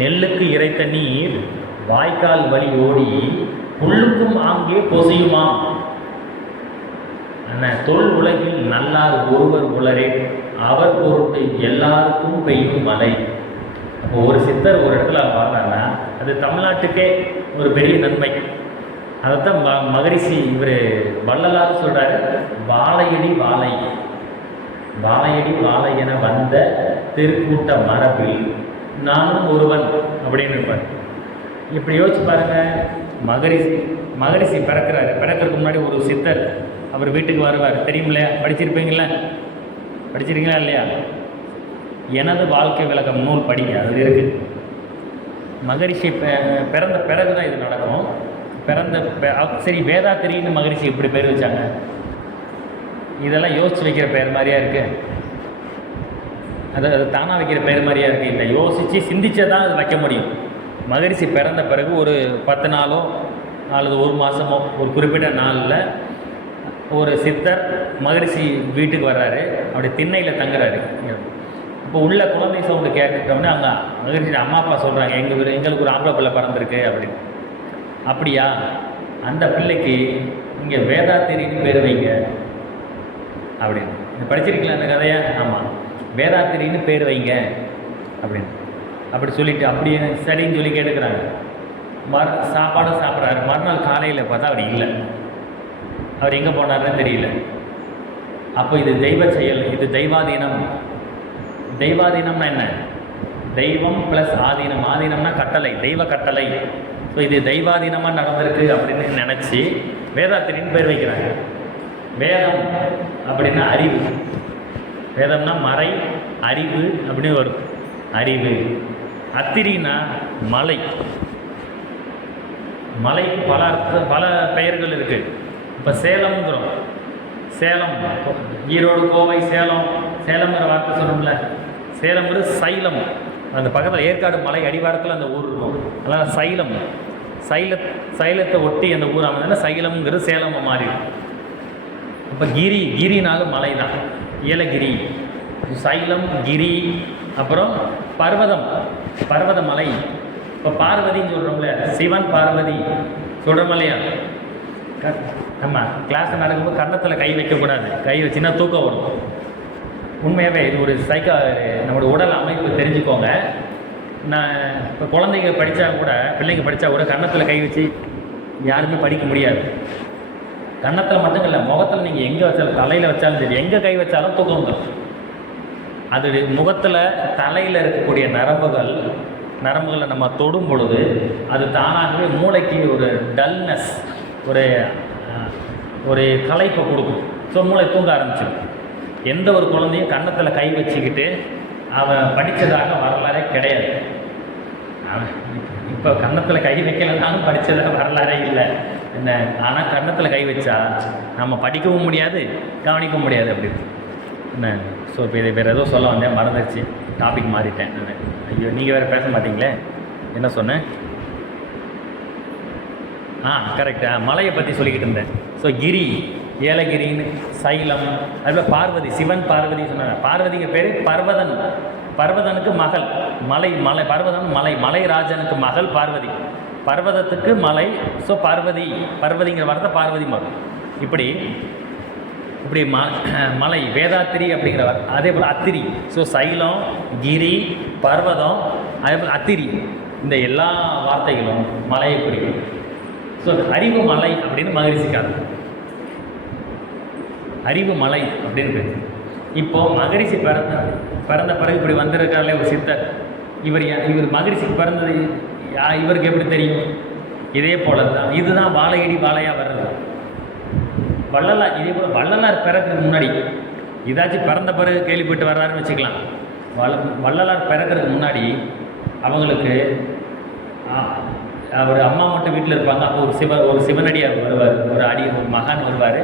நெல்லுக்கு இறைத்த நீர் வாய்க்கால் வழி ஓடி புல்லுக்கும் ஆங்கே பொசியுமா. தொல் உலகில் நல்லார் ஒருவர் உளரே அவர் பொருட்டு எல்லாருக்கும் பெய்யும் மழை. அப்போ ஒரு சித்தர் ஒரு இடத்துல வாழ்றாங்கன்னா அது தமிழ்நாட்டுக்கே ஒரு பெரிய நன்மை. அதைத்தான் மகரிஷி இவர் வள்ளலார் சொல்கிறாரு, வாழையடி வாழை, வாழையடி வாழை என வந்த திருக்கூட்ட மரபில் நானும் ஒருவன் அப்படின்னு இருப்பார். இப்படி யோசிச்சு பாருங்கள். மகரிஷி பிறக்கிறாரு. பிறக்கிறதுக்கு முன்னாடி ஒரு சித்தர் அவர் வீட்டுக்கு வருவார். தெரியுமில்லையா? படிச்சிருப்பீங்களா? படிச்சிருக்கீங்களா இல்லையா? எனது வாழ்க்கை விளக்கம் நூல் படிங்க, அது இருக்குது. மகரிஷி பிறந்த பிறகு தான் இது நடக்கும். சரி, வேதாத்திரின்னு மகரிஷி இப்படி பேர் வச்சாங்க. இதெல்லாம் யோசிச்சு வைக்கிற பேர் மாதிரியா இருக்குது? அது தானாக வைக்கிற பேர் மாதிரியா இருக்குது? இல்லை, யோசித்து சிந்திச்சா தான் அது வைக்க முடியும். மகரிஷி பிறந்த பிறகு ஒரு 10 நாளோ அல்லது ஒரு மாதமோ ஒரு குறிப்பிட்ட நாளில் ஒரு சித்தர் மகரிஷி வீட்டுக்கு வர்றாரு. அப்படி திண்ணையில் தங்குறாரு. இப்போ உள்ள குழந்தை சவுண்டு கேட்டுட்டோம்னா அங்கே மகரிஷி அம்மா அப்பா சொல்கிறாங்க, எங்களுக்கு ஒரு ஆம்பளை பிள்ளை பிறந்திருக்கு அப்படின்னு. அப்படியா? அந்த பிள்ளைக்கு இங்கே வேதாத்திரின்னு பேர் வைங்க அப்படின்னு. படிச்சிருக்கீங்களா அந்த கதையை? ஆமாம், வேதாத்திரின்னு பேர் வைங்க அப்படின்னு. அப்படி சொல்லிவிட்டு அப்படியே சரின்னு சொல்லி கேட்டுக்கிறாங்க. சாப்பாடு சாப்பிட்றாரு. மறுநாள் காலையில் பார்த்தா அவர் இல்லை. அவர் எங்கே போனார்னு தெரியல. அப்போ இது தெய்வ செயல், இது தெய்வாதீனம். தெய்வாதீனம்னா என்ன? தெய்வம் ப்ளஸ் ஆதீனம். ஆதீனம்னா கட்டளை, தெய்வ கட்டளை. ஸோ இது தெய்வாதீனமாக நடந்திருக்கு அப்படின்னு நினச்சி வேதாத்திரின்னு பேர் வைக்கிறாங்க. வேதம் அப்படின்னா அறிவு. வேதம்னா மறை, அறிவு அப்படின்னு வரும். அறிவு. அத்திரினா மலை. மலைக்கு பல பெயர்கள் இருக்குது. இப்போ சேலம்ங்கிறோம். சேலம், ஈரோடு, கோவை, சேலம்ங்கிற வார்த்தை சொல்லணும்ல. சேலம்ங்கிறது சைலம். அந்த பக்கத்தில் ஏற்காடு மலை அடிவாரத்தில் அந்த ஊர் இருக்கும். அதனால் சைலம். சைலத்தை ஒட்டி அந்த ஊர் அமைந்ததுன்னா சைலம்ங்கிறது சேலமாக மாறிடும். இப்போ கிரினாலும் மலை தான். ஏலகிரி, சைலம், கிரி. அப்புறம் பர்வத மலை. இப்போ பார்வதின்னு சொல்கிறோம்ல, சிவன் பார்வதி சொல்கிறோம் இல்லையா? நம்ம கிளாஸ் நடக்கும்போது கன்னத்தில் கை வைக்கக்கூடாது. கை வச்சுன்னா தூக்கம் வரும். உண்மையாகவே இது ஒரு நம்மளோட உடல் அமைப்பு தெரிஞ்சுக்கோங்க. நான் இப்போ குழந்தைங்க படித்தா கூட, பிள்ளைங்க படித்தா கூட கன்னத்தில் கை வச்சு யாருமே படிக்க முடியாது. கன்னத்தில் மட்டும் இல்லை, முகத்தில் நீங்கள் எங்கே வச்சாலும், தலையில் வச்சாலும் சரி, எங்கே கை வச்சாலும் தூக்கம் வந்துடும். அது முகத்தில் தலையில் இருக்கக்கூடிய நரம்புகளை நம்ம தொடும் பொழுது அது தானாகவே மூளைக்கு ஒரு டல்னஸ், ஒரு களைப்பை கொடுக்கும். ஸோ மூளை தூங்க ஆரம்பிச்சிடும். எந்த ஒரு குழந்தையும் கன்னத்தில் கை வச்சுக்கிட்டு அவன் படித்ததாக வரலாறே கிடையாது. இப்போ கன்னத்தில் கை வைக்கலனாலும் படித்ததாக வரலாறே இல்லை என்ன. ஆனால் கன்னத்தில் கை வச்சா நம்ம படிக்கவும் முடியாது, கவனிக்கவும் முடியாது அப்படின்னு என்ன. ஸோ இப்போ இதை வேறு ஏதோ சொல்ல வந்தேன், மறந்துடுச்சு. டாபிக் மாறிட்டேன் நான். ஐயோ, நீங்கள் வேறு பேச மாட்டீங்களே. என்ன சொன்னேன்? கரெக்டா, மலையை பற்றி சொல்லிக்கிட்டு இருந்தேன். ஸோ கிரி, ஏலகிரின்னு, சைலம், அதுபோல் பார்வதி, சிவன் பார்வதி சொன்னாங்க. பார்வதிக்கு பேர் பர்வதனுக்கு மகள். பர்வதன் மலைராஜனுக்கு மகள் பார்வதி. பர்வதத்துக்கு மலை. ஸோ பார்வதிங்கிற வார்த்தை பார்வதி மகள். இப்படி மலை வேதாத்திரி அப்படிங்கிற வார்த்தை. அதே போல் அத்திரி. ஸோ சைலம், கிரி, பர்வதம், அதே போல் அத்திரி, இந்த எல்லா வார்த்தைகளும் மலையை குறிக்கும். ஸோ அறிவு மலை அப்படின்னு மகரிஷிக்காங்க. அறிவு மலை அப்படின்னு பேர். இப்போது மகரிஷி பிறந்த பிறகு இப்படி வந்திருக்காங்களே ஒரு சித்தர். இவர் மகரிஷிக்கு பிறந்தது இவருக்கு எப்படி தெரியும்? இதே போல தான், இதுதான் வாழையடி வாழையாக வர்றது. இதே போல் வள்ளலார் பிறக்கிறதுக்கு முன்னாடி, இதாச்சும் பிறந்த பிறகு கேள்விப்பட்டு வர்றாருன்னு வச்சுக்கலாம். வள்ளலார் பிறக்கிறதுக்கு முன்னாடி அவங்களுக்கு அவர் அம்மா மட்டும் வீட்டில் இருப்பாங்க. அப்போ ஒரு சிவனடியார் வருவார், ஒரு மகான் வருவார்,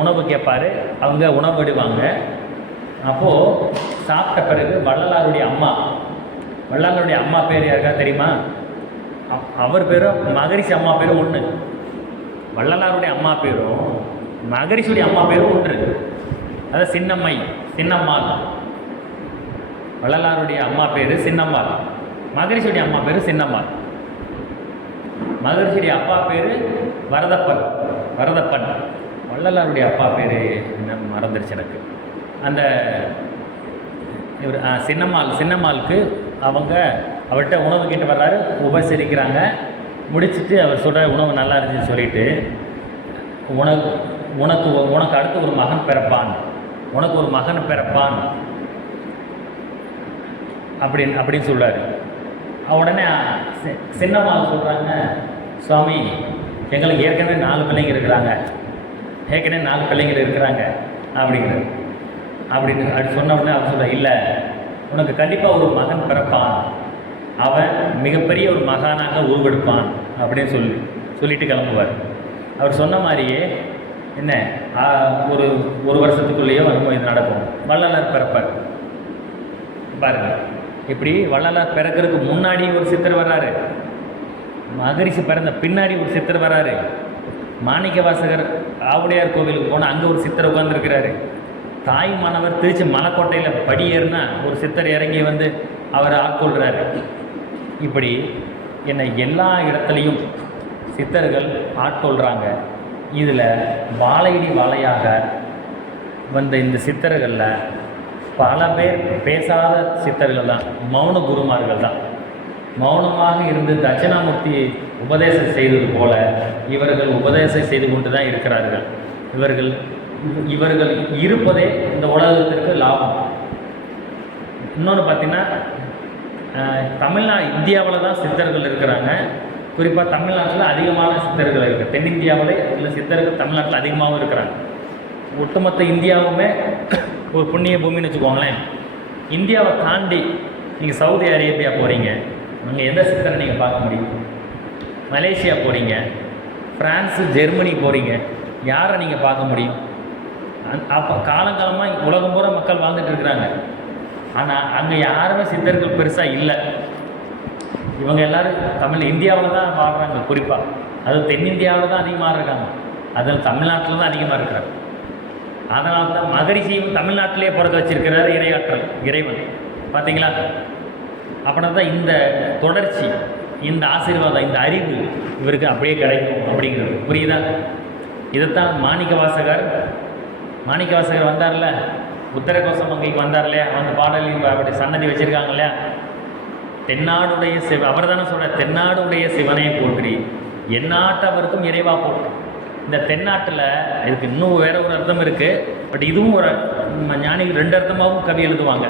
உணவு கேட்பார். அவங்க உணவு விடுவாங்க. அப்போது சாப்பிட்ட பிறகு வள்ளலாருடைய அம்மா பேர் யாருக்கா தெரியுமா? அவர் பேரும் மகரிஷி அம்மா பேரும் ஒன்று. வள்ளலாருடைய அம்மா பேரும் மகரிஷியுடைய அம்மா பேரும் ஒன்று. அதாவது சின்னம்மாள். வள்ளலாருடைய அம்மா பேர் சின்னம்மாள், மகரிஷியுடைய அம்மா பேர் சின்னம்மாள். மகரிஷியுடைய அப்பா பேர் வரதப்பன். வள்ளலாருடைய அப்பா பேர் என்ன மறந்துருச்சு எனக்கு. அந்த இவர் சின்னம்மாளுக்கு அவங்க அவர்கிட்ட உணவு கேட்டு வர்றாரு, உபசரிக்கிறாங்க. முடிச்சுட்டு அவர் சொல்கிற உணவு நல்லா இருந்துச்சுன்னு சொல்லிட்டு, உனக்கு உனக்கு உனக்கு அடுத்து ஒரு மகன் பிறப்பான், உனக்கு ஒரு மகன் பிறப்பான் அப்படின்னு சொல்கிறாரு. உடனே சின்னம்மா சொல்கிறாங்க, சுவாமி எங்களுக்கு ஏற்கனவே 4 பிள்ளைங்க இருக்கிறாங்க, ஏற்கனவே 4 பிள்ளைங்கள் இருக்கிறாங்க அப்படின்னு அப்படி சொன்ன உடனே அவர் சொல்ல, இல்லை உனக்கு கண்டிப்பாக ஒரு மகன் பிறப்பான், அவன் மிகப்பெரிய ஒரு மகானாக உருவெடுப்பான் அப்படின்னு சொல்லிட்டு கிளம்புவார். அவர் சொன்ன மாதிரியே என்ன ஒரு வருஷத்துக்குள்ளேயே வரும்போது இது நடக்கும். வள்ளலார் பிறப்பார் பாருங்க. இப்படி வள்ளலார் பிறக்கிறதுக்கு முன்னாடி ஒரு சித்தர் வர்றாரு, மகரிஷி பிறந்த பின்னாடி ஒரு சித்தர் வர்றாரு. மாணிக்க வாசகர் ஆவுடையார் கோவிலுக்கு போனால் அங்கே ஒரு சித்தர் உட்காந்துருக்கிறாரு. தாய் மாணவர் திருச்சி மலைக்கோட்டையில் படி ஏறுனா ஒரு சித்தர் இறங்கி வந்து அவர் ஆட்கொள்கிறாரு. இப்படி என்னை எல்லா இடத்துலையும் சித்தர்கள் ஆட்கொள்கிறாங்க. இதில் வாழையடி வாழையாக வந்த இந்த சித்தர்களில் பல பேர் பேசாத சித்தர்கள் தான், மௌன குருமார்கள் தான். மௌனமாக இருந்து தட்சிணாமூர்த்தி உபதேசம் செய்தது போல இவர்கள் உபதேசம் செய்து கொண்டு தான் இருக்கிறார்கள். இவர்கள் இருப்பதே இந்த உலகத்திற்கு லாபம். இன்னொன்று பார்த்திங்கன்னா, இந்தியாவில் தான் சித்தர்கள் இருக்கிறாங்க. குறிப்பாக தமிழ்நாட்டில் அதிகமான சித்தர்கள் இருக்குது. தென்னிந்தியாவில் உள்ள சித்தர்கள் தமிழ்நாட்டில் அதிகமாகவும் இருக்கிறாங்க. ஒட்டுமொத்த இந்தியாவுமே ஒரு புண்ணிய பூமின்னு வச்சுக்கோங்களேன். இந்தியாவை தாண்டி நீங்கள் சவுதி அரேபியா போகிறீங்க, அங்கே எந்த சித்தரை நீங்கள் பார்க்க முடியும்? மலேசியா போகிறீங்க, ஃப்ரான்ஸு, ஜெர்மனி போகிறீங்க, யாரை நீங்கள் பார்க்க முடியும்? அப்போ காலங்காலமாக உலகம் பூரா மக்கள் வாழ்ந்துட்டு இருக்கிறாங்க. ஆனால் அங்கே யாருமே சித்தர்கள் பெருசாக இல்லை. இவங்க எல்லோரும் இந்தியாவில் தான் வாழ்கிறாங்க. குறிப்பாக அது தென்னிந்தியாவில் தான் அதிகமாக இருக்காங்க, அதில் தமிழ்நாட்டில் தான் அதிகமாக இருக்கிறாங்க. அதனால தான் மகரிஷியும் தமிழ்நாட்டிலே பிறக்க வச்சிருக்கிறார் இறைவன். பார்த்தீங்களா? அப்படின்னா தான் இந்த தொடர்ச்சி, இந்த ஆசீர்வாதம், இந்த அறிவு இவருக்கு அப்படியே கிடைக்கும் அப்படிங்கிறது புரியுதா? இதைத்தான் மாணிக்க வாசகர் வந்தார்ல, உத்தரகோசம் அங்கேக்கு வந்தார் இல்லையா, அந்த பாடலையும் அப்படி சன்னதி வச்சுருக்காங்க இல்லையா, தென்னாடுடைய அவர் தானே சொல்கிறார், தென்னாடுடைய சிவனை போற்றி எந்நாட்டவருக்கும் இறைவா போற்றி. இந்த தென்னாட்டில் இதுக்கு இன்னும் வேற ஒரு அர்த்தம் இருக்குது. பட் இதுவும் ஒரு ஞானிகள் 2 அர்த்தமாகவும் கவி எழுதுவாங்க.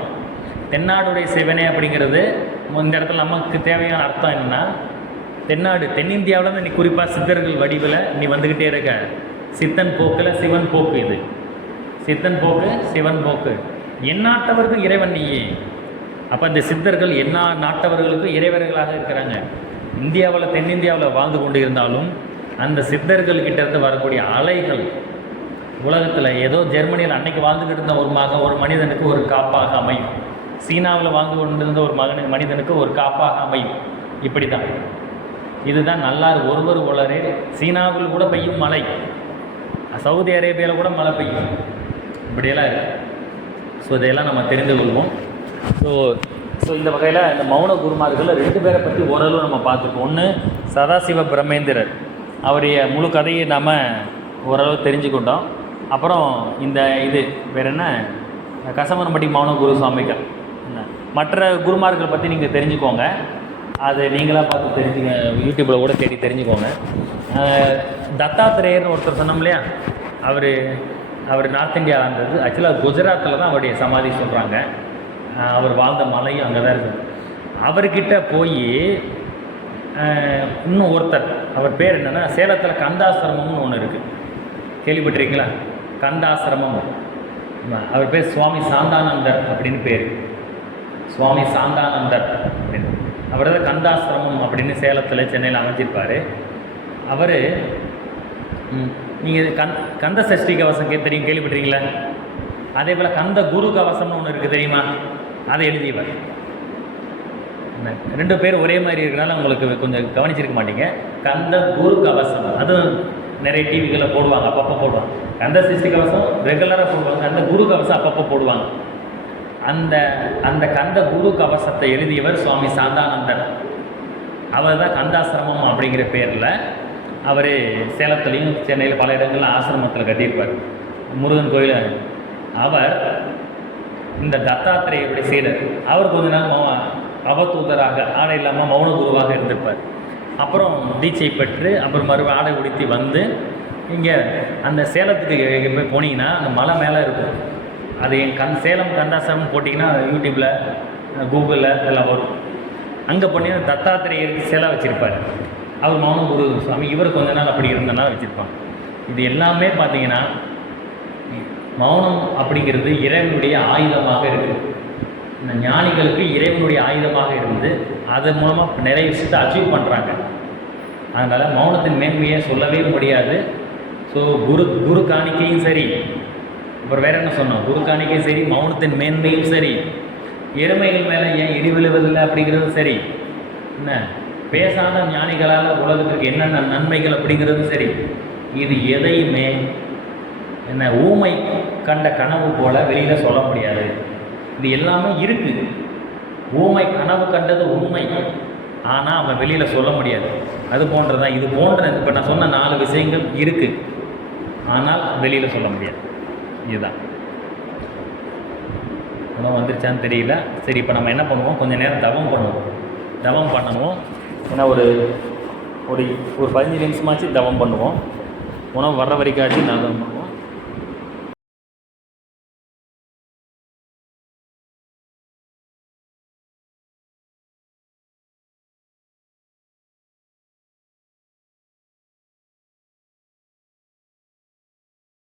தென்னாடுடைய சிவனே அப்படிங்கிறது இந்த இடத்துல நமக்கு தேவையான அர்த்தம் என்னென்னா, தென்னாடு தென்னிந்தியாவில் தான் நீ குறிப்பாக சித்தர்கள் வடிவில் நீ வந்துக்கிட்டே இருக்க. சித்தன் போக்கில் சிவன் போக்கு, இது சித்தன் போக்கு சிவன் போக்கு. எந்நாட்டவருக்கும் இறைவன் நீயே. அப்போ இந்த சித்தர்கள் எல்லா நாட்டவர்களுக்கும் இறைவர்களாக இருக்கிறாங்க. இந்தியாவில் தென்னிந்தியாவில் வாழ்ந்து கொண்டு இருந்தாலும் அந்த சித்தர்கள்கிட்ட இருந்து வரக்கூடிய அலைகள் உலகத்தில் ஏதோ ஜெர்மனியில் அன்னைக்கு வாழ்ந்துக்கிட்டு இருந்த ஒரு மனிதனுக்கு ஒரு காப்பாக அமையும். சீனாவில் வாழ்ந்து கொண்டிருந்த ஒரு மனிதனுக்கு ஒரு காப்பாக அமையும். இப்படி தான் இதுதான் நல்லார் ஒருவர் உலரே. சீனாவில் கூட பெய்யும் மழை, சவுதி அரேபியாவில் கூட மழை பெய்யும். இப்படியெல்லாம் இருக்குது. ஸோ இதையெல்லாம் நம்ம தெரிந்து கொள்வோம். ஸோ இந்த வகையில் இந்த மௌன குருமார்களில் 2 பேரை பற்றி ஓரளவு நம்ம பார்த்துருக்கோம். ஒன்று சதாசிவ பிரம்மேந்திரர், அவருடைய முழு கதையை நாம் ஓரளவு தெரிஞ்சுக்கிட்டோம். அப்புறம் இந்த இது வேறு என்ன, கசமனம்பட்டி மௌன குரு சுவாமிகள். மற்ற குருமார்கள் பற்றி நீங்கள் தெரிஞ்சுக்கோங்க, அது நீங்களாக பார்த்து தெரிஞ்சுங்க, யூடியூப்பில் கூட தேடி தெரிஞ்சுக்கோங்க. தத்தாத்திரேயர்னு ஒருத்தர் சொன்னோம் இல்லையா, அவர் நார்த் இந்தியாவில் இருந்தது. ஆக்சுவலாக குஜராத்தில் தான் அவருடைய சமாதி சொல்கிறாங்க. அவர் வாழ்ந்த மலையும் அங்கே தான் இருக்குது. அவர்கிட்ட போய் இன்னும் ஒருத்தர், அவர் பேர் என்னென்னா, சேலத்தில் கந்தாசிரமம்னு ஒன்று இருக்குது, கேள்விப்பட்டிருக்கீங்களா? கந்தாசிரமம். அவர் பேர் சுவாமி சாந்தானந்தர் அப்படின்னு பேர், சுவாமி சாந்தானந்தர் அப்படின்னு. அவர் தான் கந்தாசிரமம் அப்படின்னு சேலத்தில் சென்னையில் அமைச்சிருப்பார். அவர் நீங்கள் கந்த சஷ்டி கவசம் தெரியும், கேள்விப்பட்டிருக்கீங்களா? அதே போல் கந்த குரு கவசம்னு ஒன்று இருக்குது, தெரியுமா? அதை எழுதியவர். 2 பேர் ஒரே மாதிரி இருக்கிறனால உங்களுக்கு கொஞ்சம் கவனிச்சிருக்க மாட்டீங்க. கந்த குரு கவசம், அதுவும் நிறைய டிவிகளில் போடுவாங்க, அப்பப்போ போடுவாங்க. கந்த சஷ்டி கவசம் ரெகுலராக போடுவாங்க, அந்த குரு கவசம் அப்பப்போ போடுவாங்க. அந்த கந்த குரு கவசத்தை எழுதியவர் சுவாமி சாந்தானந்தர். அவர் தான் கந்தாசிரமம் அப்படிங்கிற பேரில் அவர் சேலத்துலேயும் சென்னையில் பல இடங்களில் ஆசிரமத்தில் கட்டியிருப்பார், முருகன் கோயில். அவர் இந்த தத்தாத்திரேயருடைய சீடர். அவர் கொஞ்ச நாள் அவதூதராக ஆடை இல்லாமல் மௌன குருவாக இருந்திருப்பார். அப்புறம் தீட்சை பெற்று அப்புறம் மறுபடியும் ஆடை உடுத்தி வந்து இங்கே அந்த சேலத்துக்கு போய் போனீங்கன்னா அந்த மலை மேலே இருக்கும். அது என் சேலம் கந்தாசிரமம் போட்டிங்கன்னா யூடியூப்பில் கூகுளில் எல்லாம் வரும். அங்கே போனீங்கன்னா தத்தாத்திரேயருக்கு சிலை வச்சுருப்பார். அவர் மௌன குரு சுவாமி. இவர் கொஞ்ச நாள் அப்படி இருந்தனால வச்சுருப்பாங்க. இது எல்லாமே பார்த்தீங்கன்னா மௌனம் அப்படிங்கிறது இறைவனுடைய ஆயுதமாக இருக்குது. இந்த ஞானிகளுக்கு இறைவனுடைய ஆயுதமாக இருந்து அது மூலமாக நிறைய விஷயத்தை அச்சீவ் பண்ணுறாங்க. அதனால் மௌனத்தின் மேன்மையை சொல்லவே முடியாது. ஸோ குரு காணிக்கையும் சரி, அப்புறம் வேறு என்ன சொன்னோம், குரு காணிக்கையும் சரி, மௌனத்தின் மேன்மையும் சரி, எருமைகள் மேலே ஏன் இடி விழுவதில்லை அப்படிங்கிறதும் சரி, என்ன பேசாத ஞானிகளால் உலகத்திற்கு என்னென்ன நன்மைகள் அப்படிங்கிறதும் சரி, இது எதையுமே என்ன ஊமை கண்ட கனவு போல் வெளியில் சொல்ல முடியாது. இது எல்லாமே இருக்குது. ஊமை கனவு கண்டது உண்மை, ஆனால் அவன் வெளியில் சொல்ல முடியாது. அது போன்றதான் இது போன்ற இப்போ நான் சொன்ன 4 விஷயங்கள் இருக்குது, ஆனால் வெளியில் சொல்ல முடியாது. இதுதான் உணவு வந்துருச்சான்னு தெரியல. சரி, இப்போ நம்ம என்ன பண்ணுவோம், கொஞ்சம் நேரம் தவம் பண்ணணும். ஏன்னா ஒரு ஒரு 15 நிமிஷமாச்சு தவம் பண்ணுவோம். உணவு வர்ற வரைக்காச்சும் நான்